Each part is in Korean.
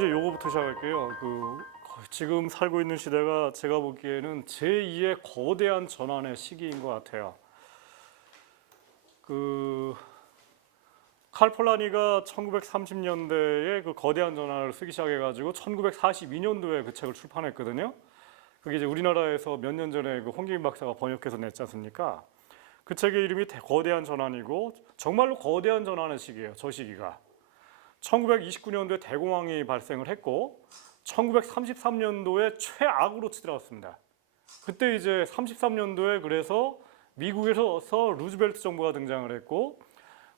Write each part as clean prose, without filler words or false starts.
이제 요거부터 시작할게요. 지금 살고 있는 시대가 제가 보기에는 제2의 거대한 전환의 시기인 것 같아요. 칼 폴라니가 1930년대에 그 거대한 전환을 쓰기 시작해가지고 1942년도에 그 책을 출판했거든요. 그게 이제 우리나라에서 몇 년 전에 그 홍기민 박사가 번역해서 냈지 않습니까? 그 책의 이름이 거대한 전환이고 정말로 거대한 전환의 시기예요. 저 시기가 1929년도에 대공황이 발생을 했고 1933년도에 최악으로 치달았습니다. 그때 이제 33년도에 그래서 미국에서 루즈벨트 정부가 등장을 했고,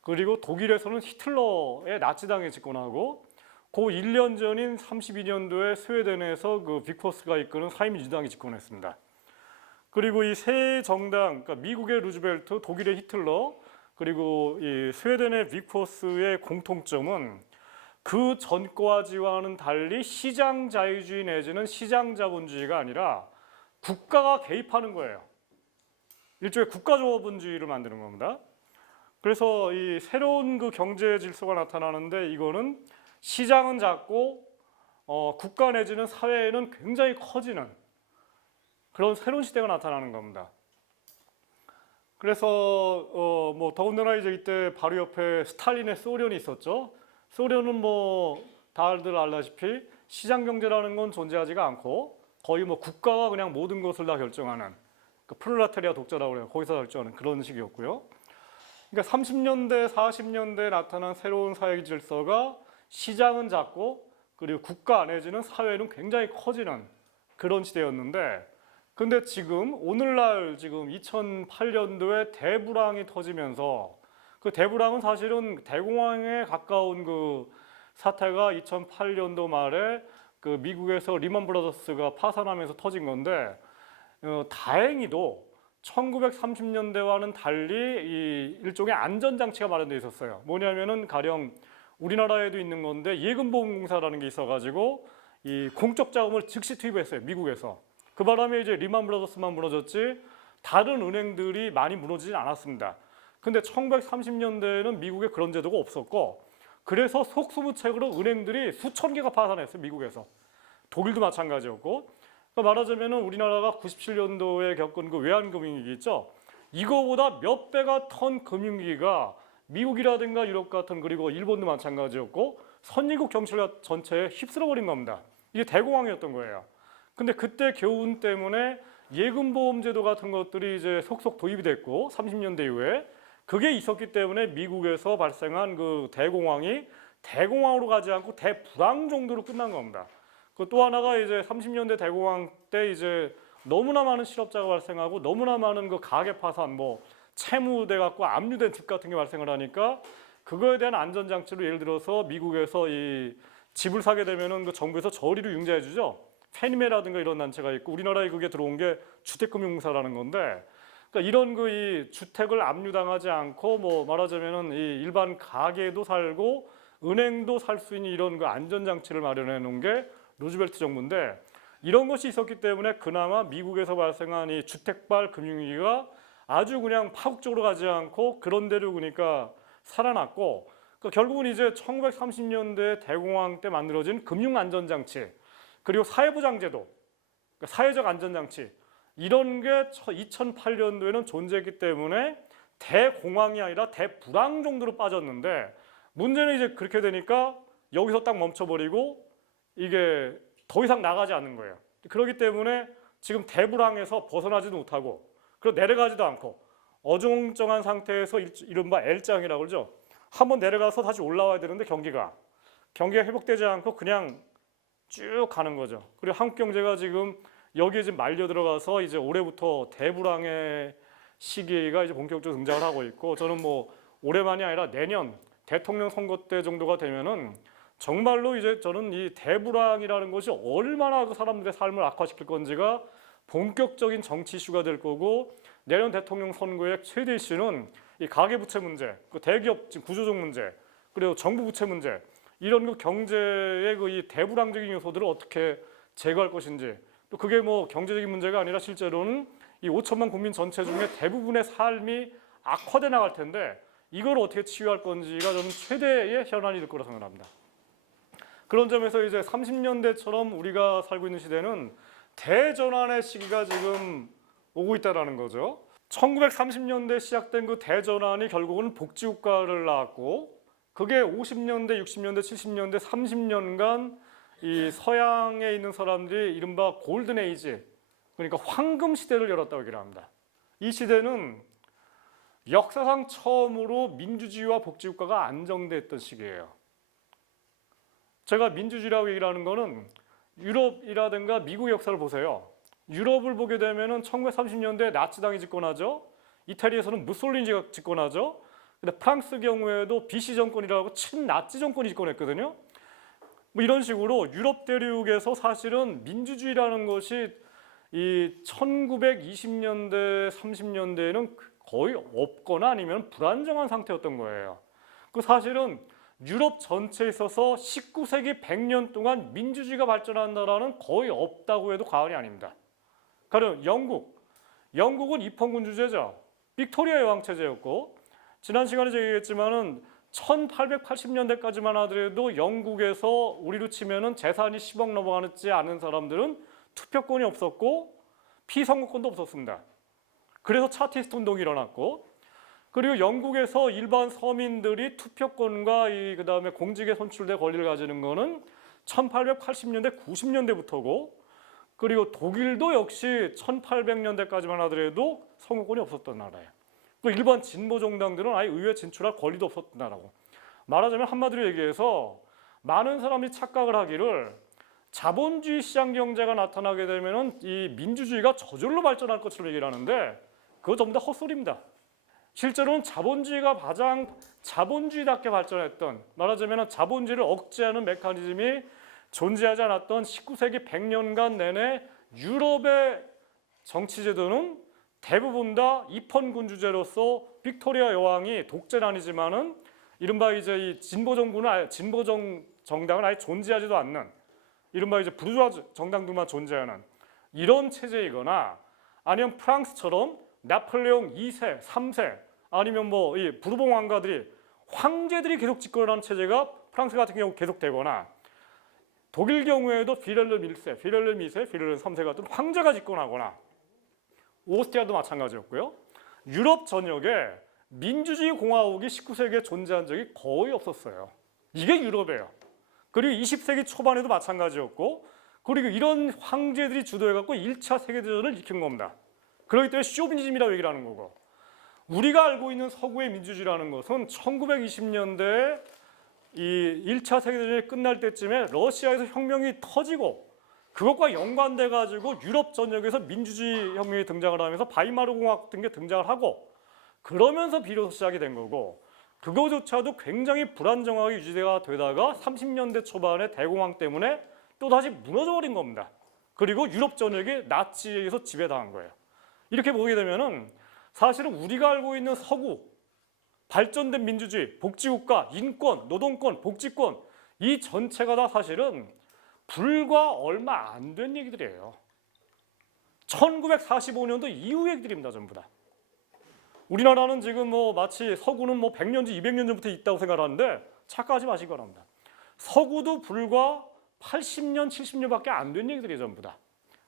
그리고 독일에서는 히틀러의 나치당이 집권하고, 그 1년 전인 32년도에 스웨덴에서 그 빅포스가 이끄는 사회민주당이 집권했습니다. 그리고 이 세 정당, 그러니까 미국의 루즈벨트, 독일의 히틀러, 그리고 이 스웨덴의 빅포스의 공통점은 그 전과지와는 달리 시장 자유주의 내지는 시장 자본주의가 아니라 국가가 개입하는 거예요. 일종의 국가자본주의를 만드는 겁니다. 그래서 이 새로운 그 경제 질서가 나타나는데, 이거는 시장은 작고 국가 내지는 사회에는 굉장히 커지는 그런 새로운 시대가 나타나는 겁니다. 그래서 뭐 더군다나 이제 이때 바로 옆에 스탈린의 소련이 있었죠. 소련은 뭐 다들 알다시피 시장 경제라는 건 존재하지가 않고 거의 뭐 국가가 그냥 모든 것을 다 결정하는, 그 프롤레타리아 독자라고 해요. 거기서 결정하는 그런 식이었고요. 그러니까 30년대, 40년대에 나타난 새로운 사회 질서가 시장은 작고 그리고 국가 내지는 사회는 굉장히 커지는 그런 시대였는데, 근데 지금 오늘날 지금 2008년도에 대불황이 터지면서, 그 대불황은 사실은 대공황에 가까운 그 사태가 2008년도 말에 그 미국에서 리먼 브라더스가 파산하면서 터진 건데, 다행히도 1930년대와는 달리 이 일종의 안전장치가 마련되어 있었어요. 뭐냐면은 가령 우리나라에도 있는 건데 예금보험공사라는 게 있어가지고 이 공적 자금을 즉시 투입했어요, 미국에서. 그 바람에 이제 리먼 브라더스만 무너졌지 다른 은행들이 많이 무너지진 않았습니다. 근데 1930년대에는 미국에 그런 제도가 없었고, 그래서 속수무책으로 은행들이 수천 개가 파산했어요, 미국에서. 독일도 마찬가지였고. 그러니까 말하자면 우리나라가 97년도에 겪은 그 외환금융위기 있죠. 이거보다 몇 배가 턴 금융위기가 미국이라든가 유럽 같은, 그리고 일본도 마찬가지였고 선진국 경제 전체에 휩쓸어버린 겁니다. 이게 대공황이었던 거예요. 근데 그때 교훈 때문에 예금보험제도 같은 것들이 이제 속속 도입이 됐고, 30년대 이후에 그게 있었기 때문에 미국에서 발생한 그 대공황이 대공황으로 가지 않고 대불황 정도로 끝난 겁니다. 그 또 하나가 이제 30년대 대공황 때 이제 너무나 많은 실업자가 발생하고 너무나 많은 그 가계 파산, 뭐 채무돼 갖고 압류된 집 같은 게 발생을 하니까, 그거에 대한 안전장치로 예를 들어서 미국에서 이 집을 사게 되면은 그 정부에서 저리로 융자해 주죠. 페니메라든가 이런 단체가 있고, 우리나라에 그게 들어온 게 주택금융공사라는 건데, 그러니까 이런 그 이 주택을 압류당하지 않고 뭐 말하자면은 이 일반 가게도 살고 은행도 살 수 있는 이런 그 안전장치를 마련해 놓은 게 루즈벨트 정부인데, 이런 것이 있었기 때문에 그나마 미국에서 발생한 이 주택발 금융위기가 아주 그냥 파국적으로 가지 않고 그런 대로 그러니까 살아났고, 그러니까 결국은 이제 1930년대 대공황 때 만들어진 금융안전장치, 그리고 사회보장제도, 그러니까 사회적 안전장치, 이런 게 2008년도에는 존재했기 때문에 대공황이 아니라 대불황 정도로 빠졌는데, 문제는 이제 그렇게 되니까 여기서 딱 멈춰버리고 이게 더 이상 나가지 않는 거예요. 그렇기 때문에 지금 대불황에서 벗어나지도 못하고 그리고 내려가지도 않고 어정쩡한 상태에서 이른바 L장이라고 그러죠. 한번 내려가서 다시 올라와야 되는데 경기가 회복되지 않고 그냥 쭉 가는 거죠. 그리고 한국 경제가 지금 여기에 지금 말려 들어가서 이제 올해부터 대불황의 시기가 이제 본격적으로 등장을 하고 있고, 저는 뭐 올해만이 아니라 내년 대통령 선거 때 정도가 되면은 정말로 이제 저는 이 대불황이라는 것이 얼마나 그 사람들의 삶을 악화시킬 건지가 본격적인 정치 이슈가 될 거고, 내년 대통령 선거의 최대 이슈는 이 가계부채 문제, 그 대기업 지금 구조적 문제, 그리고 정부 부채 문제, 이런 그 경제의 그 이 대불황적인 요소들을 어떻게 제거할 것인지, 또 그게 뭐 경제적인 문제가 아니라 실제로는 이 5천만 국민 전체 중에 대부분의 삶이 악화돼 나갈 텐데, 이걸 어떻게 치유할 건지가 저는 최대의 현안이 될 거라 생각합니다. 그런 점에서 이제 30년대처럼 우리가 살고 있는 시대는 대전환의 시기가 지금 오고 있다는 거죠. 1930년대 시작된 그 대전환이 결국은 복지국가를 낳았고, 그게 50년대, 60년대, 70년대, 30년간 이 서양에 있는 사람들이 이른바 골든 에이지, 그러니까 황금 시대를 열었다고 얘기를 합니다. 이 시대는 역사상 처음으로 민주주의와 복지국가가 안정됐던 시기예요. 제가 민주주의라고 얘기를 하는 거는 유럽이라든가 미국 역사를 보세요. 유럽을 보게 되면은 1930년대 나치당이 집권하죠. 이태리에서는 무솔리니가 집권하죠. 근데 프랑스 경우에도 비시 정권이라고 친나치 정권이 집권했거든요. 뭐 이런 식으로 유럽 대륙에서 사실은 민주주의라는 것이 이 1920년대, 30년대에는 거의 없거나 아니면 불안정한 상태였던 거예요. 그 사실은 유럽 전체에 있어서 19세기 100년 동안 민주주의가 발전한다라는 거의 없다고 해도 과언이 아닙니다. 가령 영국은 입헌군주제죠. 빅토리아 여왕 체제였고, 지난 시간에 제가 얘기했지만은 1880년대까지만 하더라도 영국에서 우리로 치면은 재산이 10억 넘어가지 않은 사람들은 투표권이 없었고 피선거권도 없었습니다. 그래서 차티스트 운동이 일어났고, 그리고 영국에서 일반 서민들이 투표권과 그다음에 공직에 선출될 권리를 가지는 거는 1880년대, 90년대부터고, 그리고 독일도 역시 1800년대까지만 하더라도 선거권이 없었던 나라예요. 또 일반 진보 정당들은 아예 의회 진출할 권리도 없었던 나라고. 말하자면 한마디로 얘기해서 많은 사람이 착각을 하기를 자본주의 시장 경제가 나타나게 되면은 이 민주주의가 저절로 발전할 것처럼 얘기를 하는데, 그거 전부 다 헛소리입니다. 실제로는 자본주의가 가장 자본주의답게 발전했던, 말하자면 자본주의를 억제하는 메커니즘이 존재하지 않았던 19세기 100년간 내내 유럽의 정치제도는 대부분 다 입헌군주제로서 빅토리아 여왕이 독재는 아니지만은 이른바 이제 이 진보 정당은 아예 존재하지도 않는, 이른바 이제 부르주아 정당들만 존재하는 이런 체제이거나, 아니면 프랑스처럼 나폴레옹 2세, 3세, 아니면 뭐 이 부르봉 왕가들이 황제들이 계속 집권하는 체제가 프랑스 같은 경우 계속되거나, 독일 경우에도 비렐름 1세, 비렐름 2세, 비렐름 3세 같은 황제가 집권하거나, 오스트리아도 마찬가지였고요. 유럽 전역에 민주주의 공화국이 19세기에 존재한 적이 거의 없었어요. 이게 유럽이에요. 그리고 20세기 초반에도 마찬가지였고, 그리고 이런 황제들이 주도해갖고 1차 세계대전을 일으킨 겁니다. 그렇기 때문에 쇼비니즘이라고 얘기를 하는 거고, 우리가 알고 있는 서구의 민주주의라는 것은 1920년대에 이 1차 세계대전이 끝날 때쯤에 러시아에서 혁명이 터지고, 그것과 연관돼 가지고 유럽 전역에서 민주주의 혁명이 등장을 하면서 바이마르 공화국 같은 게 등장을 하고, 그러면서 비로소 시작이 된 거고, 그거조차도 굉장히 불안정하게 유지가 되다가 30년대 초반에 대공황 때문에 또다시 무너져 버린 겁니다. 그리고 유럽 전역이 나치에 의해서 지배당한 거예요. 이렇게 보게 되면은 사실은 우리가 알고 있는 서구 발전된 민주주의, 복지국가, 인권, 노동권, 복지권, 이 전체가 다 사실은 불과 얼마 안 된 얘기들이에요. 1945년도 이후 얘기들입니다, 전부 다. 우리나라는 지금 뭐 마치 서구는 뭐 100년 전, 200년 전부터 있다고 생각하는데 착각하지 마시기 바랍니다. 서구도 불과 80년, 70년밖에 안 된 얘기들이에요, 전부 다.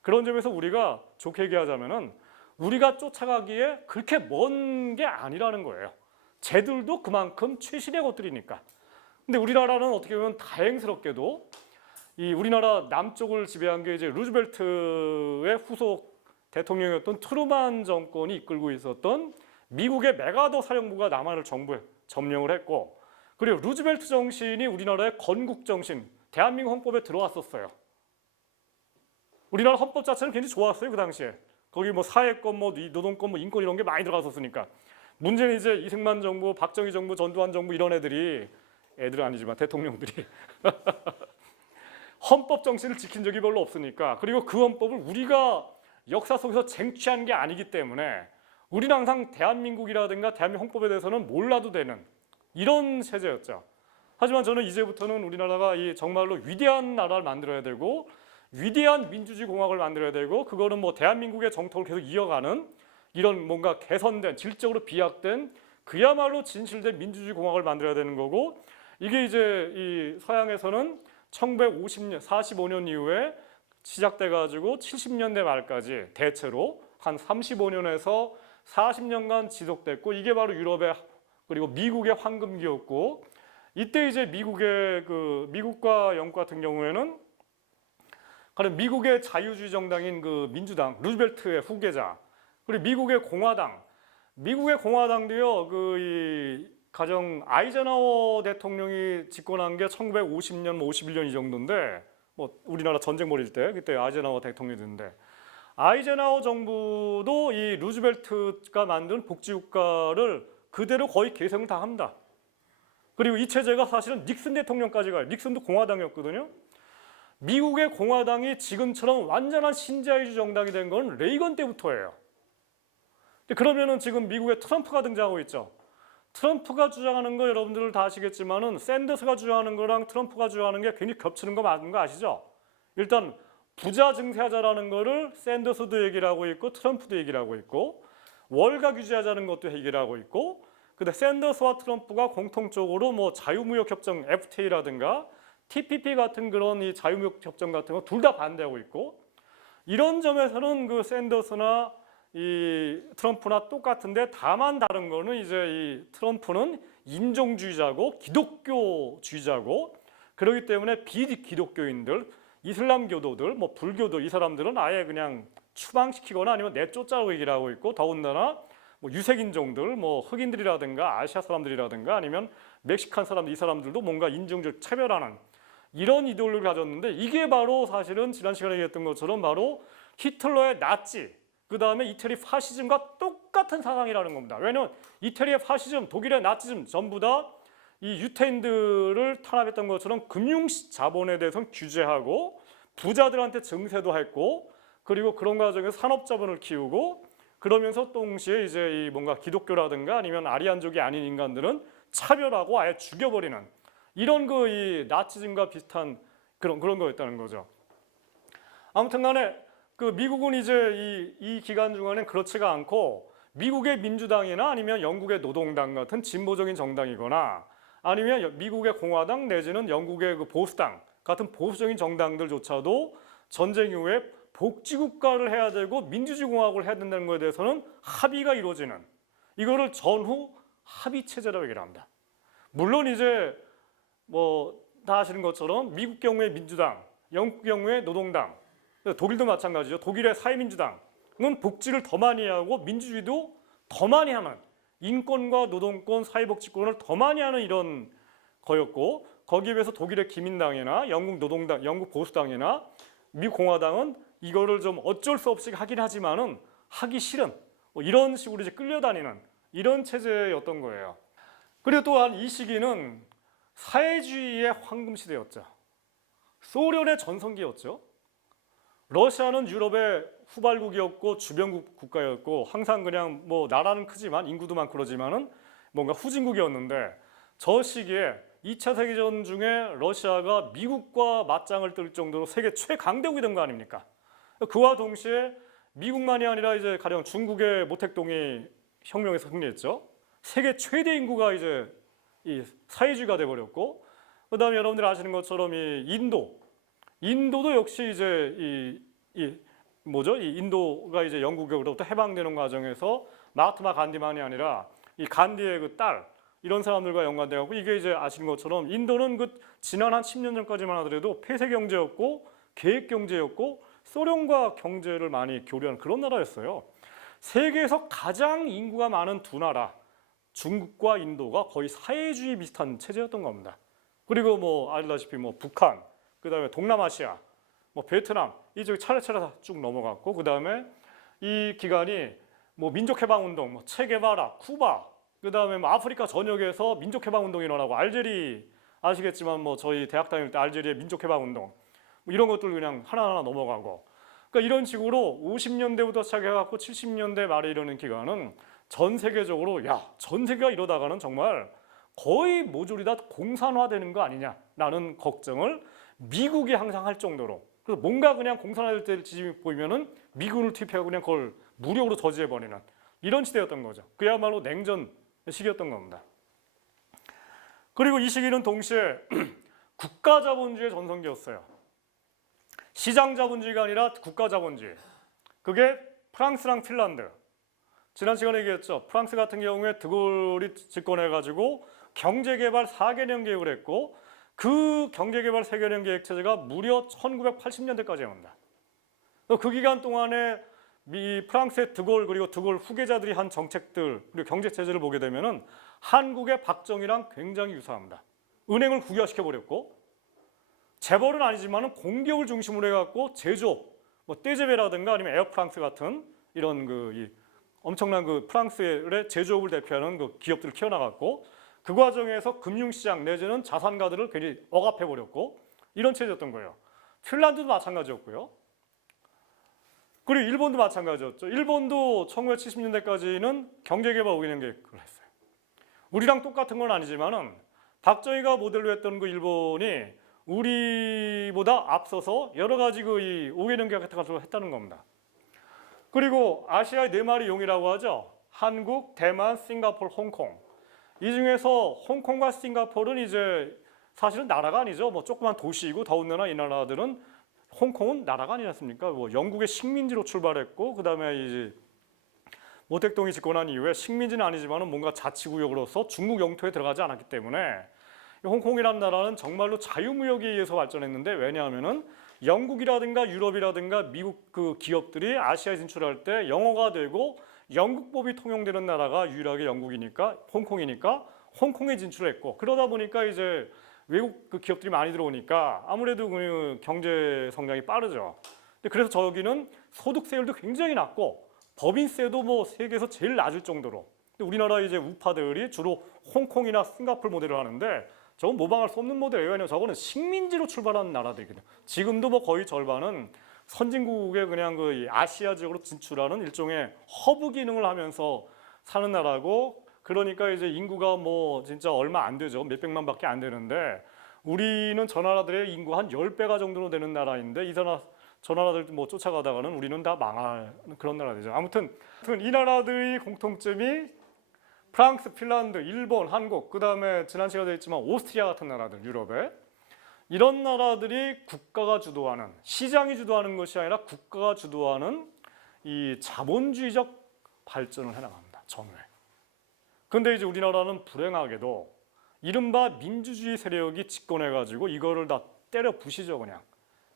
그런 점에서 우리가 좋게 얘기하자면은 우리가 쫓아가기에 그렇게 먼 게 아니라는 거예요. 쟤들도 그만큼 최신의 것들이니까. 근데 우리나라는 어떻게 보면 다행스럽게도 이 우리나라 남쪽을 지배한 게 이제 루즈벨트의 후속 대통령이었던 트루만 정권이 이끌고 있었던 미국의 메가더 사령부가 남한을 정부에 점령을 했고, 그리고 루즈벨트 정신이 우리나라의 건국 정신, 대한민국 헌법에 들어왔었어요. 우리나라 헌법 자체는 굉장히 좋았어요, 그 당시에. 거기 뭐 사회권, 뭐 노동권, 뭐 인권 이런 게 많이 들어갔었으니까. 문제는 이제 이승만 정부, 박정희 정부, 전두환 정부 이런 애들은 아니지만 대통령들이 헌법 정신을 지킨 적이 별로 없으니까, 그리고 그 헌법을 우리가 역사 속에서 쟁취한 게 아니기 때문에 우리는 항상 대한민국이라든가 대한민국 헌법에 대해서는 몰라도 되는 이런 체제였죠. 하지만 저는 이제부터는 우리나라가 이 정말로 위대한 나라를 만들어야 되고 위대한 민주주의 공화국을 만들어야 되고, 그거는 뭐 대한민국의 정통을 계속 이어가는 이런 뭔가 개선된, 질적으로 비약된 그야말로 진실된 민주주의 공화국을 만들어야 되는 거고, 이게 이제 이 서양에서는 1950년, 45년 이후에 시작돼가지고 70년대 말까지 대체로 한 35년에서 40년간 지속됐고, 이게 바로 유럽의 그리고 미국의 황금기였고, 이때 이제 미국과 영국 같은 경우에는 가령 미국의 자유주의 정당인 그 민주당 루즈벨트의 후계자, 그리고 미국의 공화당도요 가령 아이젠하워 대통령이 집권한 게 1950년, 51년 이 정도인데, 뭐 우리나라 전쟁 벌일 때 그때 아이젠하워 대통령이 됐는데, 아이젠하워 정부도 이 루즈벨트가 만든 복지국가를 그대로 거의 계승을 다 합니다. 그리고 이 체제가 사실은 닉슨 대통령까지 가요. 닉슨도 공화당이었거든요. 미국의 공화당이 지금처럼 완전한 신자유주의 정당이 된 건 레이건 때부터예요. 그러면은 지금 미국에 트럼프가 등장하고 있죠. 트럼프가 주장하는 거 여러분들 다 아시겠지만은 샌더스가 주장하는 거랑 트럼프가 주장하는 게 굉장히 겹치는 거 맞는 거 아시죠? 일단 부자 증세하자라는 거를 샌더스도 얘기를 하고 있고 트럼프도 얘기를 하고 있고, 월가 규제하자는 것도 얘기를 하고 있고, 근데 샌더스와 트럼프가 공통적으로 뭐 자유무역 협정 FTA라든가 TPP 같은 그런 이 자유무역 협정 같은 거 둘 다 반대하고 있고, 이런 점에서는 그 샌더스나 이 트럼프나 똑같은데, 다만 다른 거는 이제 이 트럼프는 인종주의자고 기독교주의자고, 그렇기 때문에 비기독교인들, 이슬람 교도들, 뭐 불교도, 이 사람들은 아예 그냥 추방시키거나 아니면 내쫓자고 얘기를 하고 있고, 더군다나 뭐 유색인종들, 뭐 흑인들이라든가 아시아 사람들이라든가 아니면 멕시칸 사람들, 이 사람들도 뭔가 인종적 차별하는 이런 이데올로기를 가졌는데, 이게 바로 사실은 지난 시간에 얘기했던 것처럼 바로 히틀러의 나치, 그 다음에 이태리 파시즘과 똑같은 사상이라는 겁니다. 왜냐하면 이태리의 파시즘, 독일의 나치즘 전부 다 이 유태인들을 탄압했던 것처럼 금융 자본에 대해서는 규제하고 부자들한테 증세도 했고, 그리고 그런 과정에서 산업 자본을 키우고, 그러면서 동시에 이제 이 뭔가 기독교라든가 아니면 아리안족이 아닌 인간들은 차별하고 아예 죽여버리는 이런 그 이 나치즘과 비슷한 그런 거였다는 거죠. 아무튼간에 그 미국은 이제 이 기간 중에는 그렇지가 않고, 미국의 민주당이나 아니면 영국의 노동당 같은 진보적인 정당이거나 아니면 미국의 공화당 내지는 영국의 그 보수당 같은 보수적인 정당들조차도 전쟁 이후에 복지국가를 해야 되고 민주주의 공화국을 해야 된다는 것에 대해서는 합의가 이루어지는, 이거를 전후 합의체제라고 얘기를 합니다. 물론 이제 뭐 다 아시는 것처럼 미국 경우에 민주당, 영국 경우에 노동당, 독일도 마찬가지죠. 독일의 사회민주당은 복지를 더 많이 하고 민주주의도 더 많이 하는, 인권과 노동권, 사회복지권을 더 많이 하는 이런 거였고, 거기에 비해서 독일의 기민당이나 영국 노동당, 영국 보수당이나 미국 공화당은 이거를 좀 어쩔 수 없이 하긴 하지만은 하기 싫은, 뭐 이런 식으로 이제 끌려다니는 이런 체제였던 거예요. 그리고 또한 이 시기는 사회주의의 황금 시대였죠. 소련의 전성기였죠. 러시아는 유럽의 후발국이었고 주변국 국가였고, 항상 그냥 뭐 나라는 크지만 인구도 많고 그러지만은 뭔가 후진국이었는데, 저 시기에 2차 세계전 중에 러시아가 미국과 맞짱을 뜰 정도로 세계 최강대국이 된 거 아닙니까? 그와 동시에 미국만이 아니라 이제 가령 중국의 모택동이 혁명에서 승리했죠. 세계 최대 인구가 이제 이 사회주의가 돼버렸고, 그다음에 여러분들이 아시는 것처럼 이 인도도 역시 이제 이 인도가 이제 영국으로부터 해방되는 과정에서 마하트마 간디만이 아니라 이 간디의 그 딸, 이런 사람들과 연관돼 갖고, 이게 이제 아시는 것처럼 인도는 그 지난 한 10년 전까지만 하더라도 폐쇄 경제였고 계획 경제였고 소련과 경제를 많이 교류하는 그런 나라였어요. 세계에서 가장 인구가 많은 두 나라, 중국과 인도가 거의 사회주의 비슷한 체제였던 겁니다. 그리고 뭐 알다시피 뭐 북한, 그다음에 동남아시아, 뭐 베트남, 이쪽에 차례차례 쭉 넘어갔고, 그다음에 이 기간이 뭐 민족해방운동, 뭐 체게바라, 쿠바, 그다음에 뭐 아프리카 전역에서 민족해방운동이 일어나고, 알제리 아시겠지만 뭐 저희 대학 다닐 때 알제리의 민족해방운동, 뭐 이런 것들 그냥 하나하나 넘어가고, 그러니까 이런 식으로 50년대부터 시작해갖고 70년대 말에 이르는 기간은 전 세계적으로 전 세계가 이러다가는 정말 거의 모조리 다 공산화되는 거 아니냐라는 걱정을 미국이 항상 할 정도로, 그래서 뭔가 그냥 공산화될 때 지점이 보이면은 미군을 투입해서 그냥 그걸 무력으로 저지해버리는 이런 시대였던 거죠. 그야말로 냉전 시기였던 겁니다. 그리고 이 시기는 동시에 국가자본주의 전성기였어요. 시장자본주의가 아니라 국가자본주의. 그게 프랑스랑 핀란드. 지난 시간에 얘기했죠. 프랑스 같은 경우에 드골이 집권해가지고 경제개발 4개년 계획을 했고 그 경제개발 4개년 계획 체제가 무려 1980년대까지였습니다. 그 기간 동안에 프랑스의 드골 그리고 드골 후계자들이 한 정책들 그리고 경제 체제를 보게 되면은 한국의 박정희랑 굉장히 유사합니다. 은행을 국유화시켜 버렸고 재벌은 아니지만은 공기업을 중심으로 해갖고 제조업, 뭐 떼제베라든가 아니면 에어프랑스 같은 이런 엄청난 프랑스의 제조업을 대표하는 그 기업들을 키워나갔고 그 과정에서 금융시장 내지는 자산가들을 괜히 억압해 버렸고 이런 체제였던 거예요. 핀란드도 마찬가지였고요. 그리고 일본도 마찬가지였죠. 일본도 1970년대까지는 경제개발 5개년 계획을 했어요. 우리랑 똑같은 건 아니지만은 박정희가 모델로 했던 그 일본이 우리보다 앞서서 여러 가지 이 5개년 계획 같은 것을 했다는 겁니다. 그리고 아시아의 4마리 용이라고 하죠. 한국, 대만, 싱가포르, 홍콩. 이 중에서 홍콩과 싱가포르는 이제 사실은 나라가 아니죠. 뭐 조그만 도시이고 더군다나 이 나라들은 홍콩은 나라가 아니지 않습니까? 뭐 영국의 식민지로 출발했고 그다음에 이제 모택동이 집권한 이후에 식민지는 아니지만은 뭔가 자치구역으로서 중국 영토에 들어가지 않았기 때문에 홍콩이라는 나라는 정말로 자유무역에 의해서 발전했는데 왜냐하면은 영국이라든가 유럽이라든가 미국 그 기업들이 아시아에 진출할 때 영어가 되고 영국법이 통용되는 나라가 유일하게 영국이니까 홍콩이니까 홍콩에 진출했고 그러다 보니까 이제 외국 그 기업들이 많이 들어오니까 아무래도 그 경제 성장이 빠르죠. 그래서 저기는 소득세율도 굉장히 낮고 법인세도 뭐 세계에서 제일 낮을 정도로. 우리나라 이제 우파들이 주로 홍콩이나 싱가포르 모델을 하는데 저건 모방할 수 없는 모델이에요. 왜냐하면 저거는 식민지로 출발한 나라들이거든요. 지금도 뭐 거의 절반은 선진국의 그냥 그 아시아 지역으로 진출하는 일종의 허브 기능을 하면서 사는 나라고 그러니까 이제 인구가 뭐 진짜 얼마 안 되죠. 몇백만밖에 안 되는데 우리는 저 나라들의 인구 한 10배가 정도로 되는 나라인데 저 나라들 뭐 쫓아가다가는 우리는 다 망할 그런 나라들이죠. 아무튼 이 나라들의 공통점이 프랑스, 핀란드, 일본, 한국, 그다음에 지난 시간에 했지만 오스트리아 같은 나라들, 유럽에 이런 나라들이 국가가 주도하는 시장이 주도하는 것이 아니라 국가가 주도하는 이 자본주의적 발전을 해나갑니다. 전후에. 그런데 이제 우리나라는 불행하게도 이른바 민주주의 세력이 집권해가지고 이거를 다 때려 부시죠. 그냥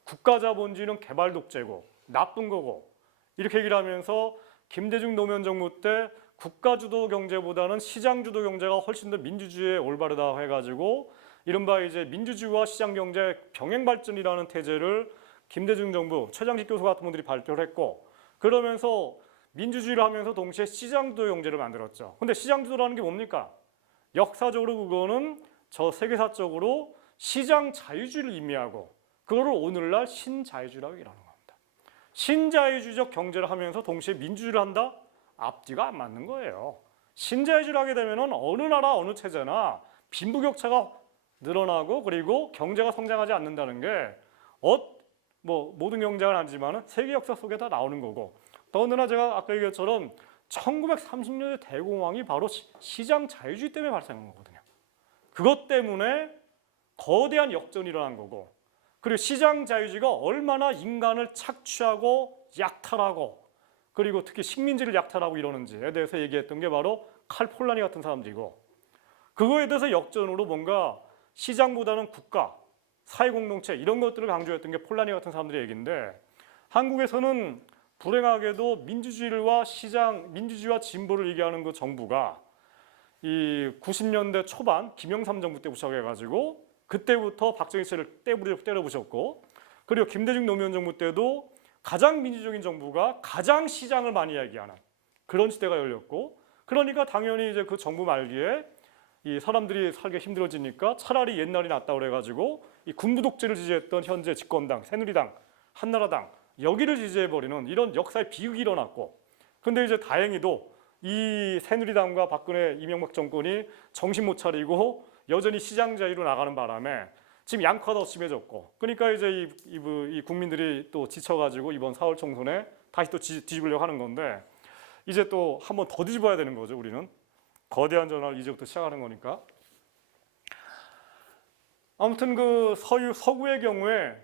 국가 자본주의는 개발 독재고 나쁜 거고 이렇게 얘기를 하면서 김대중 노무현 정부 때 국가 주도 경제보다는 시장 주도 경제가 훨씬 더 민주주의에 올바르다 해가지고 이른바 이제 민주주의와 시장 경제 병행 발전이라는 태제를 김대중 정부 최장식 교수 같은 분들이 발표를 했고 그러면서 민주주의를 하면서 동시에 시장 주도 경제를 만들었죠. 근데 시장 주도라는 게 뭡니까? 역사적으로 그거는 저 세계사적으로 시장 자유주의를 의미하고 그거를 오늘날 신자유주의라고 얘기하는 겁니다. 신자유주의적 경제를 하면서 동시에 민주주의를 한다? 앞뒤가 안 맞는 거예요. 신자유주의를 하게 되면 어느 나라 어느 체제나 빈부격차가 늘어나고 그리고 경제가 성장하지 않는다는 게 뭐 모든 경제는 아니지만 세계 역사 속에 다 나오는 거고 더군다나 제가 아까 얘기한 것처럼 1930년대 대공황이 바로 시장 자유주의 때문에 발생한 거거든요. 그것 때문에 거대한 역전이 일어난 거고 그리고 시장 자유주의가 얼마나 인간을 착취하고 약탈하고 그리고 특히 식민지를 약탈하고 이러는지에 대해서 얘기했던 게 바로 칼 폴라니 같은 사람들이고 그거에 대해서 역전으로 뭔가 시장보다는 국가, 사회공동체 이런 것들을 강조했던 게 폴라니 같은 사람들의 얘기인데 한국에서는 불행하게도 민주주의와 시장, 민주주의와 진보를 얘기하는 그 정부가 이 90년대 초반 김영삼 정부 때부터 시작해가지고 그때부터 박정희 씨를 때려부셨고 그리고 김대중 노무현 정부 때도 가장 민주적인 정부가 가장 시장을 많이 이야기하는 그런 시대가 열렸고 그러니까 당연히 이제 그 정부 말기에 이 사람들이 살기 힘들어지니까 차라리 옛날이 낫다 그래가지고 이 군부 독재를 지지했던 현재 집권당, 새누리당, 한나라당 여기를 지지해버리는 이런 역사의 비극이 일어났고 근데 이제 다행히도 이 새누리당과 박근혜 이명박 정권이 정신 못 차리고 여전히 시장 자유로 나가는 바람에 지금 양파가 더 심해졌고 그러니까 이제 이 국민들이 또 지쳐가지고 이번 4월 총선에 다시 또 뒤집으려고 하는 건데 이제 또 한 번 더 뒤집어야 되는 거죠. 우리는 거대한 전환을 이제부터 시작하는 거니까 아무튼 그 서구의 경우에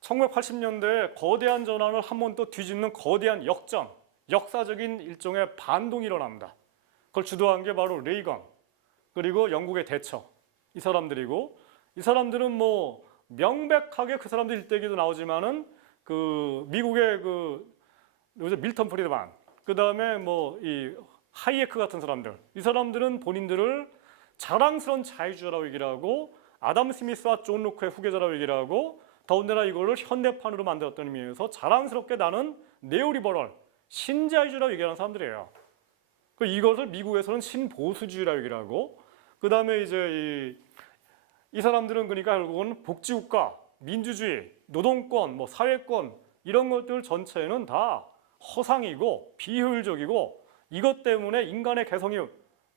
1980년대에 거대한 전환을 한 번 또 뒤집는 거대한 역전, 역사적인 일종의 반동이 일어납니다. 그걸 주도한 게 바로 레이건, 그리고 영국의 대처, 이 사람들이고, 이 사람들은 뭐 명백하게 그 사람들 일대기도 나오지만은 그 미국의 그 밀턴 프리드만, 그 다음에 뭐 이 하이에크 같은 사람들, 이 사람들은 본인들을 자랑스러운 자유주의라고 얘기를 하고, 아담 스미스와 존 로크의 후계자라고 얘기를 하고, 더군다나 이거를 현대판으로 만들었다는 의미에서 자랑스럽게 나는 네오리버럴, 신자유주의라고 얘기하는 사람들이에요. 이것을 미국에서는 신보수주의라고 얘기를 하고, 그 다음에 이제 이 사람들은 그러니까 결국은 복지국가, 민주주의, 노동권, 뭐 사회권 이런 것들 전체는 다 허상이고 비효율적이고 이것 때문에 인간의 개성이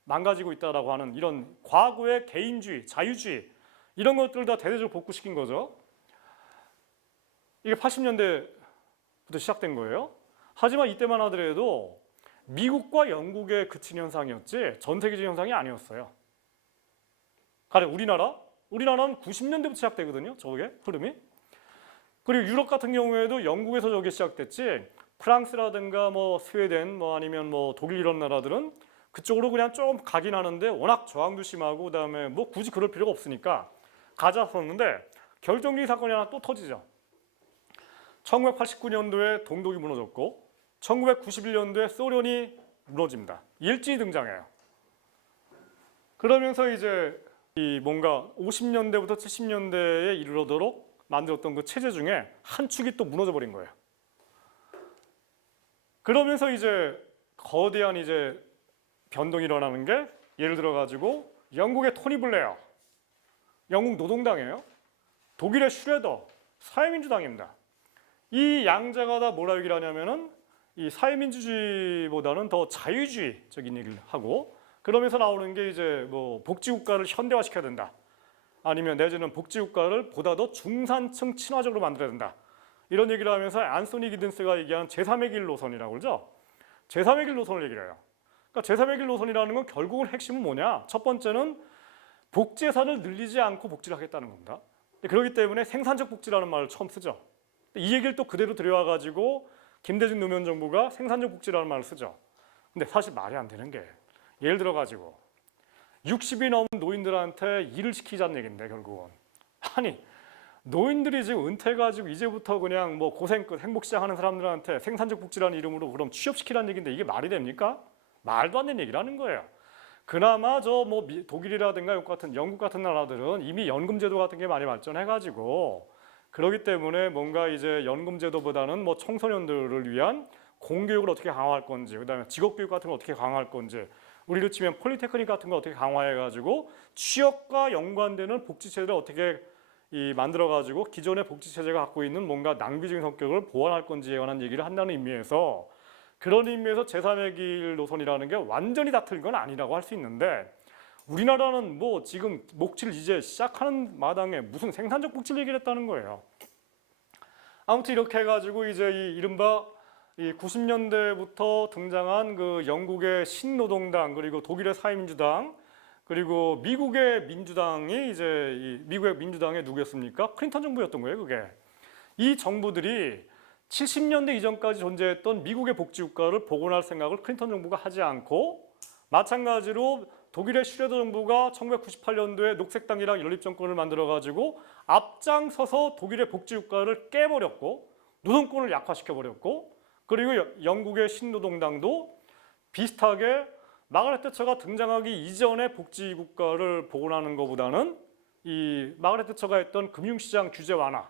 망가지고 있다라고 하는 이런 과거의 개인주의, 자유주의 이런 것들을 다 대대적으로 복구시킨 거죠. 이게 80년대부터 시작된 거예요. 하지만 이때만 하더라도 미국과 영국에 그친 현상이었지 전 세계적 현상이 아니었어요. 가령 우리나라는 90년대부터 시작되거든요. 저게 흐름이. 그리고 유럽 같은 경우에도 영국에서 저게 시작됐지 프랑스라든가 뭐 스웨덴 뭐 아니면 뭐 독일 이런 나라들은 그쪽으로 그냥 좀 가긴 하는데 워낙 저항도 심하고 그다음에 뭐 굳이 그럴 필요가 없으니까 가졌었는데 결정적인 사건이 하나 또 터지죠. 1989년도에 동독이 무너졌고 1991년도에 소련이 무너집니다. 일진이 등장해요. 그러면서 이제 이 뭔가 50년대부터 70년대에 이르도록 만들었던 그 체제 중에 한 축이 또 무너져 버린 거예요. 그러면서 이제 거대한 이제 변동이 일어나는 게 예를 들어 가지고 영국의 토니 블레어, 영국 노동당이에요. 독일의 슈레더, 사회민주당입니다. 이 양자가 다 뭐라 얘기를 하냐면은 이 사회민주주의보다는 더 자유주의적인 얘기를 하고 그러면서 나오는 게 이제 뭐 복지국가를 현대화시켜야 된다. 아니면 내지는 복지국가를 보다 더 중산층 친화적으로 만들어야 된다. 이런 얘기를 하면서 안소니 기든스가 얘기한 제3의 길 노선이라고 그러죠. 제3의 길 노선을 얘기를 해요. 그러니까 제3의 길 노선이라는 건 결국은 핵심은 뭐냐? 첫 번째는 복지 예산을 늘리지 않고 복지를 하겠다는 겁니다. 그렇기 때문에 생산적 복지라는 말을 처음 쓰죠. 이 얘기를 또 그대로 들여와가지고 김대중 노무현 정부가 생산적 복지라는 말을 쓰죠. 근데 사실 말이 안 되는 게 예를 들어가지고 60이 넘은 노인들한테 일을 시키자는 얘기인데 결국은 아니 노인들이 지금 은퇴해가지고 이제부터 그냥 뭐 고생 끝 행복 시작하는 사람들한테 생산적 복지라는 이름으로 그럼 취업시키라는 얘기인데 이게 말이 됩니까? 말도 안 되는 얘기라는 거예요. 그나마 저 뭐 독일이라든가 영국 같은 나라들은 이미 연금제도 같은 게 많이 발전해가지고 그렇기 때문에 뭔가 이제 연금제도보다는 뭐 청소년들을 위한 공교육을 어떻게 강화할 건지, 그다음에 직업교육 같은 거 어떻게 강화할 건지, 우리로 치면 폴리테크닉 같은 거 어떻게 강화해가지고 취업과 연관되는 복지체제를 어떻게 만들어가지고 기존의 복지체제가 갖고 있는 뭔가 낭비적인 성격을 보완할 건지에 관한 얘기를 한다는 의미에서 그런 의미에서 제3의 길 노선이라는 게 완전히 다 틀린 건 아니라고 할 수 있는데 우리나라는 뭐 지금 복지를 이제 시작하는 마당에 무슨 생산적 복지를 얘기를 했다는 거예요. 아무튼 이렇게 해가지고 이제 이 이른바 90년대부터 등장한 그 영국의 신노동당 그리고 독일의 사회민주당 그리고 미국의 민주당이 이제 미국의 민주당의 누구였습니까? 클린턴 정부였던 거예요, 그게. 이 정부들이 70년대 이전까지 존재했던 미국의 복지국가를 복원할 생각을 클린턴 정부가 하지 않고 마찬가지로 독일의 슈레더 정부가 1998년도에 녹색당이랑 연립정권을 만들어가지고 앞장서서 독일의 복지국가를 깨버렸고 노동권을 약화시켜버렸고 그리고 영국의 신노동당도 비슷하게 마가렛 대처가 등장하기 이전의 복지국가를 복원하는 것보다는 이 마가렛 대처가 했던 금융시장 규제 완화,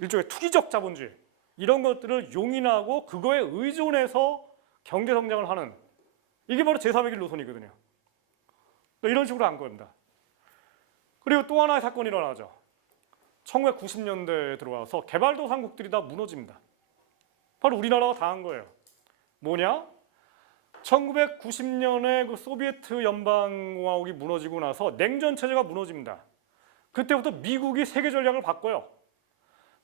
일종의 투기적 자본주의 이런 것들을 용인하고 그거에 의존해서 경제성장을 하는 이게 바로 제3의 길 노선이거든요. 이런 식으로 한 겁니다. 그리고 또 하나의 사건이 일어나죠. 1990년대에 들어와서 개발도상국들이 다 무너집니다. 바로 우리나라가 다 한 거예요. 뭐냐? 1990년에 그 소비에트 연방공화국이 무너지고 나서 냉전 체제가 무너집니다. 그때부터 미국이 세계 전략을 바꿔요.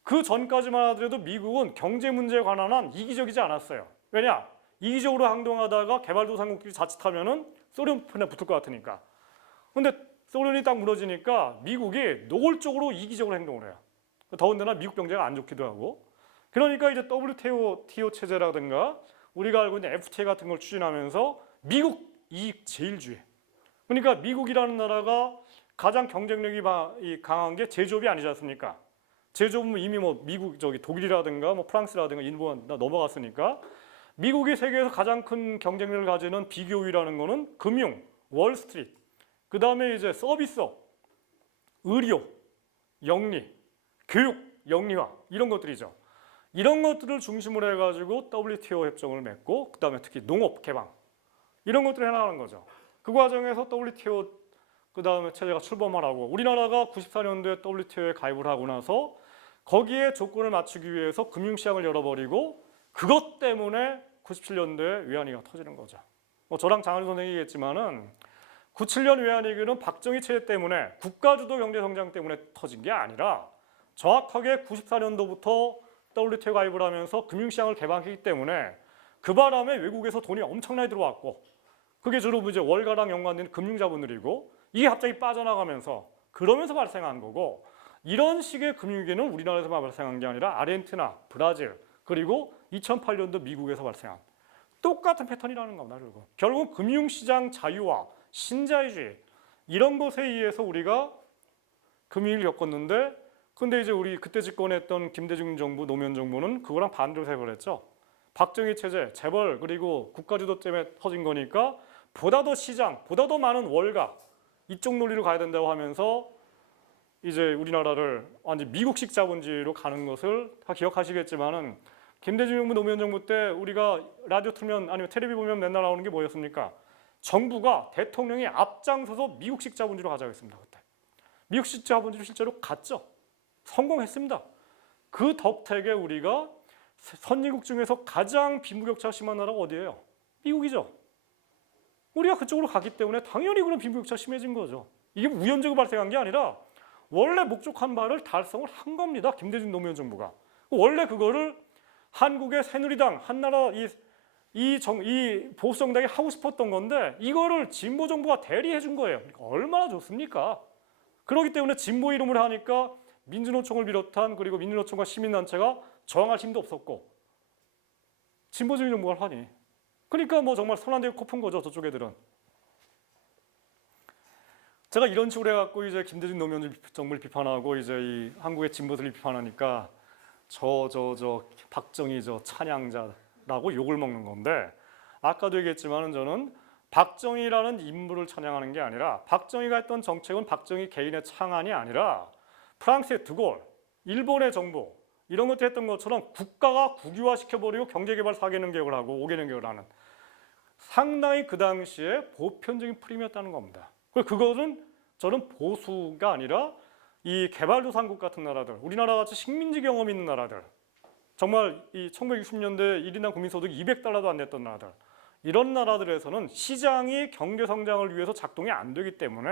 그 전까지만 하더라도 미국은 경제 문제에 관한 한 이기적이지 않았어요. 왜냐? 이기적으로 행동하다가 개발도상국끼리 자칫하면은 소련 편에 붙을 것 같으니까. 근데 소련이 딱 무너지니까 미국이 노골적으로 이기적으로 행동을 해요. 더군다나 미국 경제가 안 좋기도 하고. 그러니까 이제 WTO 체제라든가 우리가 알고 있는 FTA 같은 걸 추진하면서 미국 이익 제일주의. 그러니까 미국이라는 나라가 가장 경쟁력이 강한 게 제조업이 아니지 않습니까? 제조업은 이미 뭐 미국 독일이라든가 뭐 프랑스라든가 일본 다 넘어갔으니까 미국이 세계에서 가장 큰 경쟁력을 가지는 비교위라는 거는 금융, 월스트리트, 그 다음에 이제 서비스업, 의료, 영리, 교육, 영리화 이런 것들이죠. 이런 것들을 중심으로 해가지고 WTO 협정을 맺고 그 다음에 특히 농업 개방 이런 것들을 해나가는 거죠. 그 과정에서 WTO 그 다음에 체제가 출범하라고 우리나라가 94년도에 WTO에 가입을 하고 나서 거기에 조건을 맞추기 위해서 금융시장을 열어버리고 그것 때문에 97년도에 외환위기가 터지는 거죠. 뭐 저랑 장한준 선생님이 얘기했지만은 97년 외환위기는 박정희 체제 때문에 국가주도 경제성장 때문에 터진 게 아니라 정확하게 94년도부터 WTO 가입을 하면서 금융시장을 개방했기 때문에 그 바람에 외국에서 돈이 엄청나게 들어왔고 그게 주로 이제 월가랑 연관된 금융자본들이고 이게 갑자기 빠져나가면서 그러면서 발생한 거고 이런 식의 금융위기는 우리나라에서만 발생한 게 아니라 아르헨티나, 브라질 그리고 2008년도 미국에서 발생한 똑같은 패턴이라는 겁니다. 결국 금융시장 자유화, 신자유주의 이런 것에 의해서 우리가 금융위기를 겪었는데 근데 이제 우리 그때 집권했던 김대중 정부, 노무현 정부는 그거랑 반대로 생각을 했죠. 박정희 체제, 재벌 그리고 국가주도 때문에 터진 거니까 보다 더 시장, 보다 더 많은 월가 이쪽 논리로 가야 된다고 하면서 이제 우리나라를 완전 미국식 자본주의로 가는 것을 다 기억하시겠지만은 김대중 정부, 노무현 정부 때 우리가 라디오 틀면 아니면 텔레비 보면 맨날 나오는 게 뭐였습니까? 정부가 대통령이 앞장서서 미국식 자본주의로 가자고 했습니다. 그때 미국식 자본주의로 실제로 갔죠. 성공했습니다. 그 덕택에 우리가 선진국 중에서 가장 빈부격차가 심한 나라가 어디예요? 미국이죠. 우리가 그쪽으로 가기 때문에 당연히 그런 빈부격차가 심해진 거죠. 이게 우연적으로 발생한 게 아니라 원래 목적한 바를 달성을 한 겁니다. 김대중 노무현 정부가. 원래 그거를 한국의 새누리당, 한나라 이 보수 정당이 하고 싶었던 건데 이거를 진보 정부가 대리해 준 거예요. 그러니까 얼마나 좋습니까? 그렇기 때문에 진보 이름을 하니까 민주노총을 비롯한 그리고 민주노총과 시민단체가 저항할 힘도 없었고 진보적인 정부가 하니 그러니까 뭐 정말 손 안 대고 코 푼 거죠. 저쪽 애들은. 제가 이런 식으로 해갖고 이제 김대중 노무현 정부를 비판하고 이제 이 한국의 진보들을 비판하니까 저 박정희 찬양자라고 욕을 먹는 건데 아까도 얘기했지만은 저는 박정희라는 인물을 찬양하는 게 아니라 박정희가 했던 정책은 박정희 개인의 창안이 아니라 프랑스의 드골, 일본의 정부 이런 것들 했던 것처럼 국가가 국유화시켜버리고 경제개발 4개년 계획을 하고 5개년 계획을 하는 상당히 그 당시에 보편적인 프림이었다는 겁니다. 그거는 저는 보수가 아니라 이 개발도상국 같은 나라들, 우리나라 같이 식민지 경험 있는 나라들, 정말 이 1960년대 1인당 국민소득이 $200도 안 냈던 나라들, 이런 나라들에서는 시장이 경제 성장을 위해서 작동이 안 되기 때문에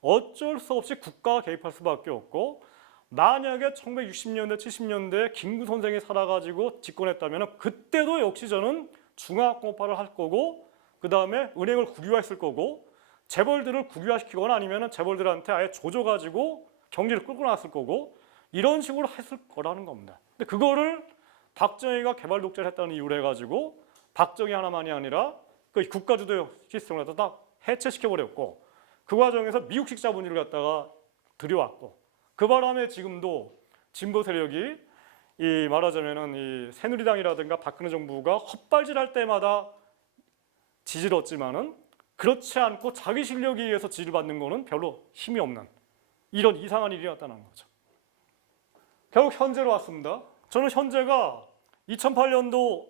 어쩔 수 없이 국가가 개입할 수밖에 없고 만약에 1960년대, 70년대에 김구 선생이 살아가지고 집권했다면 그때도 역시 저는 중화학공업화를 할 거고 그 다음에 은행을 국유화했을 거고 재벌들을 국유화시키거나 아니면 재벌들한테 아예 조져가지고 경제를 끌고 나왔을 거고 이런 식으로 했을 거라는 겁니다. 근데 그거를 박정희가 개발 독재를 했다는 이유로 해가지고 박정희 하나만이 아니라 그 국가주도 시스템을 갖다 다 해체시켜버렸고 그 과정에서 미국식 자본주의를 갖다가 들여왔고 그 바람에 지금도 진보 세력이 이 말하자면은 이 새누리당이라든가 박근혜 정부가 헛발질할 때마다 지지를 얻지만은 그렇지 않고 자기 실력에 의해서 지지를 받는 거는 별로 힘이 없는 이런 이상한 일이 나타난 거죠. 결국 현재로 왔습니다. 저는 현재가 2008년도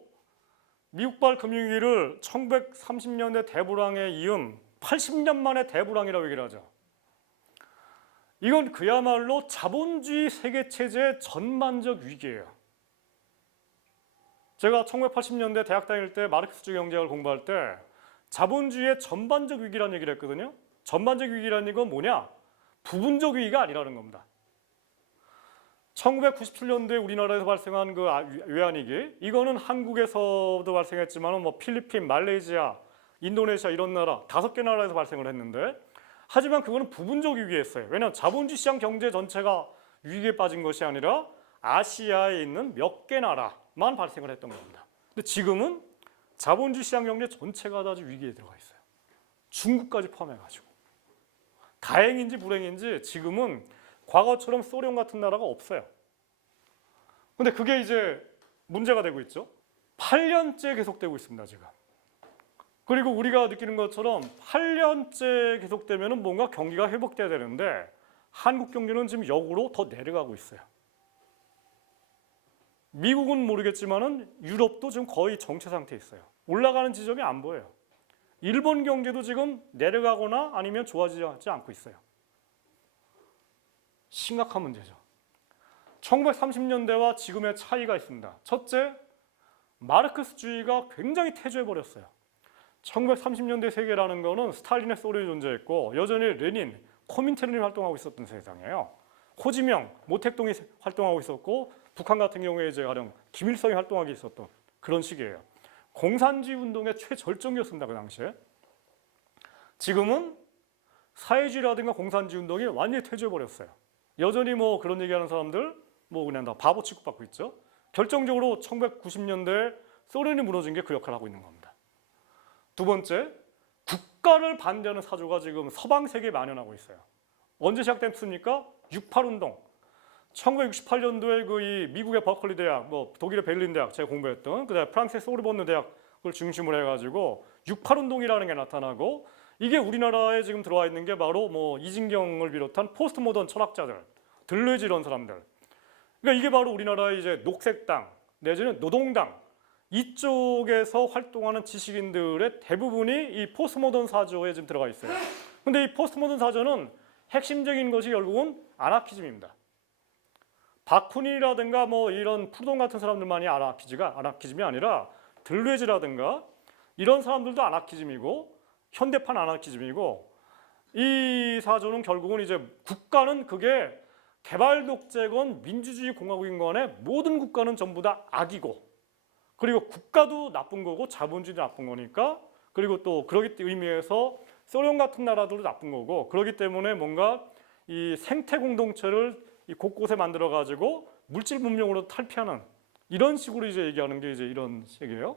미국발 금융위기를 1930년대 대불황에 이은 80년 만에 대불황이라고 얘기를 하죠. 이건 그야말로 자본주의 세계체제의 전반적 위기예요. 제가 1980년대 대학 다닐 때 마르크스주의 경제학을 공부할 때 자본주의의 전반적 위기라는 얘기를 했거든요. 전반적 위기라는 건 뭐냐? 부분적 위기가 아니라는 겁니다. 1997년도에 우리나라에서 발생한 그 외환위기, 이거는 한국에서도 발생했지만 뭐 필리핀, 말레이시아, 인도네시아 이런 나라 5개 나라에서 발생을 했는데 하지만 그거는 부분적 위기였어요. 왜냐하면 자본주의 시장 경제 전체가 위기에 빠진 것이 아니라 아시아에 있는 몇 개 나라만 발생을 했던 겁니다. 근데 지금은 자본주의 시장 경제 전체가 다 위기에 들어가 있어요. 중국까지 포함해가지고. 다행인지 불행인지 지금은 과거처럼 소련 같은 나라가 없어요. 근데 그게 이제 문제가 되고 있죠. 8년째 계속되고 있습니다, 지금. 그리고 우리가 느끼는 것처럼 8년째 계속되면 뭔가 경기가 회복돼야 되는데 한국 경제는 지금 역으로 더 내려가고 있어요. 미국은 모르겠지만은 유럽도 지금 거의 정체 상태에 있어요. 올라가는 지점이 안 보여요. 일본 경제도 지금 내려가거나 아니면 좋아지지 않고 있어요. 심각한 문제죠. 1930년대와 지금의 차이가 있습니다. 첫째, 마르크스주의가 굉장히 퇴조해버렸어요. 1930년대 세계라는 거는 스탈린의 소련이 존재했고 여전히 레닌, 코민테른이 활동하고 있었던 세상이에요. 호지명, 모택동이 활동하고 있었고 북한 같은 경우에 이제 가령 김일성이 활동하고 있었던 그런 시기예요. 공산주의 운동의 최절정이었습니다, 그 당시에. 지금은 사회주의라든가 공산주의 운동이 완전히 퇴조해버렸어요. 여전히 뭐 그런 얘기하는 사람들 뭐 그냥 다 바보 취급받고 있죠. 결정적으로 1990년대에 소련이 무너진 게 그 역할을 하고 있는 겁니다. 두 번째, 국가를 반대하는 사조가 지금 서방 세계에 만연하고 있어요. 언제 시작됐습니까? 68운동. 1968년도에 그 이 미국의 버클리 대학, 뭐 독일의 베를린 대학 제가 공부했던, 그다음에 프랑스의 소르본느 대학을 중심으로 해가지고 68운동이라는 게 나타나고 이게 우리나라에 지금 들어와 있는 게 바로 뭐 이진경을 비롯한 포스트 모던 철학자들, 들레즈 이런 사람들. 그러니까 이게 바로 우리나라의 이제 녹색당 내지는 노동당 이쪽에서 활동하는 지식인들의 대부분이 이 포스트 모던 사조에 지금 들어가 있어요. 근데 이 포스트 모던 사조는 핵심적인 것이 결국은 아나키즘입니다. 바쿠닌이라든가 뭐 이런 프루돈 같은 사람들만이 아나키즘이 아니라 들레즈라든가 이런 사람들도 아나키즘이고 현대판 아나키즘이고 이 사조는 결국은 이제 국가는 그게 개발 독재건 민주주의 공화국인 간에 모든 국가는 전부 다 악이고 그리고 국가도 나쁜 거고 자본주의도 나쁜 거니까 그리고 또 그러기 의미에서 소련 같은 나라들도 나쁜 거고 그렇기 때문에 뭔가 이 생태 공동체를 이 곳곳에 만들어 가지고 물질 문명으로 탈피하는 이런 식으로 이제 얘기하는 게 이제 이런 식이에요.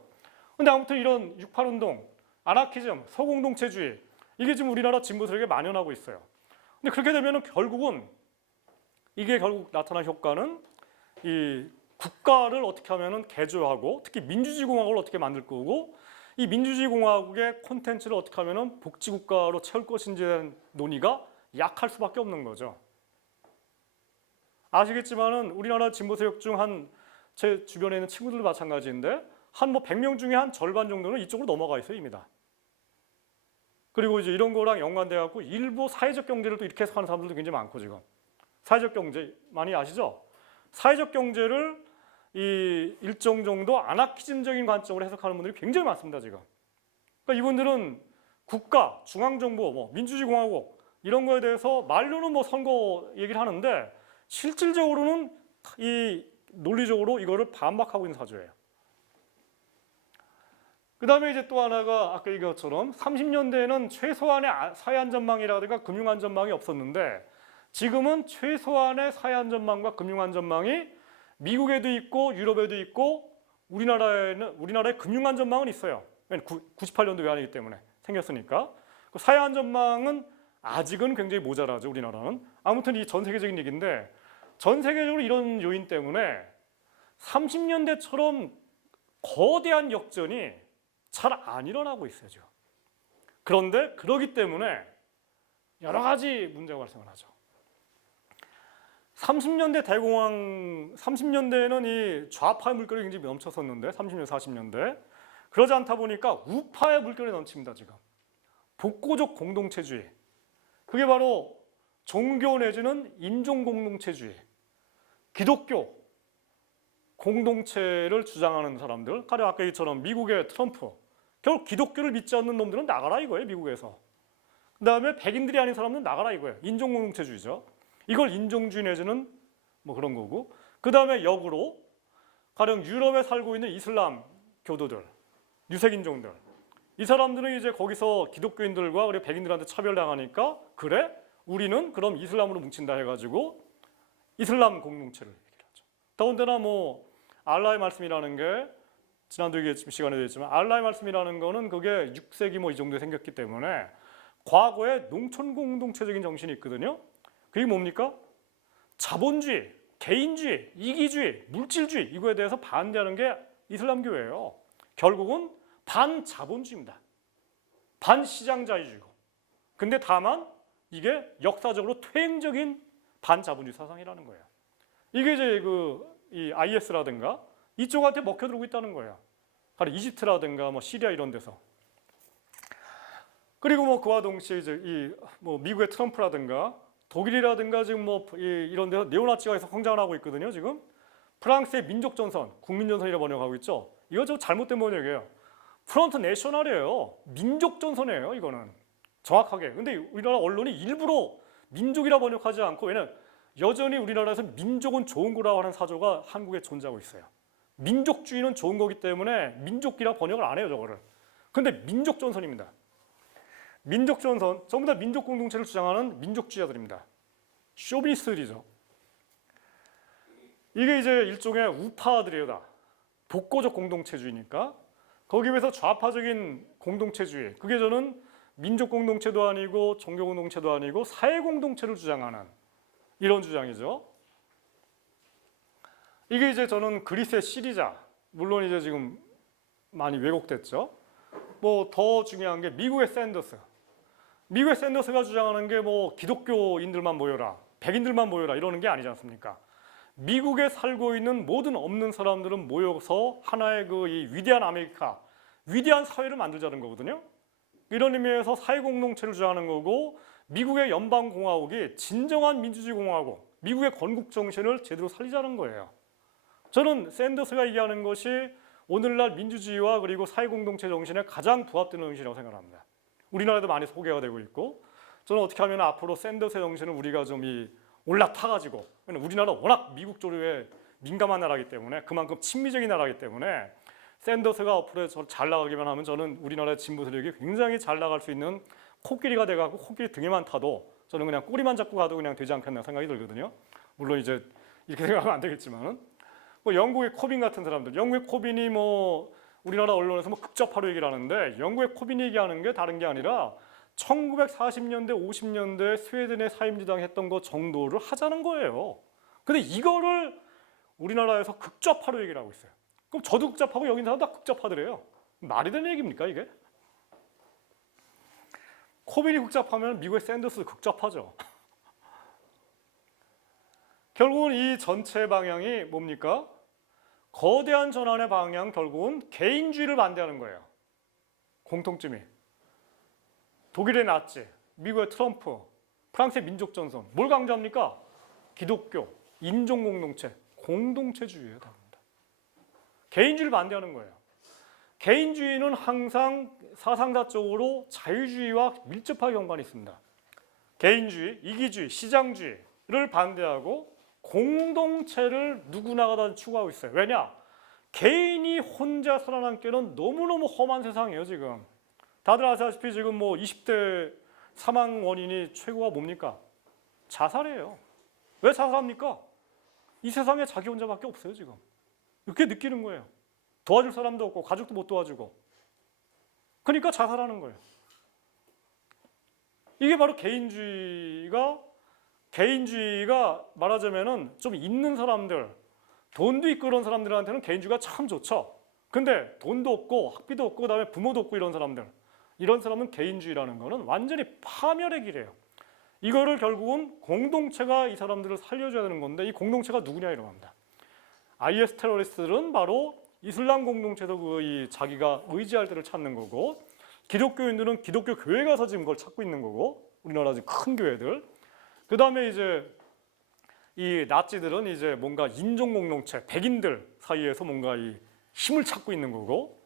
근데 아무튼 이런 68운동, 아나키즘, 소공동체주의 이게 지금 우리나라 진보 세력에 만연하고 있어요. 근데 그렇게 되면은 결국은 이게 결국 나타난 효과는 이 국가를 어떻게 하면은 개조하고 특히 민주주의 공화국을 어떻게 만들 거고 이 민주주의 공화국의 콘텐츠를 어떻게 하면은 복지 국가로 채울 것인지에 대한 논의가 약할 수밖에 없는 거죠. 아시겠지만은 우리나라 진보 세력 중 한 제 주변에 있는 친구들도 마찬가지인데 한 뭐 100명 중에 한 절반 정도는 이쪽으로 넘어가 있어요, 이미 다. 그리고 이제 이런 거랑 연관돼 갖고 일부 사회적 경제를 또 이렇게 해석하는 사람들도 굉장히 많고 지금. 사회적 경제 많이 아시죠? 사회적 경제를 이 일정 정도 아나키즘적인 관점으로 해석하는 분들이 굉장히 많습니다, 지금. 그러니까 이분들은 국가, 중앙정부, 뭐 민주주의 공화국 이런 거에 대해서 말로는 뭐 선거 얘기를 하는데 실질적으로는 이 논리적으로 이거를 반박하고 있는 사조예요. 그 다음에 이제 또 하나가 아까 얘기한 것처럼 30년대에는 최소한의 사회안전망이라든가 금융안전망이 없었는데 지금은 최소한의 사회안전망과 금융안전망이 미국에도 있고 유럽에도 있고 우리나라의 금융안전망은 있어요. 98년도 외환위기 때문에 생겼으니까. 사회안전망은 아직은 굉장히 모자라죠, 우리나라는. 아무튼 이 전 세계적인 얘기인데 전 세계적으로 이런 요인 때문에 30년대처럼 거대한 역전이 잘 안 일어나고 있어요, 지금. 그런데 그러기 때문에 여러 가지 문제가 발생을 하죠. 30년대 대공황, 30년대에는 이 좌파의 물결이 굉장히 넘쳤었는데 30년, 40년대 그러지 않다 보니까 우파의 물결이 넘칩니다, 지금. 복고적 공동체주의. 그게 바로 종교 내지는 인종 공동체주의. 기독교 공동체를 주장하는 사람들, 가령 아까 얘기처럼 미국의 트럼프, 결국 기독교를 믿지 않는 놈들은 나가라 이거예요, 미국에서. 그 다음에 백인들이 아닌 사람들은 나가라 이거예요. 인종 공동체주의죠. 이걸 인종주의 내지는 뭐 그런 거고, 그 다음에 역으로 가령 유럽에 살고 있는 이슬람 교도들, 유색인종들, 이 사람들은 이제 거기서 기독교인들과 그리고 백인들한테 차별당하니까 그래? 우리는 그럼 이슬람으로 뭉친다 해가지고 이슬람 공동체를 얘기를 하죠. 더군다나 뭐 알라의 말씀이라는 게 지난도 시간에 얘기했지만 알라의 말씀이라는 거는 그게 6세기 뭐 이 정도에 생겼기 때문에 과거에 농촌 공동체적인 정신이 있거든요. 그게 뭡니까? 자본주의, 개인주의, 이기주의, 물질주의 이거에 대해서 반대하는 게 이슬람교예요. 결국은 반자본주의입니다. 반시장자유주의고. 근데 다만 이게 역사적으로 퇴행적인 반자본주의 사상이라는 거예요. 이게 이제 이 IS라든가 이쪽한테 먹혀들고 있다는 거예요. 바로 이집트라든가 뭐 시리아 이런 데서. 그리고 뭐 그와 동시에 이제 뭐 미국의 트럼프라든가 독일이라든가 지금 뭐 이런 데서 네오나치가 계속 성장을 하고 있거든요. 지금 프랑스의 민족전선, 국민전선이라 번역하고 있죠. 이거 좀 잘못된 번역이에요. 프런트 내셔널이에요. 민족전선이에요. 이거는 정확하게. 근데 우리나라 언론이 일부러 민족이라 번역하지 않고 왜냐면 여전히 우리나라에서 민족은 좋은 거라고 하는 사조가 한국에 존재하고 있어요. 민족주의는 좋은 거기 때문에 민족이라 번역을 안 해요. 저거를. 근데 민족전선입니다. 민족전선, 전부 다 민족 공동체를 주장하는 민족주의자들입니다. 쇼비니스트들이죠. 이게 이제 일종의 우파들이에요. 다. 복고적 공동체주의니까 거기에 비해서 좌파적인 공동체주의, 그게 저는 민족 공동체도 아니고 종교 공동체도 아니고 사회 공동체를 주장하는 이런 주장이죠. 이게 이제 저는 그리스의 시리자, 물론 이제 지금 많이 왜곡됐죠. 뭐 더 중요한 게 미국의 샌더스. 미국의 샌더스가 주장하는 게 뭐 기독교인들만 모여라, 백인들만 모여라 이러는 게 아니지 않습니까? 미국에 살고 있는 모든 없는 사람들은 모여서 하나의 이 위대한 아메리카, 위대한 사회를 만들자는 거거든요. 이런 의미에서 사회 공동체를 주장하는 거고 미국의 연방공화국이 진정한 민주주의 공화국, 미국의 건국 정신을 제대로 살리자는 거예요. 저는 샌더스가 얘기하는 것이 오늘날 민주주의와 그리고 사회 공동체 정신에 가장 부합되는 정신이라고 생각합니다. 우리나라도 많이 소개가 되고 있고 저는 어떻게 하면 앞으로 샌더스의 정신을 우리가 좀 올라타가지고, 우리나라 워낙 미국 조류에 민감한 나라이기 때문에 그만큼 친미적인 나라이기 때문에 샌더스가 앞으로 잘 나가기만 하면 저는 우리나라의 진보 세력이 굉장히 잘 나갈 수 있는 코끼리가 돼가고 코끼리 등에만 타도 저는 그냥 꼬리만 잡고 가도 그냥 되지 않겠나 생각이 들거든요. 물론 이제 이렇게 생각하면 안 되겠지만은 뭐 영국의 코빈 같은 사람들, 영국의 코빈이 뭐 우리나라 언론에서 뭐 극좌파로 얘기를 하는데 영국의 코빈이 얘기하는 게 다른 게 아니라 1940년대, 50년대 스웨덴의 사회민주당이 했던 것 정도를 하자는 거예요. 근데 이거를 우리나라에서 극좌파로 얘기를 하고 있어요. 그럼 저도 극좌파고 여기 있는 사람 다 극좌파들이에요. 말이 되는 얘기입니까 이게? 코빈이 극좌파면 미국의 샌더스 극좌파죠. 결국은 이 전체 방향이 뭡니까? 거대한 전환의 방향, 결국은 개인주의를 반대하는 거예요. 공통점이. 독일의 나치, 미국의 트럼프, 프랑스의 민족전선. 뭘 강조합니까? 기독교, 인종공동체, 공동체주의예요. 다릅니다. 개인주의를 반대하는 거예요. 개인주의는 항상 사상자적으로 자유주의와 밀접하게 연관이 있습니다. 개인주의, 이기주의, 시장주의를 반대하고 공동체를 누구나가 다 추구하고 있어요. 왜냐? 개인이 혼자 살아남기는 너무너무 험한 세상이에요. 지금 다들 아시다시피 지금 뭐 20대 사망 원인이 최고가 뭡니까? 자살이에요. 왜 자살합니까? 이 세상에 자기 혼자밖에 없어요. 지금 이렇게 느끼는 거예요. 도와줄 사람도 없고 가족도 못 도와주고 그러니까 자살하는 거예요. 이게 바로 개인주의가 말하자면은 좀 있는 사람들, 돈도 있고 이런 사람들한테는 개인주의가 참 좋죠. 근데 돈도 없고 학비도 없고 그다음에 부모도 없고 이런 사람은 개인주의라는 거는 완전히 파멸의 길이에요. 이거를 결국은 공동체가 이 사람들을 살려줘야 되는 건데 이 공동체가 누구냐 이런 겁니다. IS 테러리스트들은 바로 이슬람 공동체도 자기가 의지할 때를 찾는 거고 기독교인들은 기독교 교회 가서 지금 그걸 찾고 있는 거고 우리나라 지금 큰 교회들. 그 다음에 이제 이 나치들은 이제 뭔가 인종 공동체, 백인들 사이에서 뭔가 이 힘을 찾고 있는 거고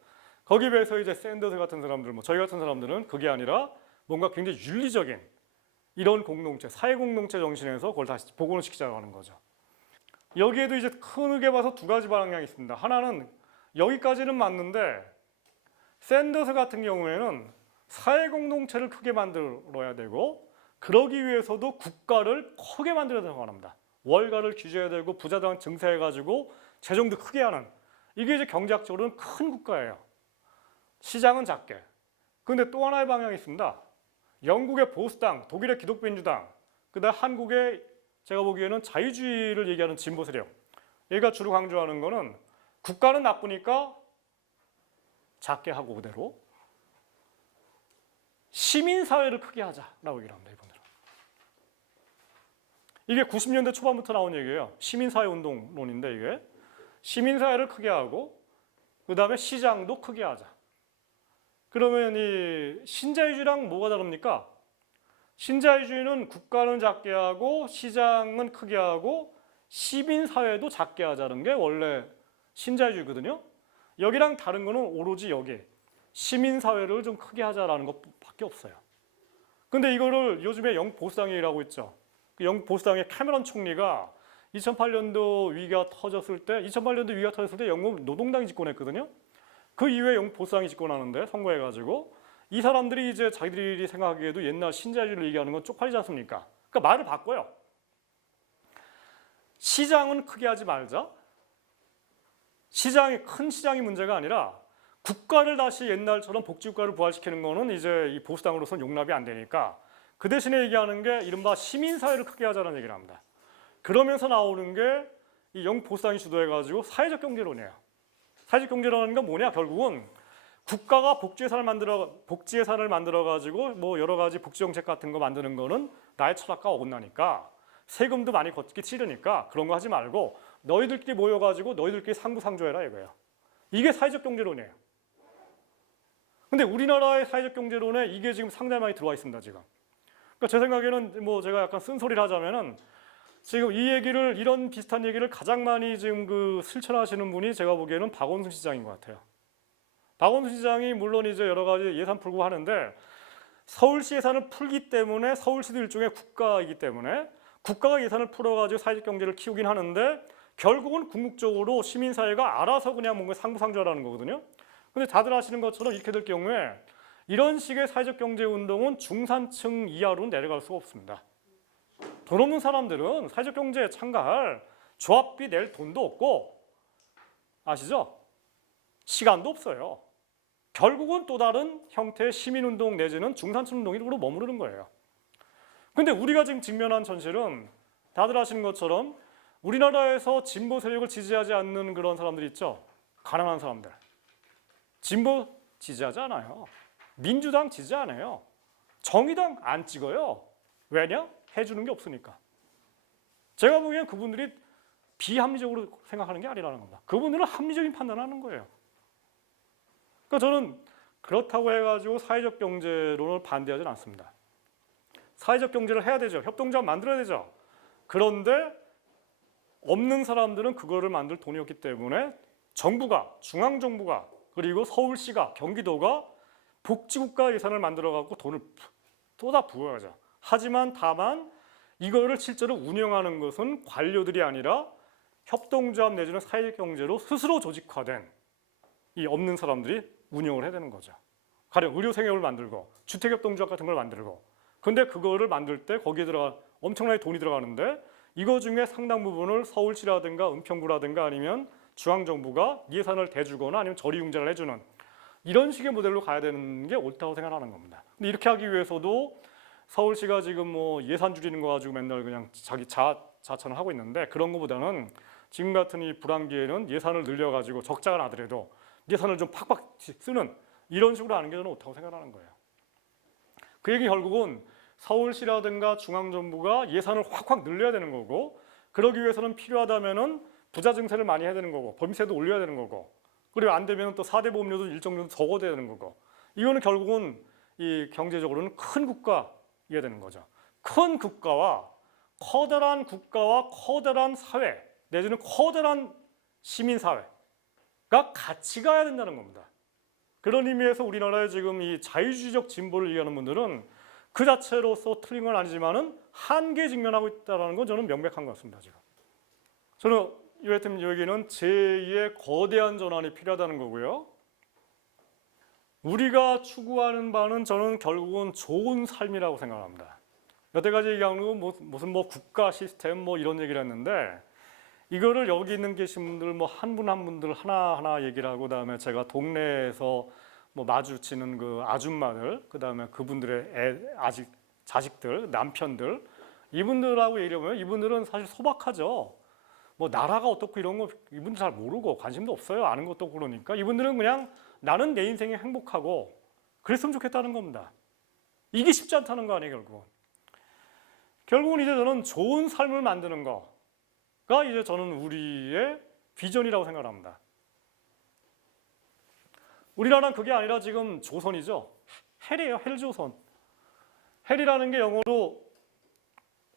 거기에 비해서 이제 샌더스 같은 사람들, 뭐 저희 같은 사람들은 그게 아니라 뭔가 굉장히 윤리적인 이런 공동체, 사회 공동체 정신에서 그걸 다시 복원을 시키자고 하는 거죠. 여기에도 이제 크게 봐서 두 가지 방향이 있습니다. 하나는 여기까지는 맞는데 샌더스 같은 경우에는 사회 공동체를 크게 만들어야 되고 그러기 위해서도 국가를 크게 만들어야 된다고 합니다. 월가를 규제해야 되고 부자당 증세해가지고 재정도 크게 하는 이게 이제 경제학적으로는 큰 국가예요. 시장은 작게. 그런데 또 하나의 방향이 있습니다. 영국의 보수당, 독일의 기독민주당, 그다음 한국의 제가 보기에는 자유주의를 얘기하는 진보 세력. 얘가 주로 강조하는 거는 국가는 나쁘니까 작게 하고 그대로 시민사회를 크게 하자라고 얘기를 합니다. 이분들은. 이게 90년대 초반부터 나온 얘기예요. 시민사회 운동론인데 이게 시민사회를 크게 하고 그 다음에 시장도 크게 하자. 그러면 이 신자유주의랑 뭐가 다릅니까? 신자유주의는 국가는 작게 하고 시장은 크게 하고 시민사회도 작게 하자는 게 원래 신자유주의거든요. 여기랑 다른 거는 오로지 여기 시민사회를 좀 크게 하자라는 것밖에 없어요. 근데 이거를 요즘에 영국 보수당이라고 있죠. 영국 보수당의 캐머런 총리가 2008년도 위기가 터졌을 때 2008년도 위기가 터졌을 때 영국 노동당이 집권했거든요. 그 이후에 영국 보수당이 집권하는데 선거해가지고 이 사람들이 이제 자기들이 생각하기에도 옛날 신자유주의를 얘기하는 건 쪽팔리지 않습니까? 그러니까 말을 바꿔요. 시장은 크게 하지 말자. 시장이 큰 시장이 문제가 아니라 국가를 다시 옛날처럼 복지국가를 부활시키는 거는 이제 이 보수당으로서는 용납이 안 되니까 그 대신에 얘기하는 게 이른바 시민사회를 크게 하자는 얘기를 합니다. 그러면서 나오는 게 이 영국 보수당이 주도해가지고 사회적 경제론이에요. 사회적 경제론은 건 뭐냐? 결국은 국가가 복지 예산을 만들어가지고 뭐 여러 가지 복지 정책 같은 거 만드는 거는 나의 철학과 어긋나니까 세금도 많이 걷기 싫으니까 그런 거 하지 말고 너희들끼리 모여가지고 너희들끼리 상부상조해라 이거예요. 이게 사회적 경제론이에요. 근데 우리나라의 사회적 경제론에 이게 지금 상당히 많이 들어와 있습니다, 지금. 그러니까 제 생각에는 뭐 제가 약간 쓴소리를 하자면은 지금 이 얘기를 이런 비슷한 얘기를 가장 많이 지금 그 실천하시는 분이 제가 보기에는 박원순 시장인 것 같아요. 박원순 시장이 물론 이제 여러 가지 예산 풀고 하는데 서울시 예산을 풀기 때문에 서울시도 일종의 국가이기 때문에 국가가 예산을 풀어가지고 사회적 경제를 키우긴 하는데 결국은 궁극적으로 시민사회가 알아서 그냥 뭔가 상부상조하라는 거거든요. 근데 다들 아시는 것처럼 이렇게 될 경우에 이런 식의 사회적 경제 운동은 중산층 이하로 내려갈 수가 없습니다. 돈 없는 사람들은 사회적 경제에 참가할 조합비 낼 돈도 없고 아시죠? 시간도 없어요. 결국은 또 다른 형태의 시민운동 내지는 중산층 운동으로 머무르는 거예요. 근데 우리가 지금 직면한 현실은 다들 아시는 것처럼 우리나라에서 진보 세력을 지지하지 않는 그런 사람들이 있죠. 가난한 사람들. 진보 지지하지 않아요. 민주당 지지 안 해요. 정의당 안 찍어요. 왜냐? 해주는 게 없으니까. 제가 보기엔 그분들이 비합리적으로 생각하는 게 아니라는 겁니다. 그분들은 합리적인 판단을 하는 거예요. 그러니까 저는 그렇다고 해가지고 사회적 경제론을 반대하지는 않습니다. 사회적 경제를 해야 되죠. 협동조합 만들어야 되죠. 그런데 없는 사람들은 그거를 만들 돈이 없기 때문에 정부가, 중앙정부가 그리고 서울시가, 경기도가 복지국가 예산을 만들어갖고 돈을 쏟아 부어야죠. 하지만 다만 이거를 실제로 운영하는 것은 관료들이 아니라 협동조합 내지는 사회적 경제로 스스로 조직화된 이 없는 사람들이 운영을 해야 되는 거죠. 가령 의료생협을 만들고 주택협동조합 같은 걸 만들고 근데 그거를 만들 때 거기에 들어가 엄청나게 돈이 들어가는데 이거 중에 상당 부분을 서울시라든가 은평구라든가 아니면 중앙정부가 예산을 대주거나 아니면 저리융자를 해주는 이런 식의 모델로 가야 되는 게 옳다고 생각하는 겁니다. 근데 이렇게 하기 위해서도 서울시가 지금 뭐 예산 줄이는 거 가지고 맨날 그냥 자기 자찬을 하고 있는데 그런 것보다는 지금 같은 이 불황기에는 예산을 늘려가지고 적자가 나더라도 예산을 좀 팍팍 쓰는 이런 식으로 하는 게 저는 옳다고 생각하는 거예요. 그 얘기 결국은 서울시라든가 중앙정부가 예산을 확확 늘려야 되는 거고 그러기 위해서는 필요하다면은 부자 증세를 많이 해야 되는 거고 법인세도 올려야 되는 거고 그리고 안 되면 또 4대 보험료도 일정 정도 적어야 되는 거고 이거는 결국은 이 경제적으로는 큰 국가여야 되는 거죠. 큰 국가와 커다란 사회 내지는 커다란 시민사회가 같이 가야 된다는 겁니다. 그런 의미에서 우리나라의 지금 이 자유주의적 진보를 얘기하는 분들은 그 자체로서 틀린 건 아니지만은 한계에 직면하고 있다는 건 저는 명백한 것 같습니다. 지금 저는 여하튼 여기는 제2의 거대한 전환이 필요하다는 거고요. 우리가 추구하는 바는 저는 결국은 좋은 삶이라고 생각합니다. 여태까지 얘기한 건 무슨 국가 시스템 이런 얘기를 했는데 이거를 여기 있는 계신 분들 한 분 한 분들 하나하나 얘기를 하고 그다음에 제가 동네에서 마주치는 그 아줌마들 그다음에 그분들의 자식들, 남편들 이분들하고 얘기해 보면 이분들은 사실 소박하죠. 나라가 어떻고 이런 거 이분들 잘 모르고 관심도 없어요. 아는 것도 없고 그러니까 이분들은 그냥 나는 내 인생이 행복하고 그랬으면 좋겠다는 겁니다. 이게 쉽지 않다는 거 아니에요, 결국은. 결국은 이제 저는 좋은 삶을 만드는 거가 이제 저는 우리의 비전이라고 생각합니다. 우리나라는 그게 아니라 지금 조선이죠. 헬이에요, 헬조선. 헬이라는 게 영어로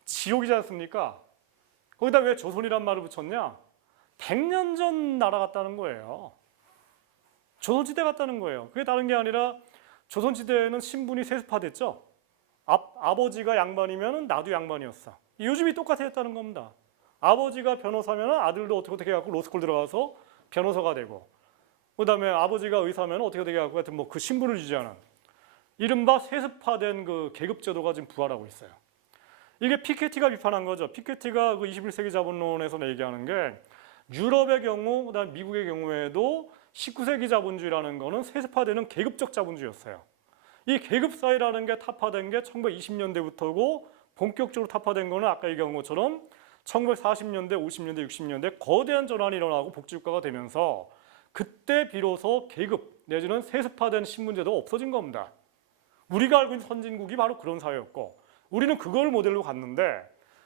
지옥이지 않습니까? 거기다 왜 조선이란 말을 붙였냐? 100년 전 나라 같다는 거예요. 조선시대 같다는 거예요. 그게 다른 게 아니라 조선시대에는 신분이 세습화됐죠. 아버지가 양반이면 나도 양반이었어. 요즘이 똑같았다는 겁니다. 아버지가 변호사면 아들도 어떻게 해갖고 로스쿨 들어가서 변호사가 되고 그다음에 아버지가 의사면 어떻게 해갖고 하여튼 그 신분을 유지하는 이른바 세습화된 그 계급제도가 지금 부활하고 있어요. 이게 피케티가 비판한 거죠. 피케티가 그 21세기 자본론에서 얘기하는 게 유럽의 경우, 그다음 미국의 경우에도 19세기 자본주의라는 거는 세습화되는 계급적 자본주의였어요. 이 계급사회라는 게 타파된 게 1920년대부터고 본격적으로 타파된 거는 아까 얘기한 것처럼 1940년대, 50년대, 60년대 거대한 전환이 일어나고 복지국가가 되면서 그때 비로소 계급 내지는 세습화된 신분제도가 없어진 겁니다. 우리가 알고 있는 선진국이 바로 그런 사회였고 우리는 그걸 모델로 갔는데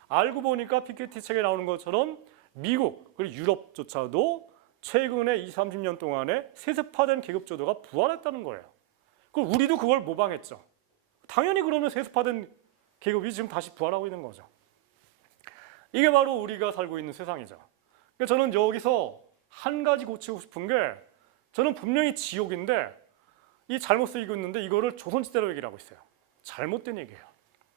알고 보니까 피케티 책에 나오는 것처럼 미국 그리고 유럽조차도 최근에 20, 30년 동안에 세습화된 계급제도가 부활했다는 거예요. 그럼 우리도 그걸 모방했죠. 당연히 그러면 세습화된 계급이 지금 다시 부활하고 있는 거죠. 이게 바로 우리가 살고 있는 세상이죠. 그러니까 저는 여기서 한 가지 고치고 싶은 게 저는 분명히 지옥인데 이 잘못 쓰이고 있는데 이거를 조선시대로 얘기를 하고 있어요. 잘못된 얘기예요.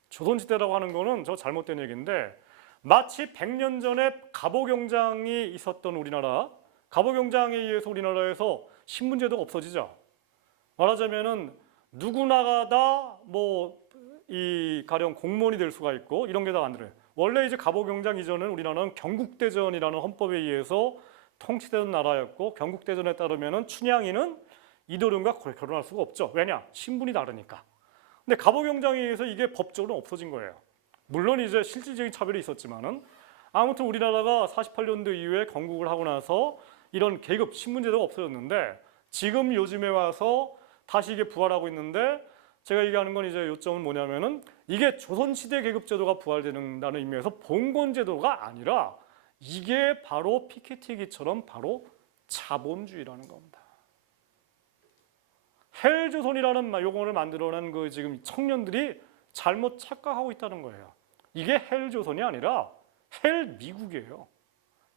조선시대라고 하는 거는 저 잘못된 얘기인데 마치 100년 전에 갑오경장이 있었던 우리나라 갑오경장에 의해서 우리나라에서 신분제도가 없어지죠. 말하자면은 누구나가 다 이 가령 공무원이 될 수가 있고 이런 게 다 만들어요. 원래 이제 갑오경장 이전은 우리나라는 경국대전이라는 헌법에 의해서 통치되던 나라였고 경국대전에 따르면은 춘향이는 이도령과 결혼할 수가 없죠. 왜냐? 신분이 다르니까. 근데 갑오경장에 의해서 이게 법적으로 없어진 거예요. 물론 이제 실질적인 차별이 있었지만은 아무튼 우리나라가 48년도 이후에 건국을 하고 나서 이런 계급 신분제도가 없어졌는데 지금 요즘에 와서 다시 이게 부활하고 있는데 제가 얘기하는 건 이제 요점은 뭐냐면은 이게 조선시대 계급제도가 부활된다는 의미에서 봉건제도가 아니라 이게 바로 피케티기처럼 바로 자본주의라는 겁니다. 헬조선이라는 용어를 만들어낸 그 지금 청년들이 잘못 착각하고 있다는 거예요. 이게 헬조선이 아니라 헬미국이에요.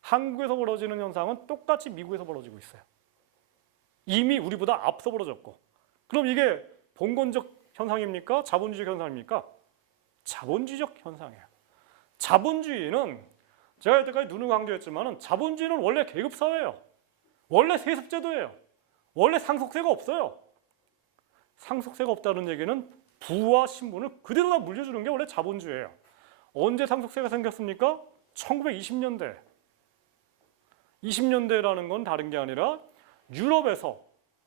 한국에서 벌어지는 현상은 똑같이 미국에서 벌어지고 있어요. 이미 우리보다 앞서 벌어졌고. 그럼 이게 봉건적 현상입니까? 자본주의적 현상입니까? 자본주의적 현상이에요. 자본주의는 제가 여태까지 누누이 강조했지만 자본주의는 원래 계급사회예요. 원래 세습제도예요. 원래 상속세가 없어요. 상속세가 없다는 얘기는 부와 신분을 그대로 다 물려주는 게 원래 자본주의예요. 언제 상속세가 생겼습니까? 1920년대. 20년대라는 건 다른 게 아니라 유럽에서,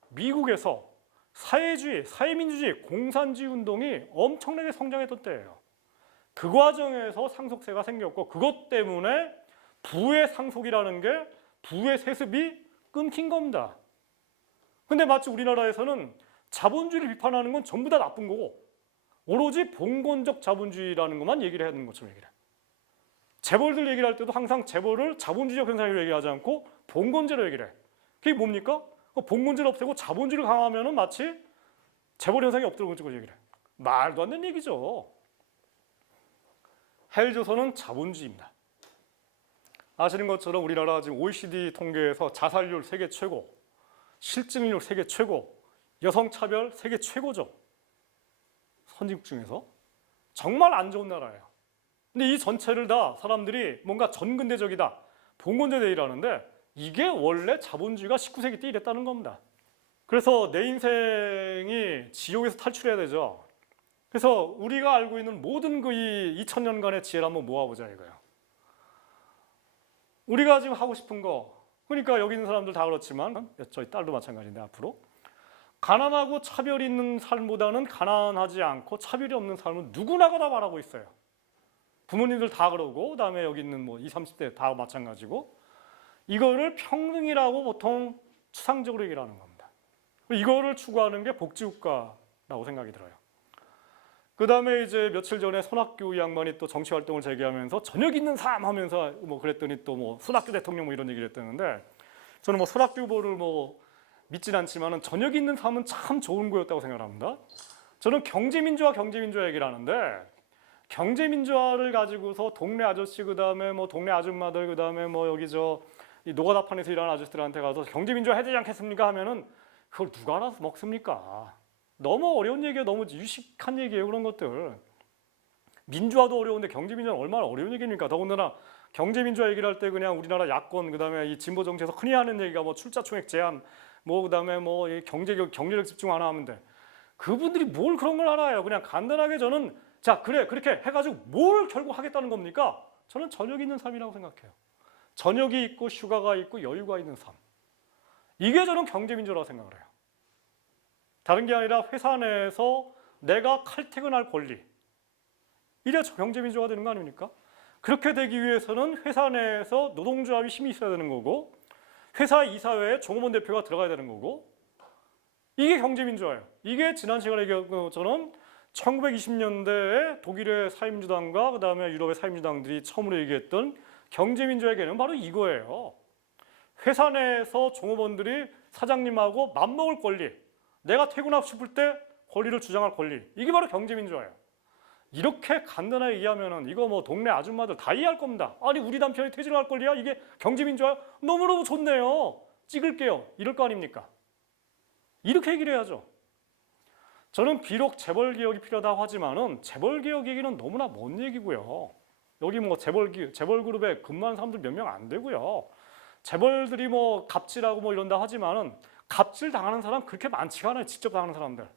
미국에서 사회주의, 사회민주주의, 공산주의 운동이 엄청나게 성장했던 때예요. 그 과정에서 상속세가 생겼고 그것 때문에 부의 상속이라는 게 부의 세습이 끊긴 겁니다. 근데 마치 우리나라에서는 자본주의를 비판하는 건 전부 다 나쁜 거고 오로지 봉건적 자본주의라는 것만 얘기를 해야 되는 것처럼 얘기를 해요. 재벌들 얘기를 할 때도 항상 재벌을 자본주의적 현상으로 얘기하지 않고 봉건제로 얘기를 해. 그게 뭡니까? 봉건제를 없애고 자본주의를 강화하면 마치 재벌 현상이 없다고 얘기를 해. 말도 안 되는 얘기죠. 헬조선은 자본주의입니다. 아시는 것처럼 우리나라 지금 OECD 통계에서 자살률 세계 최고, 실직률 세계 최고, 여성차별 세계 최고죠. 선진국 중에서 정말 안 좋은 나라예요. 근데 이 전체를 다 사람들이 뭔가 전근대적이다, 봉건제 대의라는데 이게 원래 자본주의가 19세기 때 이랬다는 겁니다. 그래서 내 인생이 지옥에서 탈출해야 되죠. 그래서 우리가 알고 있는 모든 그 2000년간의 지혜를 한번 모아보자 이거예요. 우리가 지금 하고 싶은 거, 그러니까 여기 있는 사람들 다 그렇지만 저희 딸도 마찬가지인데 앞으로 가난하고 차별이 있는 삶보다는 가난하지 않고 차별이 없는 삶은 누구나가 다 바라고 있어요. 부모님들 다 그러고 그다음에 여기 있는 뭐 20, 30대 다 마찬가지고 이거를 평등이라고 보통 추상적으로 얘기를 하는 겁니다. 이거를 추구하는 게 복지국가라고 생각이 들어요. 그 다음에 이제 며칠 전에 손학규 양반이 또 정치 활동을 재개하면서 저녁 있는 삶 하면서 뭐 그랬더니 또 뭐 손학규 대통령 뭐 이런 얘기를 했다는데 저는 뭐 손학규 후보를 뭐 믿진 않지만은 저녁 있는 삶은 참 좋은 거였다고 생각합니다. 저는 경제민주화 얘기를 하는데 경제민주화를 가지고서 동네 아저씨 그다음에 뭐 동네 아줌마들 그다음에 뭐 여기 이 노가다판에서 일하는 아저씨들한테 가서 경제민주화 해야 되지 않겠습니까 하면은 그걸 누가 알아서 먹습니까? 너무 어려운 얘기예요. 너무 유식한 얘기예요. 그런 것들. 민주화도 어려운데 경제민주화는 얼마나 어려운 얘기입니까? 더군다나 경제민주화 얘기를 할 때 그냥 우리나라 야권 그다음에 이 진보 정치에서 흔히 하는 얘기가 뭐 출자 총액 제한 뭐 그다음에 뭐 경제력 집중 하나 하면 돼. 그분들이 뭘 그런 걸 알아요. 그냥 간단하게 저는 자 그래 그렇게 해가지고 뭘 결국 하겠다는 겁니까? 저는 저녁이 있는 삶이라고 생각해요. 저녁이 있고 휴가가 있고 여유가 있는 삶. 이게 저는 경제민주라고 생각을 해요. 다른 게 아니라 회사 내에서 내가 칼퇴근할 권리. 이래야 경제민주화가 되는 거 아닙니까? 그렇게 되기 위해서는 회사 내에서 노동조합이 힘이 있어야 되는 거고 회사 이사회에 종업원 대표가 들어가야 되는 거고 이게 경제민주화예요. 이게 지난 시간에 얘기한 것처럼 1920년대에 독일의 사회민주당과 그다음에 유럽의 사회민주당들이 처음으로 얘기했던 경제민주화의 개념은 바로 이거예요. 회사 내에서 종업원들이 사장님하고 맞먹을 권리, 내가 퇴근하고 싶을 때 권리를 주장할 권리, 이게 바로 경제민주화예요. 이렇게 간단하게 이해하면은 이거 뭐 동네 아줌마들 다 이해할 겁니다. 아니 우리 남편이 퇴직할 권리야? 이게 경제민주화야? 너무너무 좋네요. 찍을게요. 이럴 거 아닙니까? 이렇게 얘기를 해야죠. 저는 비록 재벌개혁이 필요하다고 하지만은 재벌개혁 얘기는 너무나 먼 얘기고요. 여기 뭐 재벌그룹에 근무하는 사람들 몇 명 안 되고요. 재벌들이 뭐 갑질하고 뭐 이런다 하지만은 갑질 당하는 사람 그렇게 많지가 않아요. 직접 당하는 사람들.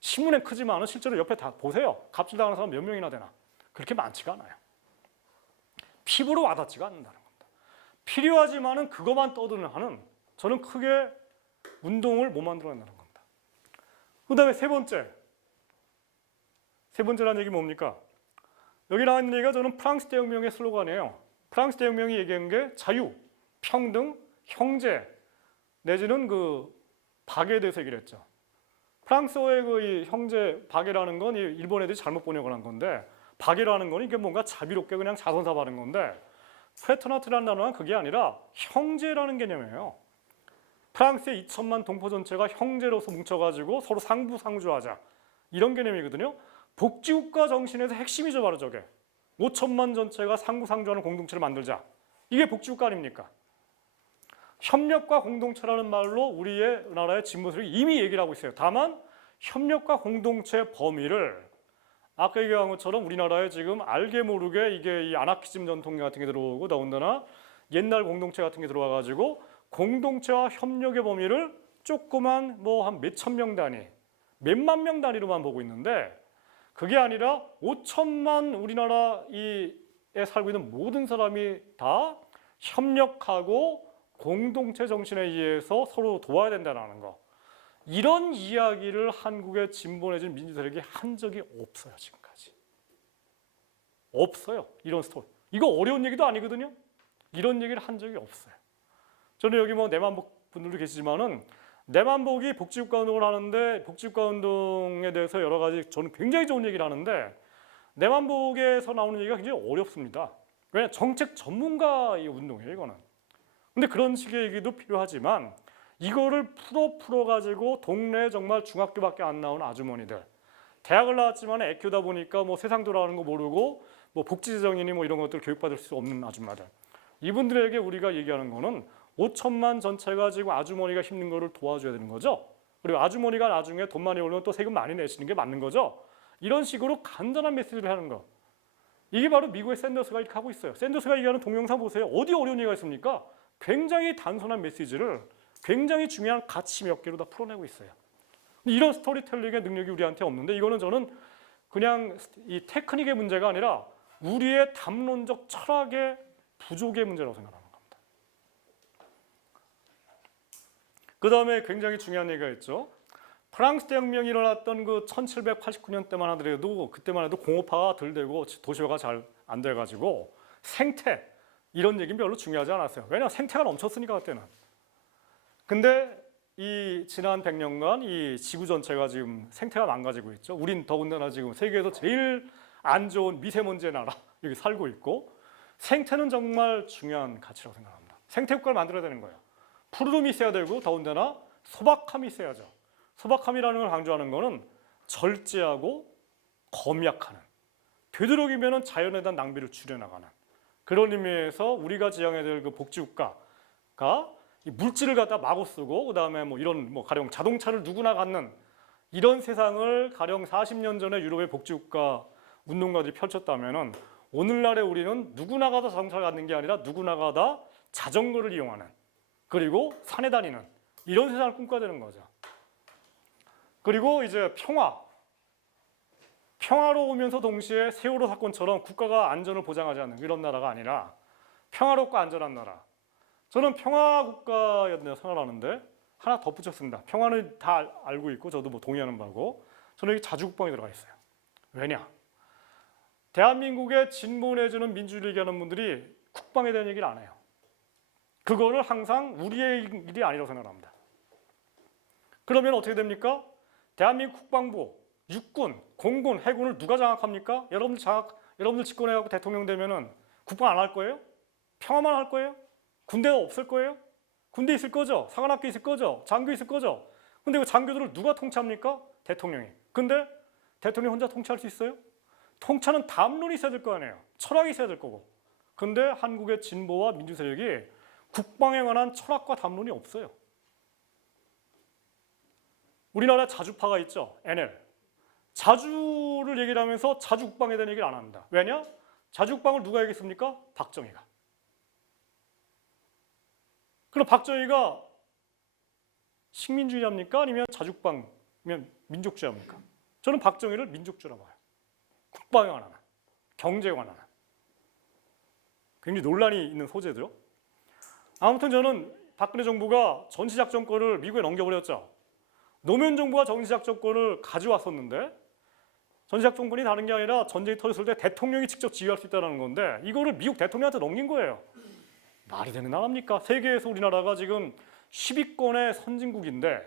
신문에 크지만은 실제로 옆에 다 보세요. 갑질 당하는 사람 몇 명이나 되나. 그렇게 많지가 않아요. 피부로 와닿지가 않는다는 겁니다. 필요하지만은 그것만 떠드는 한은 저는 크게 운동을 못 만들어낸다는 겁니다. 그 다음에 세 번째라는 얘기 뭡니까? 여기 나와 있는 얘기가 저는 프랑스 대혁명의 슬로건이에요. 프랑스 대혁명이 얘기한 게 자유, 평등, 형제 내지는 그 박애에 대해서 얘기를 했죠. 프랑스어의 그 형제 박애라는 건 일본 애들이 잘못 번역을 한 건데 박애라는 건 이게 뭔가 자비롭게 그냥 자선사바는 건데 프레터나트라는 단어는 그게 아니라 형제라는 개념이에요. 프랑스의 2천만 동포 전체가 형제로서 뭉쳐가지고 서로 상부상조하자 이런 개념이거든요. 복지국가 정신에서 핵심이죠 바로 저게. 5천만 전체가 상부상조하는 공동체를 만들자. 이게 복지국가 아닙니까? 협력과 공동체라는 말로 우리의 나라의 진보들이 이미 얘기를 하고 있어요. 다만 협력과 공동체 범위를 아까 얘기한 것처럼 우리나라에 지금 알게 모르게 이게 이 아나키즘 전통 같은 게 들어오고 더군다나 옛날 공동체 같은 게 들어와가지고 공동체와 협력의 범위를 조그만 뭐 한 몇천 명 단위, 몇만 명 단위로만 보고 있는데 그게 아니라 5천만 우리나라에 살고 있는 모든 사람이 다 협력하고 공동체 정신에 의해서 서로 도와야 된다는 거. 이런 이야기를 한국의 진보 내지는 민주 세력이 한 적이 없어요. 지금까지. 없어요. 이런 스토리. 이거 어려운 얘기도 아니거든요. 이런 얘기를 한 적이 없어요. 저는 여기 뭐 내만복 분들도 계시지만은 내만복이 복지국가 운동을 하는데 복지국가 운동에 대해서 여러 가지 저는 굉장히 좋은 얘기를 하는데 내만복에서 나오는 얘기가 굉장히 어렵습니다. 왜냐 정책 전문가의 운동이에요 이거는. 근데 그런 식의 얘기도 필요하지만 이거를 풀어가지고 동네에 정말 중학교밖에 안 나온 아주머니들 대학을 나왔지만 애 키우다 보니까 뭐 세상 돌아가는 거 모르고 뭐 복지재정이니 뭐 이런 것들 교육받을 수 없는 아줌마들 이분들에게 우리가 얘기하는 거는 5천만 전체가 지금 아주머니가 힘든 거를 도와줘야 되는 거죠. 그리고 아주머니가 나중에 돈 많이 벌면 또 세금 많이 내시는 게 맞는 거죠. 이런 식으로 간단한 메시지를 하는 거. 이게 바로 미국의 샌더스가 이렇게 하고 있어요. 샌더스가 얘기하는 동영상 보세요. 어디 어려운 얘기가 있습니까? 굉장히 단순한 메시지를 굉장히 중요한 가치 몇 개로 다 풀어내고 있어요. 이런 스토리텔링의 능력이 우리한테 없는데 이거는 저는 그냥 이 테크닉의 문제가 아니라 우리의 담론적 철학의 부족의 문제라고 생각하는 겁니다. 그 다음에 굉장히 중요한 얘기가 있죠. 프랑스 대혁명이 일어났던 그 1789년 때만 하더라도 그때만 해도 공업화가 덜 되고 도시화가 잘 안 돼가지고 생태 이런 얘기는 별로 중요하지 않았어요. 왜냐하면 생태가 넘쳤으니까 그때는. 근데 이 지난 100년간 이 지구 전체가 지금 생태가 망가지고 있죠. 우린 더군다나 지금 세계에서 제일 안 좋은 미세먼지의 나라 여기 살고 있고 생태는 정말 중요한 가치라고 생각합니다. 생태 국가를 만들어야 되는 거예요. 푸르름이 있어야 되고 더군다나 소박함이 있어야죠. 소박함이라는 걸 강조하는 거는 절제하고 검약하는 되도록이면 자연에 대한 낭비를 줄여나가는 그런 의미에서 우리가 지향해야 될 그 복지국가가 이 물질을 갖다 마구 쓰고 그다음에 뭐 이런 뭐 가령 자동차를 누구나 갖는 이런 세상을 가령 40년 전에 유럽의 복지국가 운동가들이 펼쳤다면은 오늘날의 우리는 누구나가 다 자동차를 갖는 게 아니라 누구나가 다 자전거를 이용하는 그리고 산에 다니는 이런 세상을 꿈꿔야 되는 거죠. 그리고 이제 평화로우면서 동시에 세월호 사건처럼 국가가 안전을 보장하지 않는 이런 나라가 아니라 평화롭고 안전한 나라. 저는 평화 국가였다고 생각하는데 하나 덧붙였습니다. 평화는 다 알고 있고 저도 뭐 동의하는 바고 저는 여기 자주국방이 들어가 있어요. 왜냐? 대한민국의 진보 내지는 민주주의를 얘기하는 분들이 국방에 대한 얘기를 안 해요. 그거를 항상 우리의 일이 아니라고 생각합니다. 그러면 어떻게 됩니까? 대한민국 국방부, 육군, 공군, 해군을 누가 장악합니까? 여러분들 집권해갖고 대통령 되면은 국방 안 할 거예요? 평화만 할 거예요? 군대가 없을 거예요? 군대 있을 거죠? 사관학교 있을 거죠? 장교 있을 거죠? 근데 그 장교들을 누가 통치합니까? 대통령이. 근데 대통령이 혼자 통치할 수 있어요? 통치하는 담론이 있어야 될 거 아니에요. 철학이 있어야 될 거고. 근데 한국의 진보와 민주 세력이 국방에 관한 철학과 담론이 없어요. 우리나라에 자주파가 있죠. NL. 자주를 얘기를 하면서 자주 국방에 대한 얘기를 안 합니다. 왜냐? 자주 국방을 누가 얘기했습니까? 박정희가. 그럼 박정희가 식민주의자입니까? 아니면 자주국방이면 민족주의자입니까? 저는 박정희를 민족주의라고 봐요. 국방에 관한, 경제에 관한. 굉장히 논란이 있는 소재죠. 아무튼 저는 박근혜 정부가 전시작전권을 미국에 넘겨버렸죠. 노무현 정부가 전시작전권을 가져왔었는데 전시작전권이 다른 게 아니라 전쟁이 터졌을 때 대통령이 직접 지휘할 수 있다는 건데 이거를 미국 대통령한테 넘긴 거예요. 말이 되는 나라입니까? 세계에서 우리나라가 지금 10위권의 선진국인데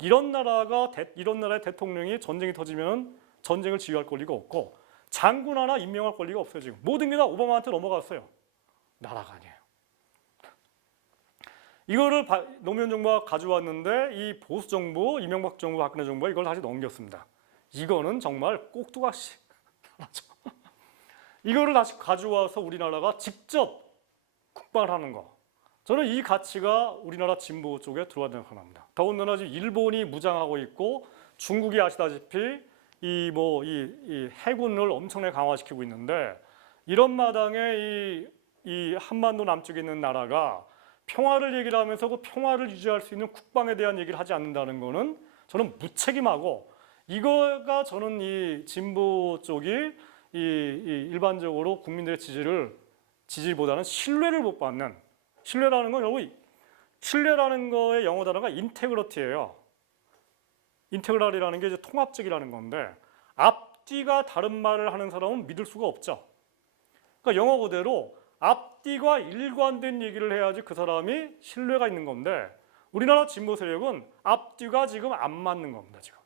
이런 나라의 대통령이 전쟁이 터지면 전쟁을 지휘할 권리가 없고 장군 하나 임명할 권리가 없어요. 지금 모든 게 다 오바마한테 넘어갔어요. 나라가 아니에요. 이거를 노무현 정부가 가져왔는데 이 보수 정부, 이명박 정부, 박근혜 정부가 이걸 다시 넘겼습니다. 이거는 정말 꼭두각시 이거를 다시 가져와서 우리나라가 직접 국방을 하는 거. 저는 이 가치가 우리나라 진보 쪽에 들어와야 된다고 생각합니다. 더군다나 지금 일본이 무장하고 있고 중국이 아시다시피 이 해군을 엄청나게 강화시키고 있는데 이런 마당에 이 한반도 남쪽에 있는 나라가 평화를 얘기를 하면서 그 평화를 유지할 수 있는 국방에 대한 얘기를 하지 않는다는 거는 저는 무책임하고 이거가 저는 이 진보 쪽이 이 일반적으로 국민들의 지지보다는 신뢰를 못 받는 신뢰라는 건 결국 신뢰라는 거의 영어 단어가 인테그러티예요. 인테그랄이라는 게 이제 통합적이라는 건데 앞뒤가 다른 말을 하는 사람은 믿을 수가 없죠. 그러니까 영어 그대로 앞뒤가 일관된 얘기를 해야지 그 사람이 신뢰가 있는 건데 우리나라 진보 세력은 앞뒤가 지금 안 맞는 겁니다. 지금.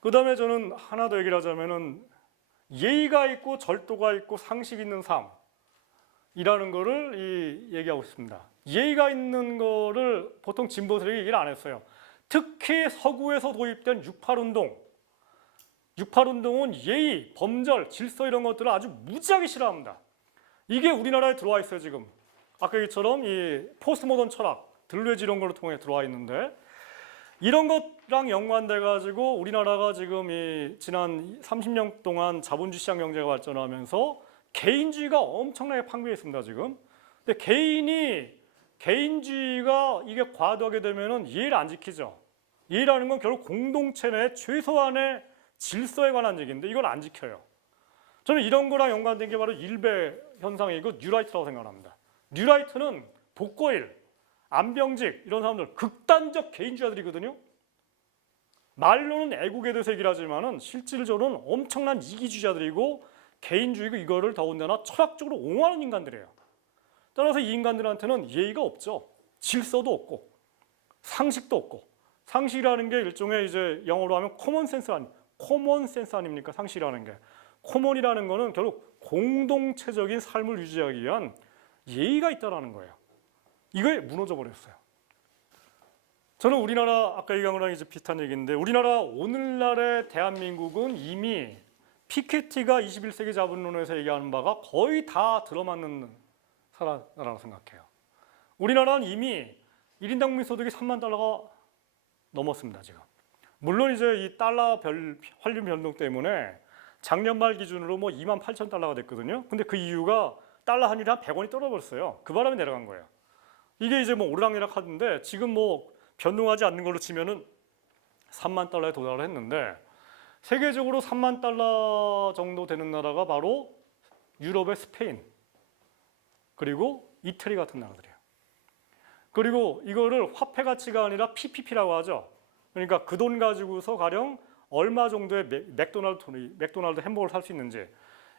그 다음에 저는 하나 더 얘기를 하자면은 예의가 있고 절도가 있고 상식 있는 삶이라는 거를 얘기하고 싶습니다. 예의가 있는 거를 보통 진보 세력이 얘기를 안 했어요. 특히 서구에서 도입된 6.8운동. 6.8운동은 예의, 범절, 질서 이런 것들을 아주 무지하게 싫어합니다. 이게 우리나라에 들어와 있어요 지금. 아까 얘기처럼 이 포스트 모던 철학, 들레지 이런 걸로 통해 들어와 있는데 이런 것랑 연관돼 가지고 우리나라가 지금 이 지난 30년 동안 자본주의 시장 경제가 발전하면서 개인주의가 엄청나게 판교해 있습니다 지금. 근데 개인주의가 이게 과도하게 되면은 예의를 안 지키죠. 예의라는 건 결국 공동체 내 최소한의 질서에 관한 얘기인데 이걸 안 지켜요. 저는 이런 거랑 연관된 게 바로 일베 현상이고 뉴라이트라고 생각합니다. 뉴라이트는 복고일, 안병직 이런 사람들 극단적 개인주의자들이거든요. 말로는 애국의 대색이라지만은 실질적으로는 엄청난 이기주의자들이고 개인주의고 이거를 더군다나 철학적으로 옹호하는 인간들이에요. 따라서 이 인간들한테는 예의가 없죠. 질서도 없고 상식도 없고. 상식이라는 게 일종의 이제 영어로 하면 코먼 센스 아닙니까? 상식이라는 게. 코먼이라는 거는 결국 공동체적인 삶을 유지하기 위한 예의가 있다라는 거예요. 이거에 무너져 버렸어요. 저는 우리나라 아까 얘기한 거랑 이제 비슷한 얘기인데 우리나라 오늘날의 대한민국은 이미 피케티가 21세기 자본론에서 얘기하는 바가 거의 다 들어맞는 나라라고 생각해요. 우리나라는 이미 1인당 국민소득이 3만 달러가 넘었습니다. 지금. 물론 이제 이 달러 환율 변동 때문에 작년 말 기준으로 뭐 2만 8천 달러가 됐거든요. 근데 그 이유가 달러 환율이 한 100원이 떨어졌어요. 그 바람에 내려간 거예요. 이게 이제 뭐 오르락내락 하던데 지금 뭐 변동하지 않는 걸로 치면은 3만 달러에 도달을 했는데 세계적으로 3만 달러 정도 되는 나라가 바로 유럽의 스페인 그리고 이태리 같은 나라들이에요. 그리고 이거를 화폐 가치가 아니라 PPP라고 하죠. 그러니까 그 돈 가지고서 가령 얼마 정도의 맥도날드 햄버거를 살 수 있는지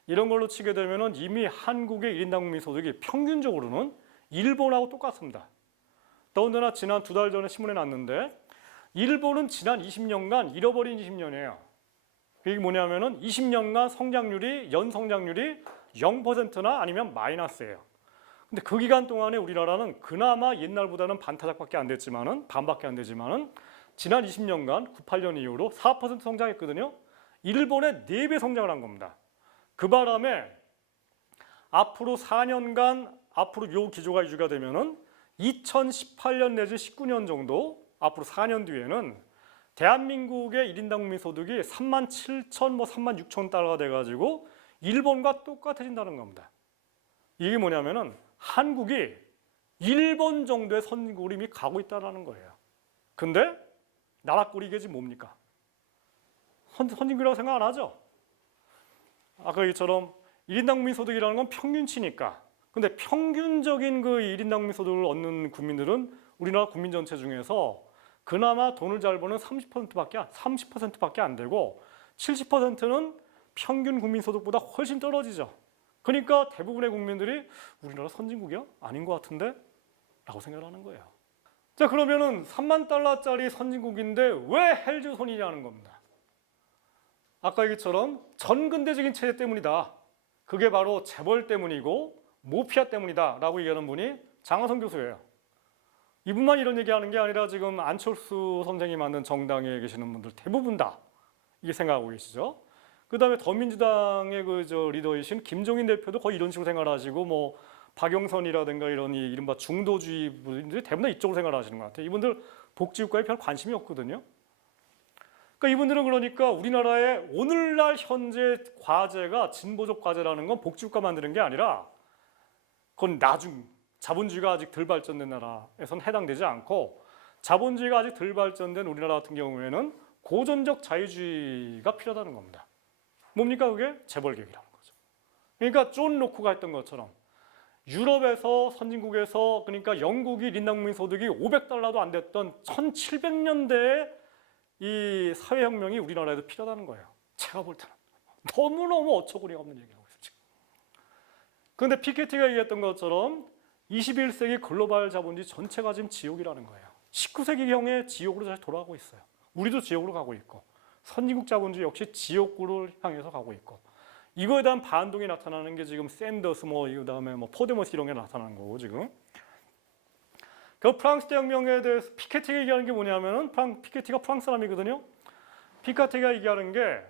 이런 걸로 치게 되면은 이미 한국의 1인당 국민 소득이 평균적으로는 일본하고 똑같습니다. 더군다나 지난 2달 전에 신문에 났는데 일본은 지난 20년간 잃어버린 20년이에요. 그게 뭐냐면은 20년간 성장률이 연성장률이 0%나 아니면 마이너스예요. 근데 그 기간 동안에 우리나라는 그나마 옛날보다는 반타작밖에 안 됐지만은 반밖에 안 되지만은 지난 20년간 98년 이후로 4% 성장했거든요. 일본의 4배 성장을 한 겁니다. 그 바람에 앞으로 4년간 앞으로 요 기조가 유지가 되면은 2018년 내지 19년 정도 앞으로 4년 뒤에는 대한민국의 1인당 국민 소득이 3만 7천 뭐 3만 6천 달러가 돼가지고 일본과 똑같아진다는 겁니다. 이게 뭐냐면은 한국이 일본 정도의 선진국으로 이미 가고 있다는 거예요. 근데 나라 꼴이 이게 지금 뭡니까? 선진국이라고 생각 안 하죠? 아까 이처럼 1인당 국민 소득이라는 건 평균치니까. 근데 평균적인 그 1인당 국민 소득을 얻는 국민들은 우리나라 국민 전체 중에서 그나마 돈을 잘 버는 30%밖에 안 되고 70%는 평균 국민 소득보다 훨씬 떨어지죠. 그러니까 대부분의 국민들이 우리나라 선진국이야? 아닌 것 같은데? 라고 생각하는 거예요. 자, 그러면은 3만 달러짜리 선진국인데 왜 헬조선이냐는 겁니다. 아까 얘기처럼 전근대적인 체제 때문이다. 그게 바로 재벌 때문이고 모피아 때문이다 라고 얘기하는 분이 장하성 교수예요. 이분만 이런 얘기하는 게 아니라 지금 안철수 선생이 만든 정당에 계시는 분들 대부분 다 이게 생각하고 계시죠. 그 다음에 더민주당의 리더이신 김종인 대표도 거의 이런 식으로 생각하시고 뭐 박영선이라든가 이런 이른바 중도주의 분들이 대부분 다 이쪽으로 생각하시는 것 같아요. 이분들 복지국가에 별 관심이 없거든요. 그러니까 이분들은 그러니까 우리나라의 오늘날 현재 과제가 진보적 과제라는 건 복지국가 만드는 게 아니라 그건 자본주의가 아직 덜 발전된 나라에선 해당되지 않고 자본주의가 아직 덜 발전된 우리나라 같은 경우에는 고전적 자유주의가 필요하다는 겁니다. 뭡니까 그게? 재벌개혁이라는 거죠. 그러니까 존 로크가 했던 것처럼 유럽에서 선진국에서 그러니까 영국이 1인당 국민 소득이 500달러도 안 됐던 1700년대에 이 사회혁명이 우리나라에도 필요하다는 거예요. 제가 볼 때는 너무너무 어처구니가 없는 얘기라고 있어요. 지금. 그런데 피케티가 얘기했던 것처럼 21세기 글로벌 자본주의 전체가 지금 지옥이라는 거예요. 19세기형의 지옥으로 다시 돌아가고 있어요. 우리도 지옥으로 가고 있고 선진국 자본주의 역시 지옥으로 향해서 가고 있고 이거에 대한 반동이 나타나는 게 지금 샌더스 그다음에 포데모스 이런 게 나타나는 거고 지금 그 프랑스 대혁명에 대해서 피케티가 얘기하는 게 뭐냐면은 피케티가 프랑스 사람이거든요. 피케티가 얘기하는 게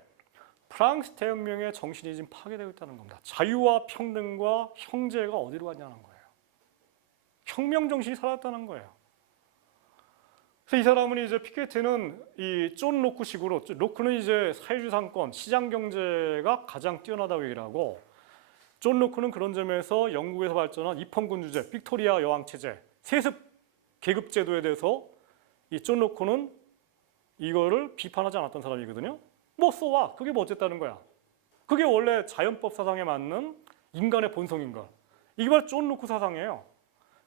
프랑스 대혁명의 정신이 지금 파괴되고 있다는 겁니다. 자유와 평등과 형제가 어디로 갔냐는 거예요. 혁명 정신이 사라졌다는 거예요. 그래서 이 사람은 이제 피케티는 이 존 로크식으로 로크는 이제 사회주의 상권, 시장 경제가 가장 뛰어나다고 얘기를 하고 존 로크는 그런 점에서 영국에서 발전한 입헌군 주제, 빅토리아 여왕 체제, 세습 계급 제도에 대해서 이 존 로코는 이거를 비판하지 않았던 사람이거든요. 뭐 써와 그게 뭐 어쨌다는 거야. 그게 원래 자연법 사상에 맞는 인간의 본성인 걸. 이게 바로 존 로코 사상이에요.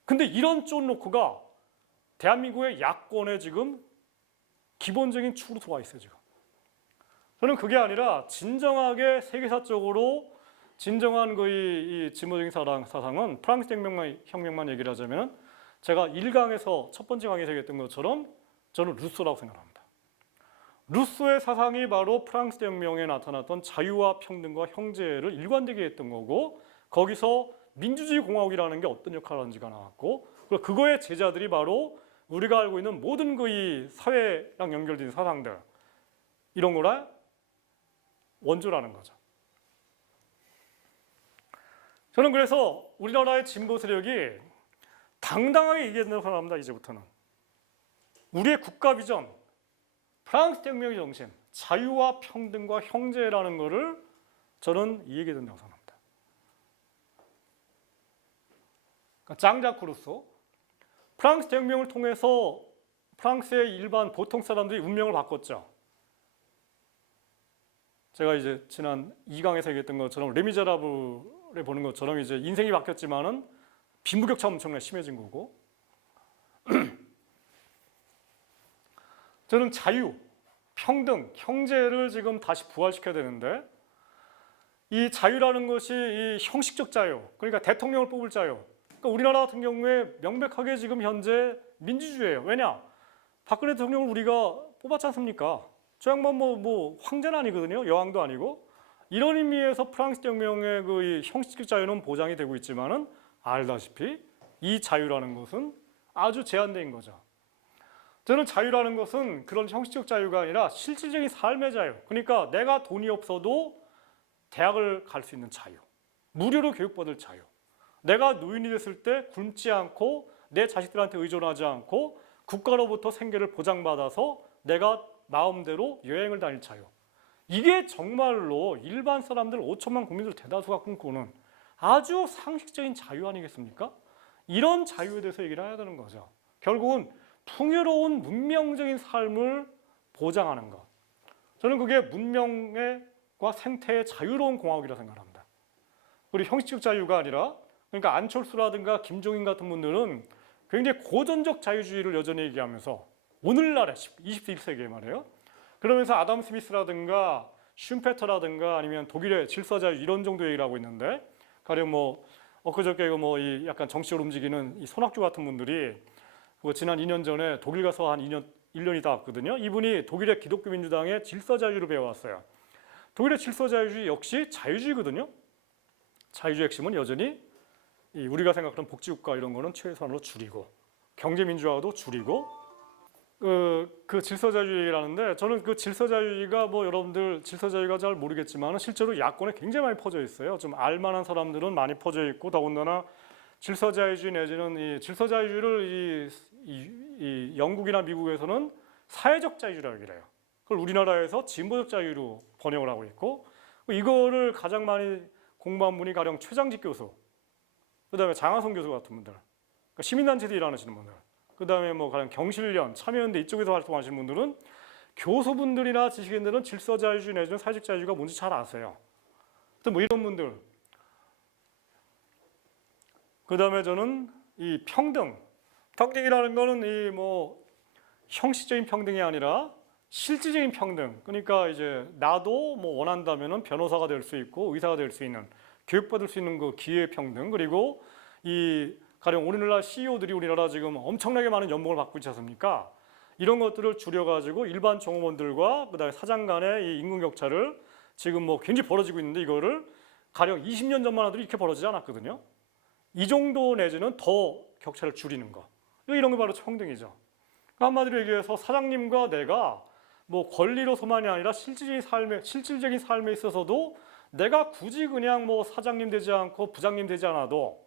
근데 이런 존 로코가 대한민국의 야권에 지금 기본적인 축으로 들어와 있어요, 지금. 저는 그게 아니라 진정하게 세계사적으로 진정한 이 진보적인 사상은 프랑스 혁명만 얘기를 하자면 제가 1강에서 첫 번째 강의에서 얘기했던 것처럼 저는 루소라고 생각합니다. 루소의 사상이 바로 프랑스 혁명에 나타났던 자유와 평등과 형제를 일관되게 했던 거고 거기서 민주주의 공화국이라는 게 어떤 역할을 하는지가 나왔고 그리고 그거의 제자들이 바로 우리가 알고 있는 모든 이 사회랑 연결된 사상들 이런 거라 원조라는 거죠. 저는 그래서 우리나라의 진보 세력이 당당하게 얘기해야 된다고 생각합니다. 이제부터는. 우리의 국가 비전, 프랑스 혁명의 정신, 자유와 평등과 형제라는 것을 저는 얘기해야 된다고 생각합니다. 그러니까 장자크 루소, 프랑스 혁명을 통해서 프랑스의 일반 보통 사람들이 운명을 바꿨죠. 제가 이제 지난 2강에서 얘기했던 것처럼 레미제라블에 보는 것처럼 이제 인생이 바뀌었지만은 빈부격차가 엄청나게 심해진 거고 저는 자유, 평등, 형제를 지금 다시 부활시켜야 되는데 이 자유라는 것이 이 형식적 자유, 그러니까 대통령을 뽑을 자유. 그러니까 우리나라 같은 경우에 명백하게 지금 현재 민주주의예요. 왜냐? 박근혜 대통령을 우리가 뽑았지 않습니까? 저 양반 뭐 황제는 아니거든요. 여왕도 아니고. 이런 의미에서 프랑스 혁명의 이 형식적 자유는 보장이 되고 있지만은 알다시피 이 자유라는 것은 아주 제한된 거죠. 저는 자유라는 것은 그런 형식적 자유가 아니라 실질적인 삶의 자유. 그러니까 내가 돈이 없어도 대학을 갈 수 있는 자유. 무료로 교육받을 자유. 내가 노인이 됐을 때 굶지 않고 내 자식들한테 의존하지 않고 국가로부터 생계를 보장받아서 내가 마음대로 여행을 다닐 자유. 이게 정말로 일반 사람들 5천만 국민들 대다수가 꿈꾸는 아주 상식적인 자유 아니겠습니까? 이런 자유에 대해서 얘기를 해야 되는 거죠. 결국은 풍요로운 문명적인 삶을 보장하는 것. 저는 그게 문명과 생태의 자유로운 공화국이라고 생각합니다. 그리고 형식적 자유가 아니라 그러니까 안철수라든가 김종인 같은 분들은 굉장히 고전적 자유주의를 여전히 얘기하면서 오늘날의 21세기에 말이에요. 그러면서 아담 스미스라든가 슌페터라든가 아니면 독일의 질서자유 이런 정도 얘기를 하고 있는데 가령 엊그저께 이 약간 정치적으로 움직이는 이 손학규 같은 분들이 지난 2년 전에 독일 가서 한 1년이 다 왔거든요. 이분이 독일의 기독교 민주당의 질서자유를 배워왔어요. 독일의 질서자유주의 역시 자유주의거든요. 자유주의 핵심은 여전히 우리가 생각하는 복지국가 이런 거는 최소한으로 줄이고 경제민주화도 줄이고 그 질서자유주의라는데 저는 그 질서자유주의가 여러분들 질서자유가 잘 모르겠지만 실제로 야권에 굉장히 많이 퍼져 있어요. 좀 알만한 사람들은 많이 퍼져 있고 더군다나 질서자유주의 내지는 이 질서자유주의를 이 영국이나 미국에서는 사회적 자유주의라고 얘기를 해요. 그걸 우리나라에서 진보적 자유로 번역을 하고 있고 이거를 가장 많이 공부한 분이 가령 최장직 교수, 그다음에 장하성 교수 같은 분들, 그러니까 시민단체에서 일하시는 분들, 그다음에 가령 경실련, 참여연대 이쪽에서 활동하시는 분들은 교수분들이나 지식인들은 질서자유주의 내지는 사회적 자유주의가 뭔지 잘 아세요. 또 이런 분들. 그다음에 저는 이 평등이라는 거는 형식적인 평등이 아니라 실질적인 평등. 그러니까 이제 나도 원한다면은 변호사가 될 수 있고 의사가 될 수 있는 교육받을 수 있는 그 기회 평등. 그리고 가령 오늘날 CEO들이 우리나라 지금 엄청나게 많은 연봉을 받고 있지 않습니까? 이런 것들을 줄여가지고 일반 종업원들과 그다음에 사장 간의 이 임금 격차를 지금 굉장히 벌어지고 있는데 이거를 가령 20년 전만 하더라도 이렇게 벌어지지 않았거든요. 이 정도 내지는 더 격차를 줄이는 거. 이런 게 바로 평등이죠. 한마디로 얘기해서 사장님과 내가 권리로서만이 아니라 실질적인 삶에 있어서도 내가 굳이 그냥 사장님 되지 않고 부장님 되지 않아도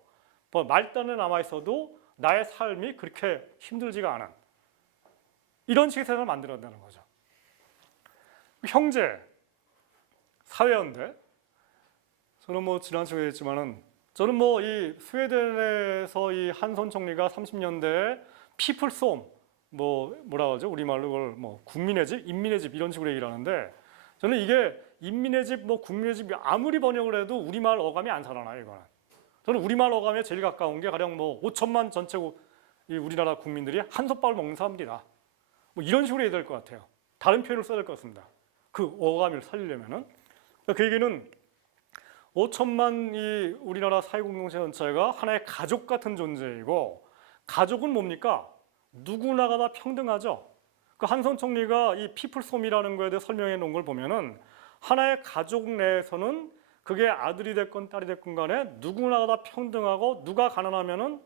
말단에 남아 있어도 나의 삶이 그렇게 힘들지가 않은 이런 식의 세상을 만들어야 된다는 거죠. 형제, 사회연대. 저는 지난 시간에 했지만은 저는 뭐 이 스웨덴에서 이 한손 총리가 30년대에 피플솜 뭐라 그러죠? 우리말로 그걸 뭐 국민의 집, 인민의 집 이런 식으로 얘기를 하는데 저는 이게 인민의 집, 뭐 국민의 집 아무리 번역을 해도 우리말 어감이 안 살아나요, 이거는. 저는 우리말 어감에 제일 가까운 게 가령 뭐 5천만 전체 이 우리나라 국민들이 한솥밥을 먹는 사람들이다. 뭐 이런 식으로 해야 될 것 같아요. 다른 표현을 써야 될 것 같습니다. 그 어감을 살리려면은. 그 얘기는 5천만 이 우리나라 사회공동체 전체가 하나의 가족 같은 존재이고 가족은 뭡니까? 누구나가 다 평등하죠. 그 한선 총리가 이 피플솜이라는 거에 대해 설명해 놓은 걸 보면은 하나의 가족 내에서는 그게 아들이 됐건 딸이 됐건 간에 누구나가 다 평등하고 누가 가난하면은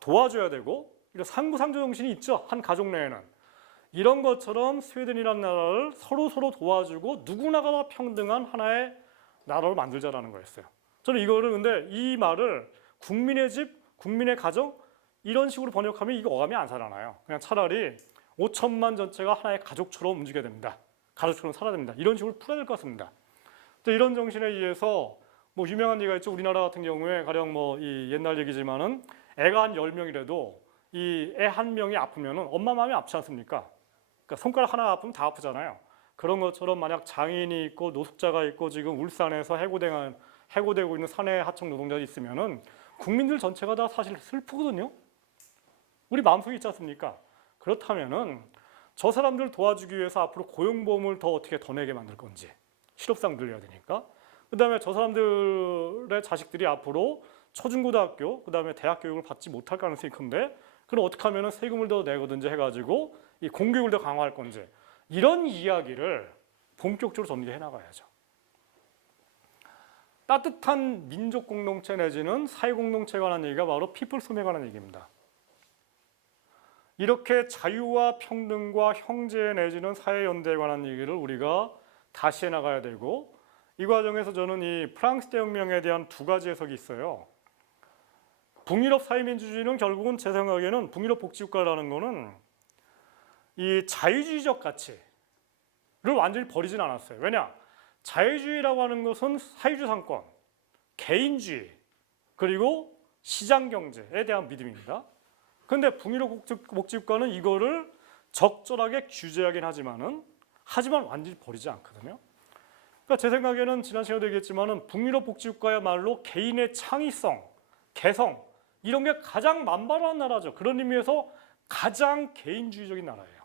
도와줘야 되고 이런 상부상조 정신이 있죠. 한 가족 내에는. 이런 것처럼 스웨덴이라는 나라를 서로 도와주고 누구나가 다 평등한 하나의 나라로 만들자라는 거였어요. 저는 이거를 근데 이 말을 국민의 집, 국민의 가정 이런 식으로 번역하면 이거 어감이 안 살아나요. 그냥 차라리 5천만 전체가 하나의 가족처럼 움직여야 됩니다. 가족처럼 살아야 됩니다. 이런 식으로 풀어야 될 것 같습니다. 또 이런 정신에 의해서 뭐 유명한 얘기가 있죠. 우리나라 같은 경우에 가령 뭐 이 옛날 얘기지만은 애가 한 10명이라도 이 애 한 명이 아프면은 엄마 마음이 아프지 않습니까? 그러니까 손가락 하나 아프면 다 아프잖아요. 그런 것처럼 만약 장애인이 있고 노숙자가 있고 지금 울산에서 해고되고 있는 사내 하청 노동자가 있으면은 국민들 전체가 다 사실 슬프거든요. 우리 마음속에 있지 않습니까? 그렇다면은 저 사람들 도와주기 위해서 앞으로 고용보험을 어떻게 더 내게 만들 건지 실업상 늘려야 되니까. 그다음에 저 사람들의 자식들이 앞으로 초중고등학교 그다음에 대학 교육을 받지 못할 가능성이 큰데 그럼 어떻게 하면은 세금을 더 내거든지 해가지고 이 공교육을 더 강화할 건지 이런 이야기를 본격적으로 전개해 나가야죠. 따뜻한 민족 공동체 내지는 사회 공동체에 관한 얘기가 바로 피플솜에 관한 얘기입니다. 이렇게 자유와 평등과 형제 내지는 사회 연대에 관한 얘기를 우리가 다시 해나가야 되고 이 과정에서 저는 이 프랑스 대혁명에 대한 두 가지 해석이 있어요. 북유럽 사회민주주의는 결국은 제 생각에는 북유럽 복지국가라는 거는 이 자유주의적 가치를 완전히 버리진 않았어요. 왜냐? 자유주의라고 하는 것은 사회주의 상권, 개인주의, 그리고 시장경제에 대한 믿음입니다. 그런데 북유럽 복지국가는 이거를 적절하게 규제하긴 하지만 완전히 버리지 않거든요. 그러니까 제 생각에는 지난 시간에도 얘기했지만은 북유럽 복지국가야말로 개인의 창의성, 개성 이런 게 가장 만발한 나라죠. 그런 의미에서 가장 개인주의적인 나라예요.